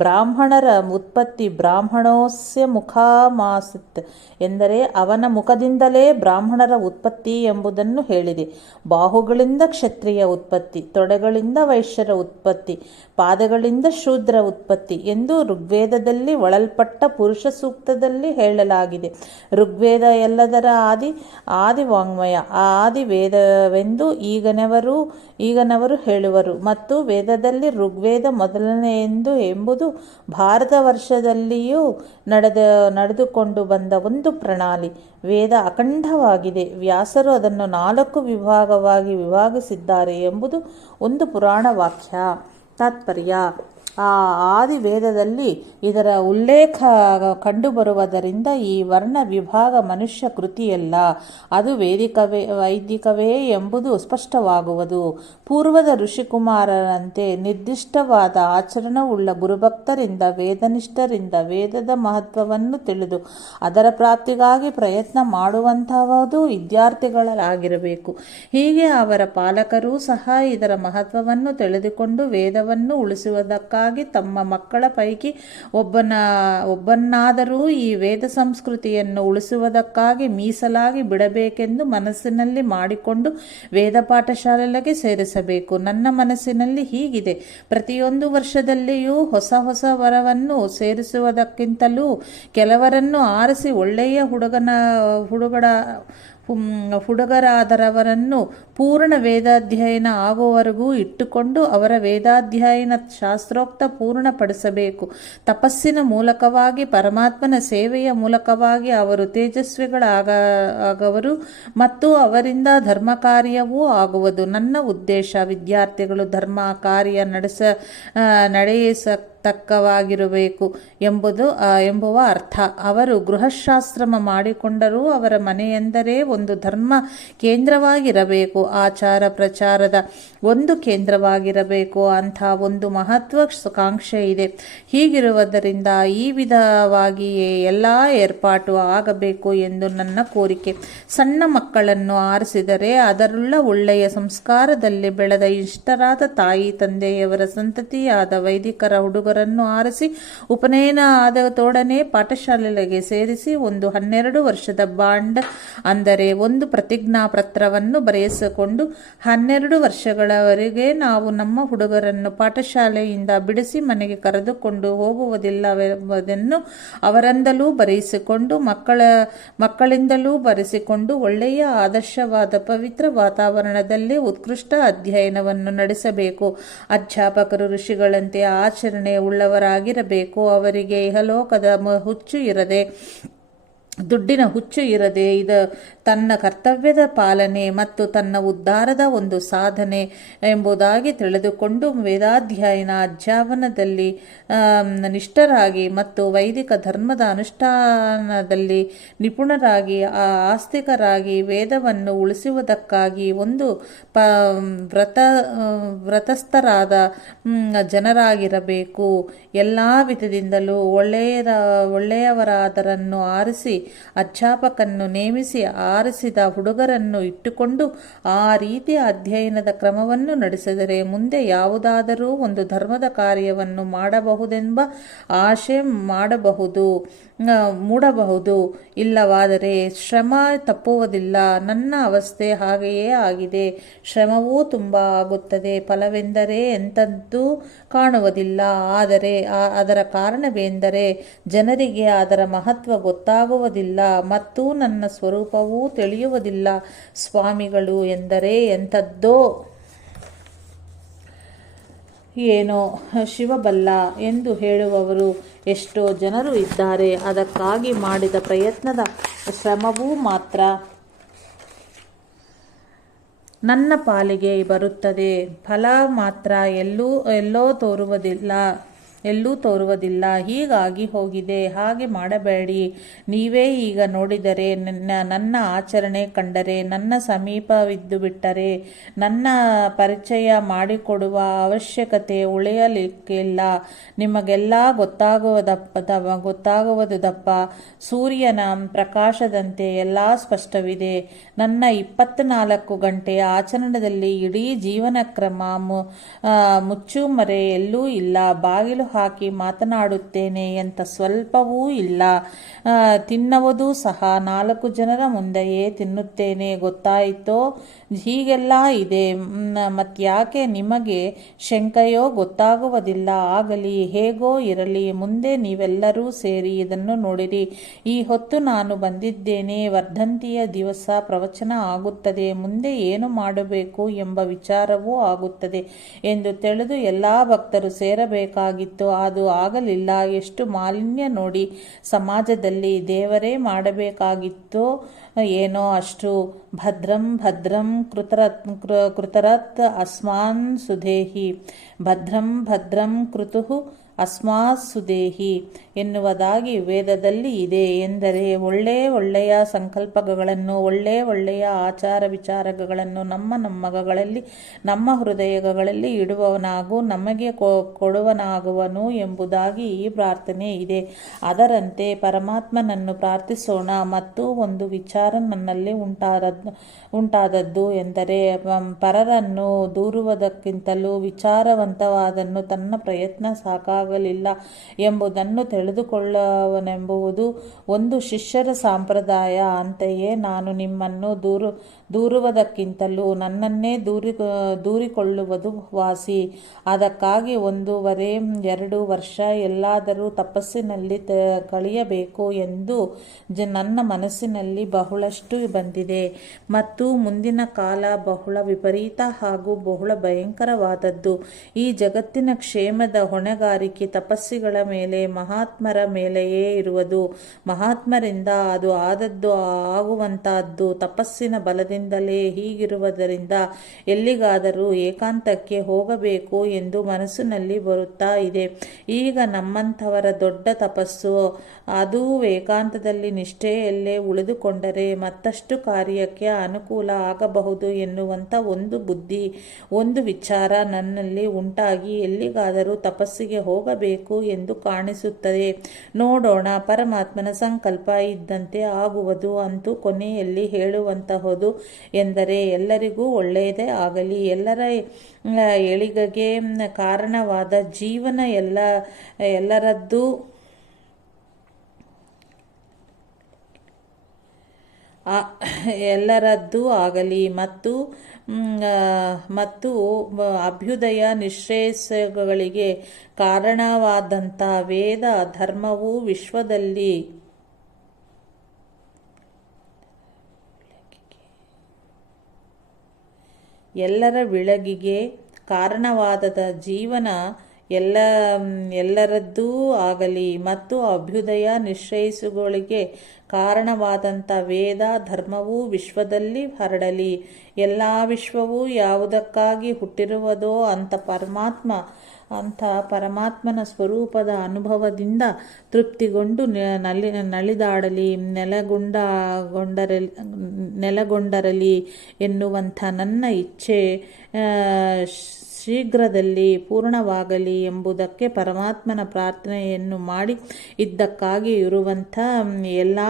ಬ್ರಾಹ್ಮಣರ ಉತ್ಪತ್ತಿ ಬ್ರಾಹ್ಮಣೋಸ್ಯ ಮುಖಾಮಾಸಿತ್ ಎಂದರೆ ಅವನ ಮುಖದಿಂದಲೇ ಬ್ರಾಹ್ಮಣರ ಉತ್ಪತ್ತಿ ಎಂಬುದನ್ನು ಹೇಳಿದೆ. ಬಾಹುಗಳಿಂದ ಕ್ಷತ್ರಿಯ ಉತ್ಪತ್ತಿ, ತೊಡೆಗಳಿಂದ ವೈಶ್ಯರ ಉತ್ಪತ್ತಿ, ಪಾದಗಳಿಂದ ಶೂದ್ರ ಉತ್ಪತ್ತಿ ಎಂದು ಋಗ್ವೇದದಲ್ಲಿ ಒಳಲ್ಪಟ್ಟ ಪುರುಷ ಸೂಕ್ತದಲ್ಲಿ ಹೇಳಲಾಗಿದೆ. ಋಗ್ವೇದ ಎಲ್ಲದರ ಆದಿ ವಾಂಗ್ಮಯ, ಆ ಆದಿ ವೇದವೆಂದು ಈಗನವರು ಹೇಳುವರು. ಮತ್ತು ವೇದದಲ್ಲಿ ಋಗ್ವೇದ ಮೊದಲನೆಯೆಂದು ಎಂಬುದು ಭಾರತ ವರ್ಷದಲ್ಲಿಯೂ ನಡೆದುಕೊಂಡು ಬಂದ ಒಂದು ಪ್ರಣಾಳಿ. ವೇದ ಅಖಂಡವಾಗಿದೆ. ವ್ಯಾಸರು ಅದನ್ನು 4 ವಿಭಾಗವಾಗಿ ವಿಭಾಗಿಸಿದ್ದಾರೆ ಎಂಬುದು ಒಂದು ಪುರಾಣ ವಾಕ್ಯ. ತಾತ್ಪರ್ಯ: ಆ ಆದಿ ವೇದದಲ್ಲಿ ಇದರ ಉಲ್ಲೇಖ ಕಂಡುಬರುವುದರಿಂದ ಈ ವರ್ಣ ವಿಭಾಗ ಮನುಷ್ಯ ಕೃತಿಯಲ್ಲ, ಅದು ವೈದಿಕವೇ ಎಂಬುದು ಸ್ಪಷ್ಟವಾಗುವುದು. ಪೂರ್ವದ ಋಷಿಕುಮಾರರಂತೆ ನಿರ್ದಿಷ್ಟವಾದ ಆಚರಣವುಳ್ಳ ಗುರುಭಕ್ತರಿಂದ, ವೇದನಿಷ್ಠರಿಂದ ವೇದದ ಮಹತ್ವವನ್ನು ತಿಳಿದು ಅದರ ಪ್ರಾಪ್ತಿಗಾಗಿ ಪ್ರಯತ್ನ ಮಾಡುವಂಥವುದು ವಿದ್ಯಾರ್ಥಿಗಳಾಗಿರಬೇಕು. ಹೀಗೆ ಅವರ ಪಾಲಕರೂ ಸಹ ಇದರ ಮಹತ್ವವನ್ನು ತಿಳಿದುಕೊಂಡು ವೇದವನ್ನು ಉಳಿಸುವುದಕ್ಕಾಗಿ ತಮ್ಮ ಮಕ್ಕಳ ಪೈಕಿ ಒಬ್ಬನಾದರೂ ಈ ವೇದ ಸಂಸ್ಕೃತಿಯನ್ನು ಉಳಿಸುವುದಕ್ಕಾಗಿ ಮೀಸಲಾಗಿ ಬಿಡಬೇಕೆಂದು ಮನಸ್ಸಿನಲ್ಲಿ ಮಾಡಿಕೊಂಡು ವೇದ ಪಾಠಶಾಲೆಗೆ ಸೇರಿಸಬೇಕು. ನನ್ನ ಮನಸ್ಸಿನಲ್ಲಿ ಹೀಗಿದೆ. ಪ್ರತಿಯೊಂದು ವರ್ಷದಲ್ಲಿಯೂ ಹೊಸ ವರವನ್ನು ಸೇರಿಸುವುದಕ್ಕಿಂತಲೂ ಕೆಲವರನ್ನು ಆರಿಸಿ ಒಳ್ಳೆಯ ಹುಡುಗರಾದರವರನ್ನು ಪೂರ್ಣ ವೇದಾಧ್ಯಯನ ಆಗುವವರೆಗೂ ಇಟ್ಟುಕೊಂಡು ಅವರ ವೇದಾಧ್ಯಯನ ಶಾಸ್ತ್ರೋಕ್ತ ಪೂರ್ಣಪಡಿಸಬೇಕು. ತಪಸ್ಸಿನ ಮೂಲಕವಾಗಿ, ಪರಮಾತ್ಮನ ಸೇವೆಯ ಮೂಲಕವಾಗಿ ಅವರು ತೇಜಸ್ವಿಗಳಾಗುವರು ಮತ್ತು ಅವರಿಂದ ಧರ್ಮ ಕಾರ್ಯವೂ ಆಗುವುದು. ನನ್ನ ಉದ್ದೇಶ ವಿದ್ಯಾರ್ಥಿಗಳು ಧರ್ಮ ಕಾರ್ಯ ತಕ್ಕವಾಗಿರಬೇಕು ಎಂಬುವ ಅರ್ಥ. ಅವರು ಗೃಹಶಾಸ್ತ್ರಮ ಮಾಡಿಕೊಂಡರೂ ಅವರ ಮನೆಯೆಂದರೆ ಒಂದು ಧರ್ಮ ಕೇಂದ್ರವಾಗಿರಬೇಕು, ಆಚಾರ ಪ್ರಚಾರದ ಒಂದು ಕೇಂದ್ರವಾಗಿರಬೇಕು ಅಂಥ ಒಂದು ಮಹತ್ವಾಕಾಂಕ್ಷೆ ಇದೆ. ಹೀಗಿರುವುದರಿಂದ ಈ ವಿಧವಾಗಿಯೇ ಎಲ್ಲ ಏರ್ಪಾಟು ಆಗಬೇಕು ಎಂದು ನನ್ನ ಕೋರಿಕೆ. ಸಣ್ಣ ಮಕ್ಕಳನ್ನು ಆರಿಸಿದರೆ ಅದರುಳ್ಳ ಒಳ್ಳೆಯ ಸಂಸ್ಕಾರದಲ್ಲಿ ಬೆಳೆದ ಇಷ್ಟರಾದ ತಾಯಿ ತಂದೆಯವರ ಸಂತತಿಯಾದ ವೈದಿಕರ ಹುಡುಗರನ್ನು ಆರಿಸಿ ಉಪನಯನ ಆದತೊಡನೆ ಪಾಠಶಾಲೆಗೆ ಸೇರಿಸಿ ಒಂದು 12 ವರ್ಷದ ಬಾಂಡ್ ಅಂದರೆ ಒಂದು ಪ್ರತಿಜ್ಞಾ ಪತ್ರವನ್ನು ಬರೆಸಿಕೊಂಡು 12 ವರ್ಷಗಳವರೆಗೆ ನಾವು ನಮ್ಮ ಹುಡುಗರನ್ನು ಪಾಠಶಾಲೆಯಿಂದ ಬಿಡಿಸಿ ಮನೆಗೆ ಕರೆದುಕೊಂಡು ಹೋಗುವುದಿಲ್ಲವೆಂಬುದನ್ನು ಅವರಿಂದಲೂ ಬರೆಸಿಕೊಂಡು ಮಕ್ಕಳಿಂದಲೂ ಬರೆಸಿಕೊಂಡು ಒಳ್ಳೆಯ ಆದರ್ಶವಾದ ಪವಿತ್ರ ವಾತಾವರಣದಲ್ಲಿ ಉತ್ಕೃಷ್ಟ ಅಧ್ಯಯನವನ್ನು ನಡೆಸಬೇಕು. ಅಧ್ಯಾಪಕರು ಋಷಿಗಳಂತೆ ಆಚರಣೆ ಉಳ್ಳವರಾಗಿರಬೇಕು. ಅವರಿಗೆ ಇಹಲೋಕದ ಹುಚ್ಚು ಇರದೆ, ದುಡ್ಡಿನ ಹುಚ್ಚು ಇರದೆ, ಇದು ತನ್ನ ಕರ್ತವ್ಯದ ಪಾಲನೆ ಮತ್ತು ತನ್ನ ಉದ್ಧಾರದ ಒಂದು ಸಾಧನೆ ಎಂಬುದಾಗಿ ತಿಳಿದುಕೊಂಡು ವೇದಾಧ್ಯಯನ ಅಧ್ಯಾಪನದಲ್ಲಿ ನಿಷ್ಠರಾಗಿ ಮತ್ತು ವೈದಿಕ ಧರ್ಮದ ಅನುಷ್ಠಾನದಲ್ಲಿ ನಿಪುಣರಾಗಿ ಆಸ್ತಿಕರಾಗಿ ವೇದವನ್ನು ಉಳಿಸುವುದಕ್ಕಾಗಿ ಒಂದು ವ್ರತಸ್ಥರಾದ ಜನರಾಗಿರಬೇಕು. ಎಲ್ಲ ವಿಧದಿಂದಲೂ ಒಳ್ಳೆಯವರಾದರನ್ನು ಆರಿಸಿ ಅಧ್ಯಾಪಕನ್ನು ನೇಮಿಸಿ ಆರಿಸಿದ ಹುಡುಗರನ್ನು ಇಟ್ಟುಕೊಂಡು ಆ ರೀತಿಯ ಅಧ್ಯಯನದ ಕ್ರಮವನ್ನು ನಡೆಸಿದರೆ ಮುಂದೆ ಯಾವುದಾದರೂ ಒಂದು ಧರ್ಮದ ಕಾರ್ಯವನ್ನು ಮಾಡಬಹುದೆಂಬ ಆಶೆ ಮೂಡಬಹುದು. ಇಲ್ಲವಾದರೆ ಶ್ರಮ ತಪ್ಪುವುದಿಲ್ಲ. ನನ್ನ ಅವಸ್ಥೆ ಹಾಗೆಯೇ ಆಗಿದೆ. ಶ್ರಮವೂ ತುಂಬ ಆಗುತ್ತದೆ, ಫಲವೆಂದರೆ ಎಂಥದ್ದೂ ಕಾಣುವುದಿಲ್ಲ. ಆದರೆ ಅದರ ಕಾರಣವೆಂದರೆ ಜನರಿಗೆ ಅದರ ಮಹತ್ವ ಗೊತ್ತಾಗುವುದಿಲ್ಲ ಮತ್ತು ನನ್ನ ಸ್ವರೂಪವೂ ತಿಳಿಯುವುದಿಲ್ಲ. ಸ್ವಾಮಿಗಳು ಎಂದರೆ ಎಂಥದ್ದೋ ಏನೋ ಶಿವಬಲ್ಲ ಎಂದು ಹೇಳುವವರು ಎಷ್ಟೋ ಜನರು ಇದ್ದಾರೆ. ಅದಕ್ಕಾಗಿ ಮಾಡಿದ ಪ್ರಯತ್ನದ ಶ್ರಮವೂ ಮಾತ್ರ ನನ್ನ ಪಾಲಿಗೆ ಬರುತ್ತದೆ. ಫಲ ಮಾತ್ರ ಎಲ್ಲೂ ತೋರುವುದಿಲ್ಲ. ಹೀಗಾಗಿ ಹೋಗಿದೆ. ಹಾಗೆ ಮಾಡಬೇಡಿ. ನೀವೇ ಈಗ ನೋಡಿದರೆ, ನನ್ನ ಆಚರಣೆ ಕಂಡರೆ, ನನ್ನ ಸಮೀಪವಿದ್ದು ಬಿಟ್ಟರೆ ನನ್ನ ಪರಿಚಯ ಮಾಡಿಕೊಡುವ ಅವಶ್ಯಕತೆ ಉಳಿಯಲಿಕ್ಕಿಲ್ಲ. ನಿಮಗೆಲ್ಲ ಗೊತ್ತಾಗುವುದು ದಪ್ಪ. ಸೂರ್ಯನ ಪ್ರಕಾಶದಂತೆ ಎಲ್ಲ ಸ್ಪಷ್ಟವಿದೆ. ನನ್ನ 24 ಗಂಟೆ ಆಚರಣೆಯಲ್ಲಿ ಇಡೀ ಜೀವನ ಕ್ರಮ ಮುಚ್ಚುಮರೆ ಎಲ್ಲೂ ಇಲ್ಲ. ಬಾಗಿಲು ಹಾಕಿ ಮಾತನಾಡುತ್ತೇನೆ ಅಂತ ಸ್ವಲ್ಪವೂ ಇಲ್ಲ. ತಿನ್ನುವುದೂ ಸಹ 4 ಜನರ ಮುಂದೆಯೇ ತಿನ್ನುತ್ತೇನೆ. ಗೊತ್ತಾಯಿತೋ? ಹೀಗೆಲ್ಲ ಇದೆ. ಮತ್ಯಾಕೆ ನಿಮಗೆ ಶಂಕೆಯೋ? ಗೊತ್ತಾಗುವುದಿಲ್ಲ. ಆಗಲಿ, ಹೇಗೋ ಇರಲಿ. ಮುಂದೆ ನೀವೆಲ್ಲರೂ ಸೇರಿ ಇದನ್ನು ನೋಡಿರಿ. ಈ ಹೊತ್ತು ನಾನು ಬಂದಿದ್ದೇನೆ. ವರ್ಧಂತಿಯ ದಿವಸ ಪ್ರವಚನ ಆಗುತ್ತದೆ. ಮುಂದೆ ಏನು ಮಾಡಬೇಕು ಎಂಬ ವಿಚಾರವೂ ಆಗುತ್ತದೆ ಎಂದು ತಿಳಿದು ಎಲ್ಲ ಭಕ್ತರು ಸೇರಬೇಕಾಗಿತ್ತು. ಅದು ಆಗಲಿಲ್ಲ. ಎಷ್ಟು ಮಾಲಿನ್ಯ ನೋಡಿ. ಸಮಾಜದಲ್ಲಿ ದೇವರೇ ಮಾಡಬೇಕಾಗಿತ್ತೋ ಏನೋ ಅಷ್ಟು. ಭದ್ರಂ ಕೃತರತ್ ಅಸ್ಮಾನ್ ಸುದೇಹಿ. ಭದ್ರಂ ಕೃತುಃ ಅಸ್ಮಾಸುದೇಹಿ ಎನ್ನುವುದಾಗಿ ವೇದದಲ್ಲಿ ಇದೆ. ಎಂದರೆ ಒಳ್ಳೆಯ ಸಂಕಲ್ಪಗಳನ್ನು, ಒಳ್ಳೆಯ ಆಚಾರ ವಿಚಾರಗಳನ್ನು ನಮ್ಮ ಮಗಗಳಲ್ಲಿ, ನಮ್ಮ ಹೃದಯಗಳಲ್ಲಿ ಇಡುವವನಾಗು, ನಮಗೆ ಕೊಡುವನಾಗುವನು ಎಂಬುದಾಗಿ ಈ ಪ್ರಾರ್ಥನೆ ಇದೆ. ಅದರಂತೆ ಪರಮಾತ್ಮನನ್ನು ಪ್ರಾರ್ಥಿಸೋಣ. ಮತ್ತು ಒಂದು ವಿಚಾರ ನನ್ನಲ್ಲಿ ಉಂಟಾದದ್ದು ಎಂದರೆ, ಪರರನ್ನು ದೂರುವುದಕ್ಕಿಂತಲೂ ವಿಚಾರವಂತವಾದನ್ನು ತನ್ನ ಪ್ರಯತ್ನ ಸಾಕಾಗಲಿಲ್ಲ ಎಂಬುದನ್ನು ತಿಳಿದುಕೊಳ್ಳುವನೆಂಬುದು ಒಂದು ಶಿಷ್ಯರ ಸಂಪ್ರದಾಯ. ಅಂತೆಯೇ ನಾನು ನಿಮ್ಮನ್ನು ದೂರುವುದಕ್ಕಿಂತಲೂ ನನ್ನನ್ನೇ ದೂರಿಕೊಳ್ಳುವುದು ವಾಸಿ. ಅದಕ್ಕಾಗಿ 1.5-2 ವರ್ಷ ಎಲ್ಲಾದರೂ ತಪಸ್ಸಿನಲ್ಲಿ ಕಳೆಯಬೇಕು ಎಂದು ನನ್ನ ಮನಸ್ಸಿನಲ್ಲಿ ಬಹಳಷ್ಟು ಬಂದಿದೆ. ಮತ್ತು ಮುಂದಿನ ಕಾಲ ಬಹಳ ವಿಪರೀತ ಹಾಗೂ ಬಹಳ ಭಯಂಕರವಾದದ್ದು. ಈ ಜಗತ್ತಿನ ಕ್ಷೇಮದ ಹೊಣೆಗಾರಿಕೆ ಪೈಕಿ ತಪಸ್ಸಿಗಳ ಮೇಲೆ ಮಹಾತ್ಮರ ಮೇಲೆಯೇ ಇರುವುದು. ಮಹಾತ್ಮರಿಂದ ಅದು ಆದದ್ದು ಆಗುವಂತಹದ್ದು ತಪಸ್ಸಿನ ಬಲದಿಂದಲೇ. ಹೀಗಿರುವುದರಿಂದ ಎಲ್ಲಿಗಾದರೂ ಏಕಾಂತಕ್ಕೆ ಹೋಗಬೇಕು ಎಂದು ಮನಸ್ಸಿನಲ್ಲಿ ಬರುತ್ತಾ ಇದೆ. ಈಗ ನಮ್ಮಂಥವರ ದೊಡ್ಡ ತಪಸ್ಸು ಅದು ಏಕಾಂತದಲ್ಲಿ ನಿಷ್ಠೆಯಲ್ಲೇ ಉಳಿದುಕೊಂಡರೆ ಮತ್ತಷ್ಟು ಕಾರ್ಯಕ್ಕೆ ಅನುಕೂಲ ಆಗಬಹುದು ಎನ್ನುವಂಥ ಒಂದು ಬುದ್ಧಿ, ಒಂದು ವಿಚಾರ ನನ್ನಲ್ಲಿ ಉಂಟಾಗಿ ಎಲ್ಲಿಗಾದರೂ ತಪಸ್ಸಿಗೆ ಹೋಗಬೇಕು ಎಂದು ಕಾಣಿಸುತ್ತದೆ. ನೋಡೋಣ, ಪರಮಾತ್ಮನ ಸಂಕಲ್ಪ ಇದ್ದಂತೆ ಆಗುವುದು. ಅಂತೂ ಕೊನೆಯಲ್ಲಿ ಹೇಳುವಂತಹದ್ದು ಎಂದರೆ ಎಲ್ಲರಿಗೂ ಒಳ್ಳೆಯದೇ ಆಗಲಿ. ಎಲ್ಲರ ಏಳಿಗೆಗೆ ಕಾರಣವಾದ ಜೀವನ ಎಲ್ಲರದ್ದೂ ಆಗಲಿ ಮತ್ತು ಅಭ್ಯುದಯ ನಿಶ್ರೇಯಸ್ಸುಗಳಿಗೆ ಕಾರಣವಾದಂಥ ವೇದ ಧರ್ಮವು ವಿಶ್ವದಲ್ಲಿ ಎಲ್ಲರ ವಿಳಗಿಗೆ ಕಾರಣವಾದ ಜೀವನ ಎಲ್ಲರದ್ದೂ ಆಗಲಿ ಮತ್ತು ಅಭ್ಯುದಯ ನಿಶ್ರೇಯಸ್ಸುಗಳಿಗೆ ಕಾರಣವಾದಂಥ ವೇದ ಧರ್ಮವು ವಿಶ್ವದಲ್ಲಿ ಹರಡಲಿ. ಎಲ್ಲ ವಿಶ್ವವು ಯಾವುದಕ್ಕಾಗಿ ಹುಟ್ಟಿರುವುದೋ ಅಂಥ ಪರಮಾತ್ಮನ ಸ್ವರೂಪದ ಅನುಭವದಿಂದ ತೃಪ್ತಿಗೊಂಡು ನಲಿದಾಡಲಿ, ನೆಲೆಗೊಂಡರಲಿ ಎನ್ನುವಂಥ ನನ್ನ ಇಚ್ಛೆ ಶೀಘ್ರದಲ್ಲಿ ಪೂರ್ಣವಾಗಲಿ ಎಂಬುದಕ್ಕೆ ಪರಮಾತ್ಮನ ಪ್ರಾರ್ಥನೆಯನ್ನು ಮಾಡಿ ಇದ್ದಕ್ಕಾಗಿ ಇರುವಂಥ ಎಲ್ಲ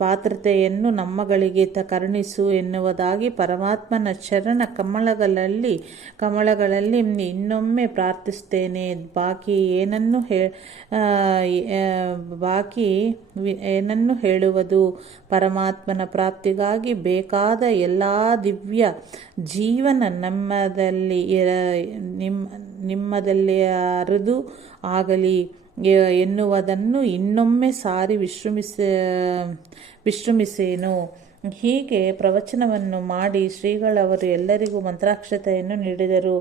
ಪಾತ್ರತೆಯನ್ನು ನಮ್ಮಗಳಿಗೆ ಕರುಣಿಸು ಎನ್ನುವುದಾಗಿ ಪರಮಾತ್ಮನ ಚರಣ ಕಮಲಗಳಲ್ಲಿ ಇನ್ನೊಮ್ಮೆ ಪ್ರಾರ್ಥಿಸ್ತೇನೆ. ಬಾಕಿ ಏನನ್ನು ಹೇಳುವುದು? ಪರಮಾತ್ಮನ ಪ್ರಾಪ್ತಿಗಾಗಿ ಬೇಕಾದ ಎಲ್ಲ ದಿವ್ಯ ಜೀವನ ನಿಮ್ಮದಲ್ಲಿ ಅರಿದು ಆಗಲಿ ಎನ್ನುವುದನ್ನು ಇನ್ನೊಮ್ಮೆ ಸಾರಿ ವಿಶ್ರಮಿಸೇನು. ಹೀಗೆ ಪ್ರವಚನವನ್ನು ಮಾಡಿ ಶ್ರೀಗಳವರು ಎಲ್ಲರಿಗೂ ಮಂತ್ರಾಕ್ಷತೆಯನ್ನು ನೀಡಿದರು.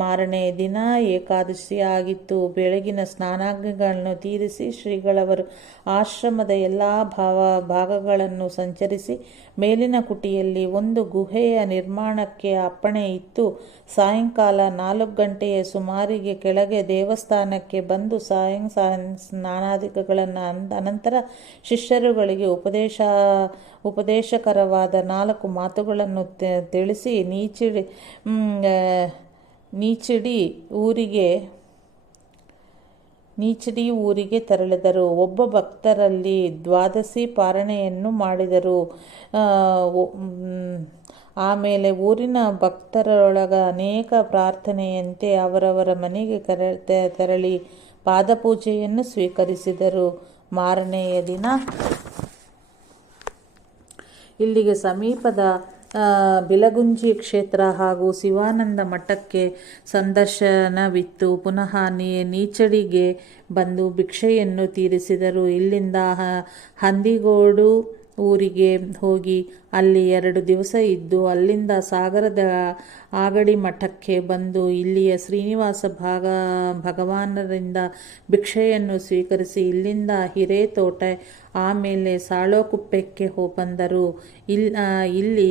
ಮಾರನೇ ದಿನ ಏಕಾದಶಿ ಆಗಿತ್ತು. ಬೆಳಗಿನ ಸ್ನಾನಾಗ್ನಿಗಳನ್ನು ತೀರಿಸಿ ಶ್ರೀಗಳವರು ಆಶ್ರಮದ ಎಲ್ಲ ಭಾಗಗಳನ್ನು ಸಂಚರಿಸಿ ಮೇಲಿನ ಕುಟಿಯಲ್ಲಿ ಒಂದು ಗುಹೆಯ ನಿರ್ಮಾಣಕ್ಕೆ ಅಪ್ಪಣೆ ಇತ್ತು. ಸಾಯಂಕಾಲ 4 ಗಂಟೆಯ ಸುಮಾರಿಗೆ ಕೆಳಗೆ ದೇವಸ್ಥಾನಕ್ಕೆ ಬಂದು ಸ್ನಾನಾದಿಗಳನ್ನು ಅನಂತರ ಶಿಷ್ಯರುಗಳಿಗೆ ಉಪದೇಶಕರವಾದ 4 ಮಾತುಗಳನ್ನು ತಿಳಿಸಿ ನೀಚಡಿ ಊರಿಗೆ ತೆರಳಿದರು. ಒಬ್ಬ ಭಕ್ತರಲ್ಲಿ ದ್ವಾದಶಿ ಪಾರಣೆಯನ್ನು ಮಾಡಿದರು. ಆಮೇಲೆ ಊರಿನ ಭಕ್ತರೊಳಗ ಅನೇಕ ಪ್ರಾರ್ಥನೆಯಂತೆ ಅವರವರ ಮನೆಗೆ ತೆರಳಿ ಪಾದಪೂಜೆಯನ್ನು ಸ್ವೀಕರಿಸಿದರು. ಮಾರನೆಯ ದಿನ ಇಲ್ಲಿಗೆ ಸಮೀಪದ ಬಿಲಗುಂಜಿ ಕ್ಷೇತ್ರ ಹಾಗೂ ಶಿವಾನಂದ ಮಠಕ್ಕೆ ಸಂದರ್ಶನವಿತ್ತು. ಪುನಃ ನೀಚಡಿಗೆ ಬಂದು ಭಿಕ್ಷೆಯನ್ನು ತೀರಿಸಿದರು. ಇಲ್ಲಿಂದ ಹಂದಿಗೋಡು ಊರಿಗೆ ಹೋಗಿ ಅಲ್ಲಿ 2 ದಿವಸ ಇದ್ದು ಅಲ್ಲಿಂದ ಸಾಗರದ ಆಗಡಿ ಮಠಕ್ಕೆ ಬಂದು ಇಲ್ಲಿಯ ಶ್ರೀನಿವಾಸ ಭಗವಾನರಿಂದ ಭಿಕ್ಷೆಯನ್ನು ಸ್ವೀಕರಿಸಿ ಇಲ್ಲಿಂದ ಹಿರೇತೋಟ ಆಮೇಲೆ ಸಾಳೋಕುಪ್ಪೆಕ್ಕೆ ಬಂದರು. ಇಲ್ಲಿ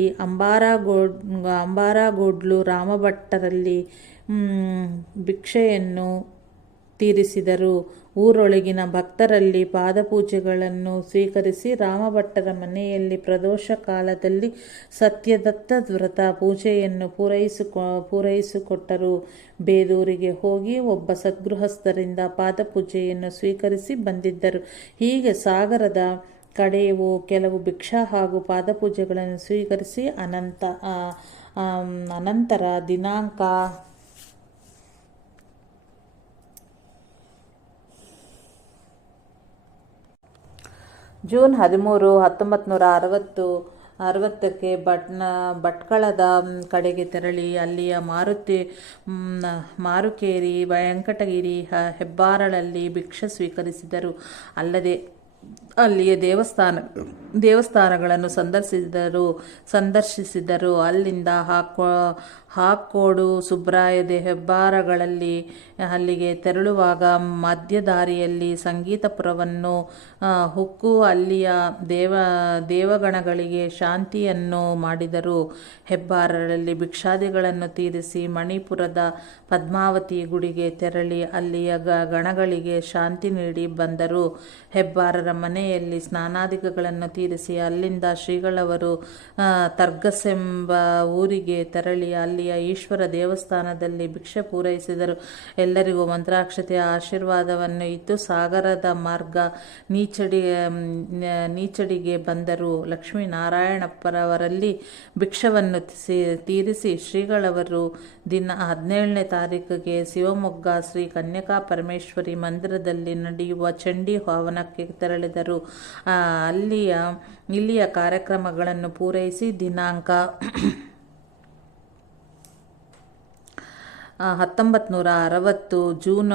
ಅಂಬಾರಗೋಡ್ಲು ರಾಮಭಟ್ಟರಲ್ಲಿ ಭಿಕ್ಷೆಯನ್ನು ತೀರಿಸಿದರು. ಊರೊಳಗಿನ ಭಕ್ತರಲ್ಲಿ ಪಾದಪೂಜೆಗಳನ್ನು ಸ್ವೀಕರಿಸಿ ರಾಮಭಟ್ಟರ ಮನೆಯಲ್ಲಿ ಪ್ರದೋಷ ಕಾಲದಲ್ಲಿ ಸತ್ಯದತ್ತ ವ್ರತ ಪೂಜೆಯನ್ನು ಪೂರೈಸಿಕೊಟ್ಟರು. ಬೇದೂರಿಗೆ ಹೋಗಿ ಒಬ್ಬ ಸದ್ಗೃಹಸ್ಥರಿಂದ ಪಾದಪೂಜೆಯನ್ನು ಸ್ವೀಕರಿಸಿ ಬಂದಿದ್ದರು. ಹೀಗೆ ಸಾಗರದ ಕಡೆಯೂ ಕೆಲವು ಭಿಕ್ಷಾ ಹಾಗೂ ಪಾದಪೂಜೆಗಳನ್ನು ಸ್ವೀಕರಿಸಿ ಅನಂತರ ದಿನಾಂಕ ಜೂನ್ 13, 1960ಕ್ಕೆ ಭಟ್ಕಳದ ಕಡೆಗೆ ತೆರಳಿ ಅಲ್ಲಿಯ ಮಾರುಕೇರಿ, ವೆಂಕಟಗಿರಿ, ಹೆಬ್ಬಾರಗಳಲ್ಲಿ ಭಿಕ್ಷೆ ಸ್ವೀಕರಿಸಿದರು. ಅಲ್ಲದೆ ಅಲ್ಲಿಯ ದೇವಸ್ಥಾನಗಳನ್ನು ಸಂದರ್ಶಿಸಿದರು. ಅಲ್ಲಿಂದ ಹಾಕೋಡು ಸುಬ್ರಾಯ ಹೆಬ್ಬಾರಗಳಲ್ಲಿ ಅಲ್ಲಿಗೆ ತೆರಳುವಾಗ ಮಧ್ಯದಾರಿಯಲ್ಲಿ ಸಂಗೀತಪುರವನ್ನು ಹುಕ್ಕು ಅಲ್ಲಿಯ ದೇವಗಣಗಳಿಗೆ ಶಾಂತಿಯನ್ನು ಮಾಡಿದರು. ಹೆಬ್ಬಾರರಲ್ಲಿ ಭಿಕ್ಷಾದಿಗಳನ್ನು ತೀರಿಸಿ ಮಣಿಪುರದ ಪದ್ಮಾವತಿ ಗುಡಿಗೆ ತೆರಳಿ ಅಲ್ಲಿಯ ಗಣಗಳಿಗೆ ಶಾಂತಿ ನೀಡಿ ಬಂದರು. ಹೆಬ್ಬಾರರ ಮನೆಯಲ್ಲಿ ಸ್ನಾನಾದಿಗಳನ್ನು ತೀರಿಸಿ ಅಲ್ಲಿಂದ ಶ್ರೀಗಳವರು ತರ್ಗಸೆಂಬ ಊರಿಗೆ ತೆರಳಿ ಅಲ್ಲಿಯ ಈಶ್ವರ ದೇವಸ್ಥಾನದಲ್ಲಿ ಭಿಕ್ಷೆ ಪೂರೈಸಿದರು. ಎಲ್ಲರಿಗೂ ಮಂತ್ರಾಕ್ಷತೆಯ ಆಶೀರ್ವಾದವನ್ನು ಇತ್ತು. ಸಾಗರದ ಮಾರ್ಗ ನೀಚಡಿಗೆ ಬಂದರು. ಲಕ್ಷ್ಮೀನಾರಾಯಣಪ್ಪರವರಲ್ಲಿ ಭಿಕ್ಷವನ್ನು ತೀರಿಸಿ ಶ್ರೀಗಳವರು ದಿನ 17ನೇ ತಾರೀಕಿಗೆ ಶಿವಮೊಗ್ಗ ಶ್ರೀ ಕನ್ಯಕಾ ಪರಮೇಶ್ವರಿ ಮಂದಿರದಲ್ಲಿ ನಡೆಯುವ ಚಂಡಿ ಹವನಕ್ಕೆ ತೆರಳಿದರು. ಇಲ್ಲಿಯ ಕಾರ್ಯಕ್ರಮಗಳನ್ನು ಪೂರೈಸಿ ದಿನಾಂಕ 1960 ಜೂನ್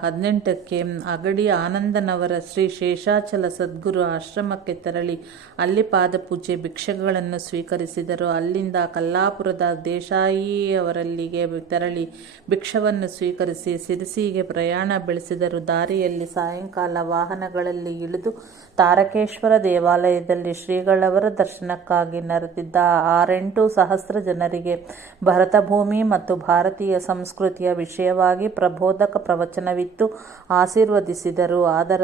18ಕ್ಕೆ ಅಗಡಿ ಆನಂದನವರ ಶ್ರೀ ಶೇಷಾಚಲ ಸದ್ಗುರು ಆಶ್ರಮಕ್ಕೆ ತೆರಳಿ ಅಲ್ಲಿ ಪಾದಪೂಜೆ ಭಿಕ್ಷೆಗಳನ್ನು ಸ್ವೀಕರಿಸಿದರು. ಅಲ್ಲಿಂದ ಕಲ್ಲಾಪುರದ ದೇಶಾಯಿಯವರಲ್ಲಿಗೆ ತೆರಳಿ ಭಿಕ್ಷವನ್ನು ಸ್ವೀಕರಿಸಿ ಸಿರಿಸಿಗೆ ಪ್ರಯಾಣ ಬೆಳೆಸಿದರು. ದಾರಿಯಲ್ಲಿ ಸಾಯಂಕಾಲ ವಾಹನಗಳಲ್ಲಿ ಇಳಿದು ತಾರಕೇಶ್ವರ ದೇವಾಲಯದಲ್ಲಿ ಶ್ರೀಗಳವರ ದರ್ಶನಕ್ಕಾಗಿ ನೆರೆದಿದ್ದ 6-8 ಸಹಸ್ರ ಜನರಿಗೆ ಭರತಭೂಮಿ ಮತ್ತು ಭಾರತೀಯ ಸಂಸ್ಕೃತಿಯ ವಿಷಯವಾಗಿ ಪ್ರಬೋಧಕ ಪ್ರವಚನವಿತ್ತು ಆಶೀರ್ವದಿಸಿದರು. ಅದರ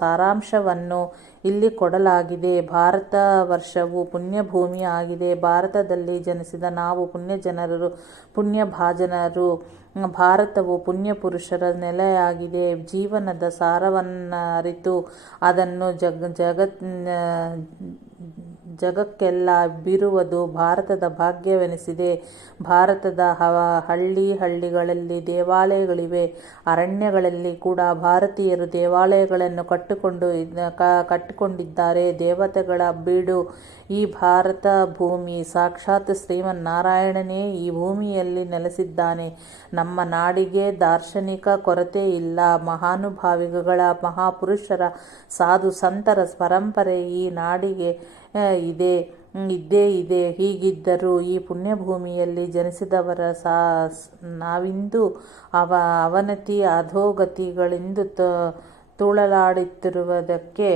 ಸಾರಾಂಶವನ್ನು ಇಲ್ಲಿ ಕೊಡಲಾಗಿದೆ. ಭಾರತ ವರ್ಷವು ಪುಣ್ಯಭೂಮಿ ಆಗಿದೆ. ಭಾರತದಲ್ಲಿ ಜನಿಸಿದ ನಾವು ಪುಣ್ಯಭಾಜನರು. ಭಾರತವು ಪುಣ್ಯಪುರುಷರ ನೆಲೆಯಾಗಿದೆ. ಜೀವನದ ಸಾರವನ್ನರಿತು ಅದನ್ನು ಜಗಕ್ಕೆಲ್ಲ ಬೀರುವುದು ಭಾರತದ ಭಾಗ್ಯವೆನಿಸಿದೆ. ಭಾರತದ ಹಳ್ಳಿಗಳಲ್ಲಿ ದೇವಾಲಯಗಳಿವೆ. ಅರಣ್ಯಗಳಲ್ಲಿ ಕೂಡ ಭಾರತೀಯರು ದೇವಾಲಯಗಳನ್ನು ಕಟ್ಟಿಕೊಂಡಿದ್ದಾರೆ. ದೇವತೆಗಳ ಬೀಡು ಈ ಭಾರತ ಭೂಮಿ. ಸಾಕ್ಷಾತ್ ಶ್ರೀಮನ್ನಾರಾಯಣನೇ ಈ ಭೂಮಿಯಲ್ಲಿ ನೆಲೆಸಿದ್ದಾನೆ. ನಮ್ಮ ನಾಡಿಗೆ ದಾರ್ಶನಿಕ ಕೊರತೆ ಇಲ್ಲ. ಮಹಾನುಭಾವಿಗಳ ಮಹಾಪುರುಷರ ಸಾಧು ಸಂತರ ಪರಂಪರೆ ಈ ನಾಡಿಗೆ ಇದ್ದೇ ಇದೆ. ಹೀಗಿದ್ದರೂ ಈ ಪುಣ್ಯಭೂಮಿಯಲ್ಲಿ ಜನಿಸಿದವರ ನಾವಿಂದು ಅವನತಿ ಅಧೋಗತಿಗಳಿಂದ ತುಳಲಾಡುತ್ತಿರುವುದಕ್ಕೆ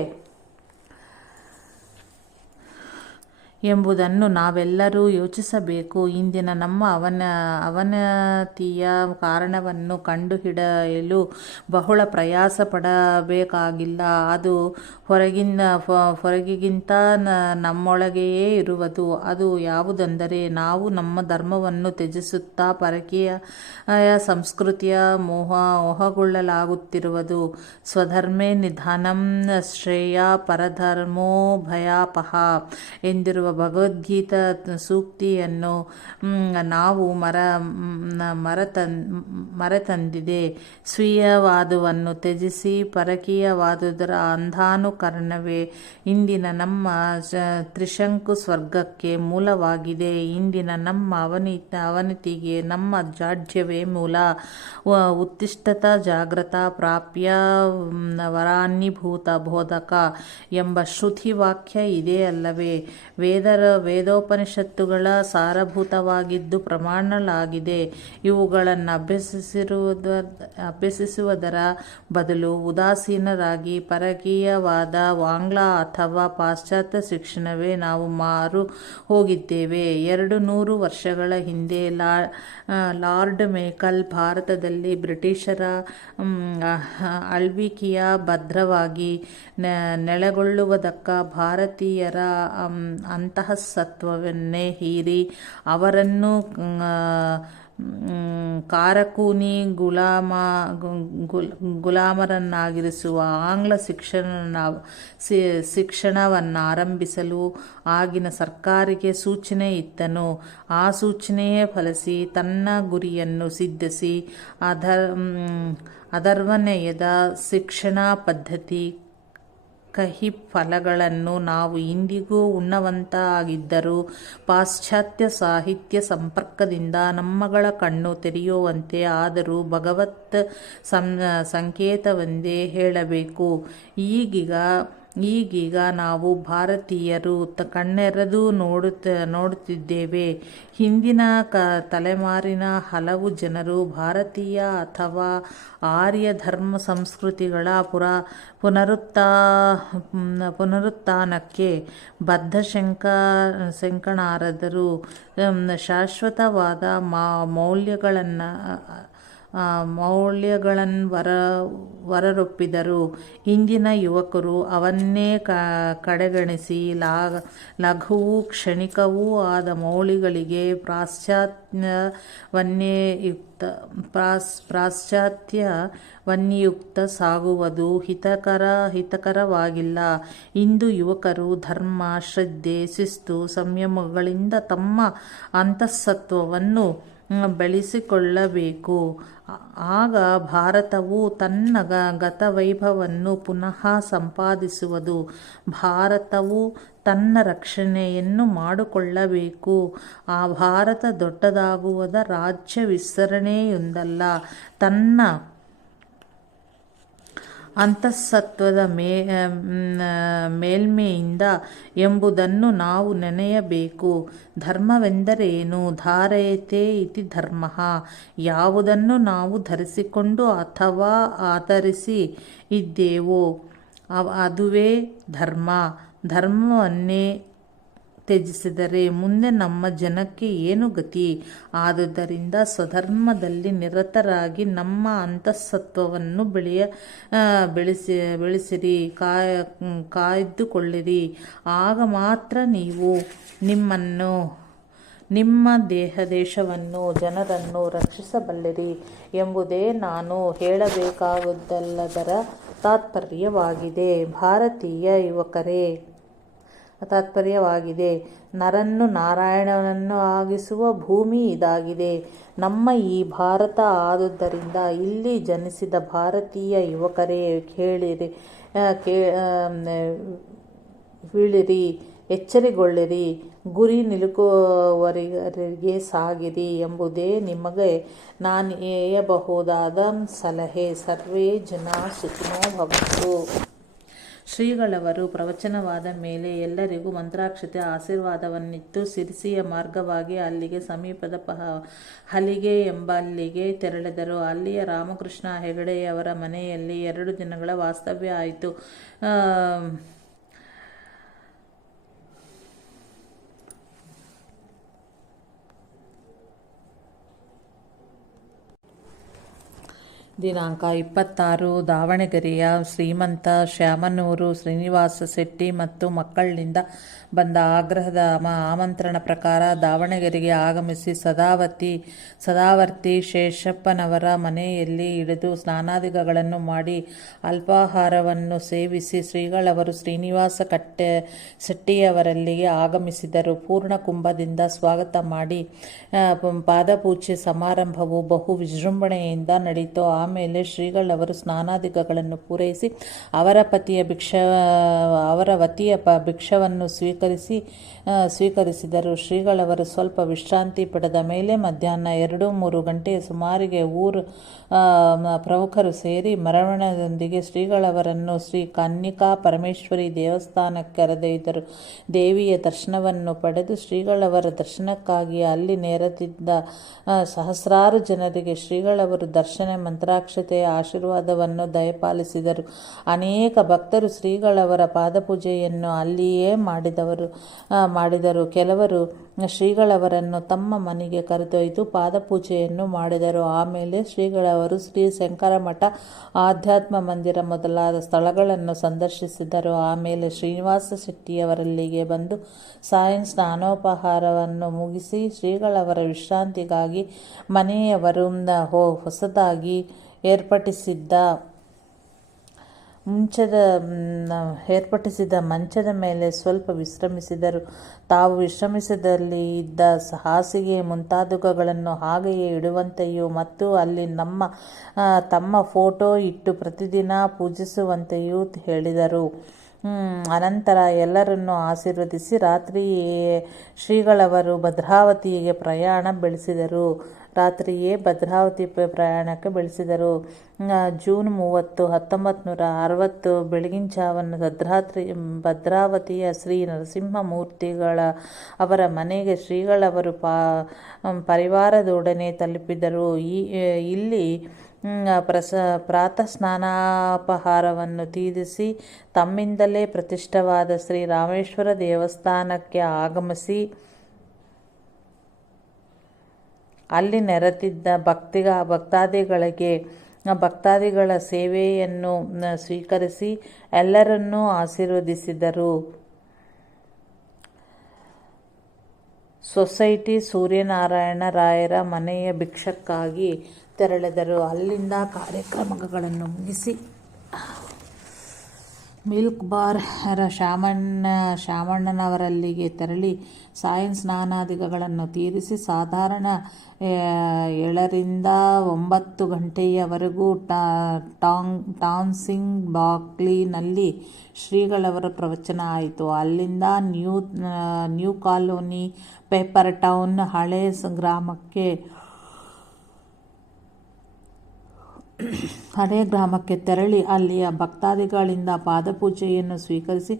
ಎಂಬುದನ್ನು ನಾವೆಲ್ಲರೂ ಯೋಚಿಸಬೇಕು. ಇಂದಿನ ನಮ್ಮ ಅವನತಿಯ ಕಾರಣವನ್ನು ಕಂಡುಹಿಡಿಯಲು ಬಹಳ ಪ್ರಯಾಸ ಪಡಬೇಕಾಗಿಲ್ಲ. ಅದು ಹೊರಗಿಗಿಂತ ನಮ್ಮೊಳಗೆಯೇ ಇರುವುದು. ಅದು ಯಾವುದೆಂದರೆ ನಾವು ನಮ್ಮ ಧರ್ಮವನ್ನು ತ್ಯಜಿಸುತ್ತಾ ಪರಕೀಯ ಸಂಸ್ಕೃತಿಯ ಮೋಹಗೊಳ್ಳಲಾಗುತ್ತಿರುವುದು. ಸ್ವಧರ್ಮೇ ನಿಧನಂ ಶ್ರೇಯ ಪರಧರ್ಮೋ ಭಯಾಪಹ ಎಂದಿರುವ ಭಗವದ್ಗೀತಾ ಸೂಕ್ತಿಯನ್ನು ನಾವು ಮರೆತಂದಿದೆ. ಸ್ವೀಯವಾದವನ್ನು ತ್ಯಜಿಸಿ ಪರಕೀಯವಾದುದರ ಅಂಧಾನುಕರಣವೇ ಇಂದಿನ ನಮ್ಮ ತ್ರಿಶಂಕು ಸ್ವರ್ಗಕ್ಕೆ ಮೂಲವಾಗಿದೆ. ಇಂದಿನ ನಮ್ಮ ಅವನತಿಗೆ ನಮ್ಮ ಜಾಡ್ಯವೇ ಮೂಲ. ಉತ್ತಿಷ್ಠತ ಜಾಗ್ರತ ಪ್ರಾಪ್ಯ ವರಾನ್ನಿಭೂತ ಬೋಧಕ ಎಂಬ ಶ್ರುತಿ ವಾಕ್ಯ ಇದೆ ಅಲ್ಲವೇ? ವೇದೋಪನಿಷತ್ತುಗಳ ಸಾರಭೂತವಾಗಿದ್ದು ಪ್ರಮಾಣಲಾಗಿದೆ. ಇವುಗಳನ್ನು ಅಭ್ಯಸಿಸುವುದರ ಬದಲು ಉದಾಸೀನರಾಗಿ ಪರಕೀಯವಾದ ಆಂಗ್ಲ ಅಥವಾ ಪಾಶ್ಚಾತ್ಯ ಶಿಕ್ಷಣವೇ ನಾವು ಮಾರು ಹೋಗಿದ್ದೇವೆ. 200 ವರ್ಷಗಳ ಹಿಂದೆ ಲಾರ್ಡ್ ಮೇಕಲ್ ಭಾರತದಲ್ಲಿ ಬ್ರಿಟಿಷರ ಆಳ್ವಿಕೆಯ ಭದ್ರವಾಗಿ ನೆಲೆಗೊಳ್ಳುವುದಕ್ಕ ಭಾರತೀಯರ ಅಂತಃಸತ್ವವನ್ನೇ ಹೀರಿ ಅವರನ್ನು ಕಾರಕೂನಿ ಗುಲಾಮರನ್ನಾಗಿರಿಸುವ ಆಂಗ್ಲ ಶಿಕ್ಷಣವನ್ನಾರಂಭಿಸಲು ಆಗಿನ ಸರ್ಕಾರಿಗೆ ಸೂಚನೆ ಇತ್ತನು. ಆ ಸೂಚನೆಯೇ ಫಲಿಸಿ ತನ್ನ ಗುರಿಯನ್ನು ಸಿದ್ಧಿಸಿ ಅದರ್ವನೆಯದ ಶಿಕ್ಷಣ ಪದ್ಧತಿ ಕಹಿ ಫಲಗಳನ್ನು ನಾವು ಇಂದಿಗೂ ಉಣ್ಣುವಂತಾಗಿದ್ದರೂ ಪಾಶ್ಚಾತ್ಯ ಸಾಹಿತ್ಯ ಸಂಪರ್ಕದಿಂದ ನಮ್ಮಗಳ ಕಣ್ಣು ತೆರೆಯುವಂತೆ ಆದರೂ ಭಗವತ್ ಸಂಕೇತವೆಂದೇ ಹೇಳಬೇಕು. ಈಗೀಗ ನಾವು ಭಾರತೀಯರು ಕಣ್ಣೆರೆದು ನೋಡುತ್ತಿದ್ದೇವೆ. ಹಿಂದಿನ ತಲೆಮಾರಿನ ಹಲವು ಜನರು ಭಾರತೀಯ ಅಥವಾ ಆರ್ಯ ಧರ್ಮ ಸಂಸ್ಕೃತಿಗಳ ಪುನರುತ್ಥಾನಕ್ಕೆ ಬದ್ಧ ಶಂಕಣರಾದರು. ಶಾಶ್ವತವಾದ ಮೌಲ್ಯಗಳನ್ನು ಹೊರರೊಪ್ಪಿದರು. ಇಂದಿನ ಯುವಕರು ಅವನ್ನೇ ಕಡೆಗಣಿಸಿ ಲಘುವೂ ಕ್ಷಣಿಕವೂ ಆದ ಮೌಲ್ಯಗಳಿಗೆ ಪಾಶ್ಚಾತ್ಯವನ್ಯುಕ್ತ ಸಾಗುವುದು ಹಿತಕರವಾಗಿಲ್ಲ. ಇಂದು ಯುವಕರು ಧರ್ಮ, ಶ್ರದ್ಧೆ, ಶಿಸ್ತು, ಸಂಯಮಗಳಿಂದ ತಮ್ಮ ಅಂತಃಸತ್ವವನ್ನು ಬೆಳೆಸಿಕೊಳ್ಳಬೇಕು. ಆಗ ಭಾರತವು ತನ್ನ ಗತವೈಭವವನ್ನು ಪುನಃ ಸಂಪಾದಿಸುವುದು. ಭಾರತವು ತನ್ನ ರಕ್ಷಣೆಯನ್ನು ಮಾಡಿಕೊಳ್ಳಬೇಕು. ಆ ಭಾರತ ದೊಡ್ಡದಾಗುವುದು ರಾಜ್ಯ ವಿಸ್ತರಣೆಯಿಂದಲ್ಲ, ತನ್ನ ಅಂತಃಸತ್ವದ ಮೇಲ್ಮೆಯಿಂದ ಎಂಬುದನ್ನು ನಾವು ನೆನೆಯಬೇಕು. ಧರ್ಮವೆಂದರೇನು? ಧಾರಯತೆ ಇತಿ ಧರ್ಮಃ. ಯಾವುದನ್ನು ನಾವು ಧರಿಸಿಕೊಂಡು ಅಥವಾ ಆಧರಿಸಿ ಇದ್ದೇವೋ ಅದುವೇ ಧರ್ಮ. ಧರ್ಮವನ್ನೇ ತ್ಯಜಿಸಿದರೆ ಮುಂದೆ ನಮ್ಮ ಜನಕ್ಕೆ ಏನು ಗತಿ? ಆದುದರಿಂದ ಸ್ವಧರ್ಮದಲ್ಲಿ ನಿರತರಾಗಿ ನಮ್ಮ ಅಂತಃಸತ್ವವನ್ನು ಬೆಳೆಸಿರಿ, ಕಾಯ್ದುಕೊಳ್ಳಿರಿ. ಆಗ ಮಾತ್ರ ನೀವು ನಿಮ್ಮನ್ನು, ನಿಮ್ಮ ದೇಶವನ್ನು, ಜನರನ್ನು ರಕ್ಷಿಸಬಲ್ಲಿರಿ ಎಂಬುದೇ ನಾನು ಹೇಳಬೇಕಾದುದೆಲ್ಲದರ ತಾತ್ಪರ್ಯವಾಗಿದೆ. ಭಾರತೀಯ ಯುವಕರೇ, ನರನ್ನು ನಾರಾಯಣನನ್ನು ಆಗಿಸುವ ಭೂಮಿ ಇದಾಗಿದೆ ನಮ್ಮ ಈ ಭಾರತ. ಆದುದರಿಂದ ಇಲ್ಲಿ ಜನಿಸಿದ ಭಾರತೀಯ ಯುವಕರೇ, ಬೀಳಿರಿ, ಎಚ್ಚರಗೊಳ್ಳಿರಿ, ಗುರಿ ನಿಲುಕುವವರೆಗೆ ಸಾಗಿರಿ ಎಂಬುದೇ ನಿಮಗೆ ನಾನು ಹೇಳಬಹುದಾದ ಸಲಹೆ. ಸರ್ವೇ ಜನ ಸುಖಿನೋ ಭವಂತು. ಶ್ರೀಗಳವರು ಪ್ರವಚನವಾದ ಮೇಲೆ ಎಲ್ಲರಿಗೂ ಮಂತ್ರಾಕ್ಷತೆ ಆಶೀರ್ವಾದವನ್ನಿತ್ತು ಶಿರಸಿಯ ಮಾರ್ಗವಾಗಿ ಅಲ್ಲಿಗೆ ಸಮೀಪದ ಹಲಿಗೆ ಎಂಬಲ್ಲಿಗೆ ತೆರಳಿದರು. ಅಲ್ಲಿಯ ರಾಮಕೃಷ್ಣ ಹೆಗಡೆಯವರ ಮನೆಯಲ್ಲಿ 2 ದಿನಗಳ ವಾಸ್ತವ್ಯ ಆಯಿತು. ದಿನಾಂಕ 26 ದಾವಣಗೆರೆಯ ಶ್ರೀಮಂತ ಶ್ಯಾಮನೂರು ಶ್ರೀನಿವಾಸ ಶೆಟ್ಟಿ ಮತ್ತು ಮಕ್ಕಳಿಂದ ಬಂದ ಆಗ್ರಹದ ಆಮಂತ್ರಣ ಪ್ರಕಾರ ದಾವಣಗೆರೆಗೆ ಆಗಮಿಸಿ ಸದಾವರ್ತಿ ಶೇಷಪ್ಪನವರ ಮನೆಯಲ್ಲಿ ಇಳಿದು ಸ್ನಾನಾದಿಗಳನ್ನು ಮಾಡಿ ಅಲ್ಪಾಹಾರವನ್ನು ಸೇವಿಸಿ ಶ್ರೀಗಳವರು ಶ್ರೀನಿವಾಸ ಶೆಟ್ಟಿಯವರಲ್ಲಿಗೆ ಆಗಮಿಸಿದರು. ಪೂರ್ಣ ಕುಂಭದಿಂದ ಸ್ವಾಗತ ಮಾಡಿ ಪಾದಪೂಜೆ ಸಮಾರಂಭವು ಬಹು ವಿಜೃಂಭಣೆಯಿಂದ ನಡೆಯಿತು. ಆಮೇಲೆ ಶ್ರೀಗಳವರು ಸ್ನಾನಾದಿಗಳನ್ನು ಪೂರೈಸಿ ಅವರ ವತಿಯ ಭಿಕ್ಷವನ್ನು ಸ್ವೀಕರಿಸಿದರು. ಶ್ರೀಗಳವರು ಸ್ವಲ್ಪ ವಿಶ್ರಾಂತಿ ಪಡೆದ ಮೇಲೆ ಮಧ್ಯಾಹ್ನ 2-3 ಗಂಟೆಯ ಸುಮಾರಿಗೆ ಊರು ಪ್ರಮುಖರು ಸೇರಿ ಮೆರವಣಿಗೆಯೊಂದಿಗೆ ಶ್ರೀಗಳವರನ್ನು ಶ್ರೀ ಕನ್ನಿಕಾ ಪರಮೇಶ್ವರಿ ದೇವಸ್ಥಾನಕ್ಕೆ ಕರೆದೊಯ್ದರು. ದೇವಿಯ ದರ್ಶನವನ್ನು ಪಡೆದು ಶ್ರೀಗಳವರ ದರ್ಶನಕ್ಕಾಗಿ ಅಲ್ಲಿ ನೆರೆದಿದ್ದ ಸಹಸ್ರಾರು ಜನರಿಗೆ ಶ್ರೀಗಳವರು ದರ್ಶನ, ಮಂತ್ರಾಕ್ಷತೆಯ ಆಶೀರ್ವಾದವನ್ನು ದಯಪಾಲಿಸಿದರು. ಅನೇಕ ಭಕ್ತರು ಶ್ರೀಗಳವರ ಪಾದಪೂಜೆಯನ್ನು ಅಲ್ಲಿಯೇ ಮಾಡಿದರು. ಕೆಲವರು ಶ್ರೀಗಳವರನ್ನು ತಮ್ಮ ಮನೆಗೆ ಕರೆದೊಯ್ದು ಪಾದಪೂಜೆಯನ್ನು ಮಾಡಿದರು. ಆಮೇಲೆ ಶ್ರೀಗಳವರು ಶ್ರೀ ಶಂಕರ ಮಠ, ಆಧ್ಯಾತ್ಮ ಮಂದಿರ ಮೊದಲಾದ ಸ್ಥಳಗಳನ್ನು ಸಂದರ್ಶಿಸಿದರು. ಆಮೇಲೆ ಶ್ರೀನಿವಾಸ ಶೆಟ್ಟಿಯವರಲ್ಲಿಗೆ ಬಂದು ಸಾಯಂ ಸ್ನಾನೋಪಹಾರವನ್ನು ಮುಗಿಸಿ ಶ್ರೀಗಳವರ ವಿಶ್ರಾಂತಿಗಾಗಿ ಮನೆಯವರು ಹೊಸದಾಗಿ ಏರ್ಪಡಿಸಿದ್ದ ಮಂಚದ ಮೇಲೆ ಸ್ವಲ್ಪ ವಿಶ್ರಮಿಸಿದರು. ತಾವು ವಿಶ್ರಮಿಸಿದಲ್ಲಿ ಇದ್ದ ಹಾಸಿಗೆ ಮುಂತಾದವುಗಳನ್ನು ಹಾಗೆಯೇ ಇಡುವಂತೆಯೂ ಮತ್ತು ಅಲ್ಲಿ ತಮ್ಮ ಫೋಟೋ ಇಟ್ಟು ಪ್ರತಿದಿನ ಪೂಜಿಸುವಂತೆಯೂ ಹೇಳಿದರು. ಅನಂತರ ಎಲ್ಲರನ್ನೂ ಆಶೀರ್ವದಿಸಿ ರಾತ್ರಿಯೇ ಶ್ರೀಗಳವರು ಭದ್ರಾವತಿಗೆ ಪ್ರಯಾಣಕ್ಕೆ ಬೆಳೆಸಿದರು. ಜೂನ್ 30, 1960 ಬೆಳಗಿನ ಜಾವನ ಭದ್ರಾವತಿಯ ಶ್ರೀ ನರಸಿಂಹಮೂರ್ತಿಗಳ ಅವರ ಮನೆಗೆ ಶ್ರೀಗಳವರು ಪರಿವಾರದೊಡನೆ ತಲುಪಿದರು. ಇಲ್ಲಿ ಪ್ರಾತಃ ಸ್ನಾನಾಪಹಾರವನ್ನು ತೀರಿಸಿ ತಮ್ಮಿಂದಲೇ ಪ್ರತಿಷ್ಠವಾದ ಶ್ರೀ ರಾಮೇಶ್ವರ ದೇವಸ್ಥಾನಕ್ಕೆ ಆಗಮಿಸಿ ಅಲ್ಲಿ ನೆರೆದಿದ್ದ ಭಕ್ತಾದಿಗಳ ಸೇವೆಯನ್ನು ಸ್ವೀಕರಿಸಿ ಎಲ್ಲರನ್ನೂ ಆಶೀರ್ವದಿಸಿದರು. ಸೊಸೈಟಿ ಸೂರ್ಯನಾರಾಯಣ ರಾಯರ ಮನೆಯ ಭಿಕ್ಷಕ್ಕಾಗಿ ತೆರಳಿದರು. ಅಲ್ಲಿಂದ ಕಾರ್ಯಕ್ರಮಗಳನ್ನು ಮುಗಿಸಿ ಮಿಲ್ಕ್ ಬಾರ್ ಶಾಮಣ್ಣನವರಲ್ಲಿಗೆ ತೆರಳಿ ಸಾಯಂ ಸ್ನಾನಾದಿಗಳನ್ನು ತೀರಿಸಿ ಸಾಧಾರಣ 7 ರಿಂದ 9 ಗಂಟೆಯವರೆಗೂ ಟಾನ್ಸಿಂಗ್ ಬಾಕ್ಲಿನಲ್ಲಿ ಶ್ರೀಗಳವರ ಪ್ರವಚನ ಆಯಿತು. ಅಲ್ಲಿಂದ ನ್ಯೂ ಕಾಲೋನಿ, ಪೇಪರ್ ಟೌನ್, ಹಳೆ ಗ್ರಾಮಕ್ಕೆ ತೆರಳಿ ಅಲ್ಲಿಯ ಭಕ್ತಾದಿಗಳಿಂದ ಪಾದಪೂಜೆಯನ್ನು ಸ್ವೀಕರಿಸಿ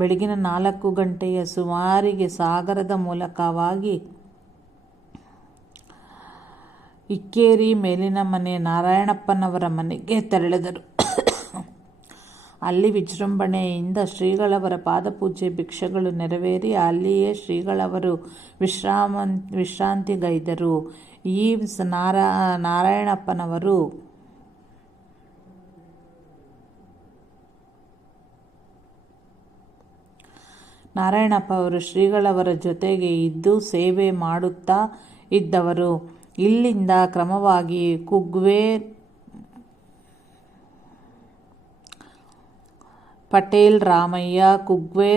ಬೆಳಗಿನ 4 ಗಂಟೆಯ ಸುಮಾರಿಗೆ ಸಾಗರದ ಮೂಲಕವಾಗಿ ಇಕ್ಕೇರಿ ಮೇಲಿನ ಮನೆ ನಾರಾಯಣಪ್ಪನವರ ಮನೆಗೆ ತೆರಳಿದರು. ಅಲ್ಲಿ ವಿಜೃಂಭಣೆಯಿಂದ ಶ್ರೀಗಳವರ ಪಾದಪೂಜೆ ಭಿಕ್ಷೆಗಳು ನೆರವೇರಿ ಅಲ್ಲಿಯೇ ಶ್ರೀಗಳವರು ವಿಶ್ರಾಂತಿಗೈದರು. ಈ ನಾರಾಯಣಪ್ಪ ಅವರು ಶ್ರೀಗಳವರ ಜೊತೆಗೆ ಇದ್ದು ಸೇವೆ ಮಾಡುತ್ತಾ ಇದ್ದವರು. ಇಲ್ಲಿಂದ ಕ್ರಮವಾಗಿ ಪಟೇಲ್ ರಾಮಯ್ಯ, ಕುಗ್ವೆ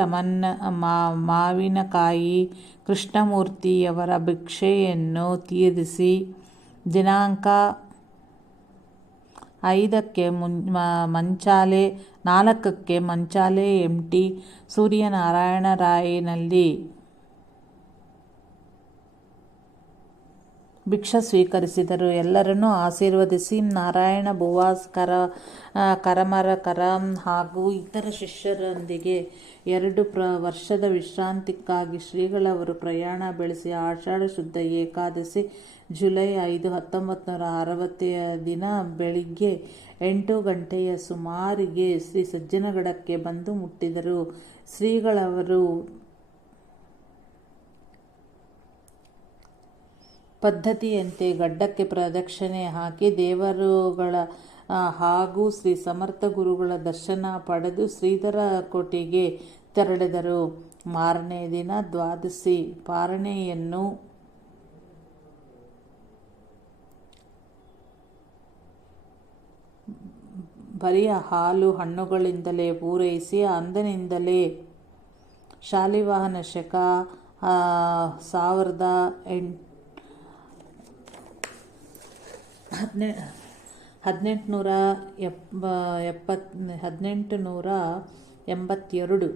ರಮನ್, ಮಾವಿನಕಾಯಿ ಕೃಷ್ಣಮೂರ್ತಿಯವರ ಭಿಕ್ಷೆಯನ್ನು ತೀರಿಸಿ ದಿನಾಂಕ 5ಕ್ಕೆ ಮಂಚಾಲೆ ಎಂಟಿ ಸೂರ್ಯನಾರಾಯಣರಾಯನಲ್ಲಿ ಭಿಕ್ಷೆ ಸ್ವೀಕರಿಸಿದರು. ಎಲ್ಲರನ್ನೂ ಆಶೀರ್ವದಿಸಿ ನಾರಾಯಣ ಬುವಾಸ್ ಕರಮರಕರ ಹಾಗೂ ಇತರ ಶಿಷ್ಯರೊಂದಿಗೆ 2 ವರ್ಷದ ವಿಶ್ರಾಂತಿಗಾಗಿ ಶ್ರೀಗಳವರು ಪ್ರಯಾಣ ಬೆಳೆಸಿ ಆಷಾಢ ಶುದ್ಧ ಏಕಾದಶಿ ಜುಲೈ 5, 1960 ದಿನ ಬೆಳಿಗ್ಗೆ 8 ಗಂಟೆಯ ಸುಮಾರಿಗೆ ಶ್ರೀ ಸಜ್ಜನಗಡಕ್ಕೆ ಬಂದು ಮುಟ್ಟಿದರು. ಶ್ರೀಗಳವರು ಪದ್ಧತಿಯಂತೆ ಗಡ್ಡಕ್ಕೆ ಪ್ರದಕ್ಷಿಣೆ ಹಾಕಿ ದೇವರುಗಳ ಹಾಗೂ ಶ್ರೀ ಸಮರ್ಥ ಗುರುಗಳ ದರ್ಶನ ಪಡೆದು ಶ್ರೀಧರ ಕೋಟೆಗೆ ತೆರಳಿದರು. ಮಾರನೇ ದಿನ ದ್ವಾದಶಿ ಪಾರಣೆಯನ್ನು ಬರಿಯ ಹಾಲು ಹಣ್ಣುಗಳಿಂದಲೇ ಪೂರೈಸಿ ಅಂದಿನಿಂದಲೇ ಶಾಲಿವಾಹನ ಶಕ 1882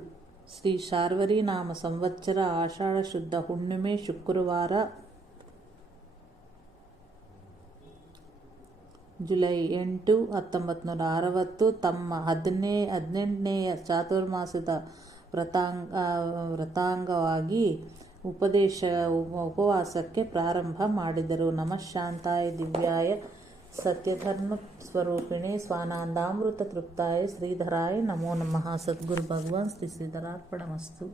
ಶ್ರೀ ಶಾರ್ವರಿ ನಾಮ ಸಂವತ್ಸರ ಆಷಾಢ ಶುದ್ಧ ಹುಣ್ಣಿಮೆ ಶುಕ್ರವಾರ ಜುಲೈ 8, 1960 ತಮ್ಮ 18ನೆಯ ಚಾತುರ್ಮಾಸದ ವ್ರತಾಂಗವಾಗಿ ಉಪವಾಸಕ್ಕೆ ಪ್ರಾರಂಭ ಮಾಡಿದರು. ನಮಃ ಶಾಂತಾಯ ದಿವ್ಯಾಯ ಸತ್ಯಧರ್ಮ ಸ್ವರೂಪಿಣೆ ಸ್ವಾನಂದಾಮೃತ ತೃಪ್ತಾಯ ಶ್ರೀಧರಾಯ ನಮೋ ನಮಃ. ಸದ್ಗುರು ಭಗವಾನ್ ಶ್ರೀ ಶ್ರೀಧರಾರ್ಪಣಮಸ್ತು.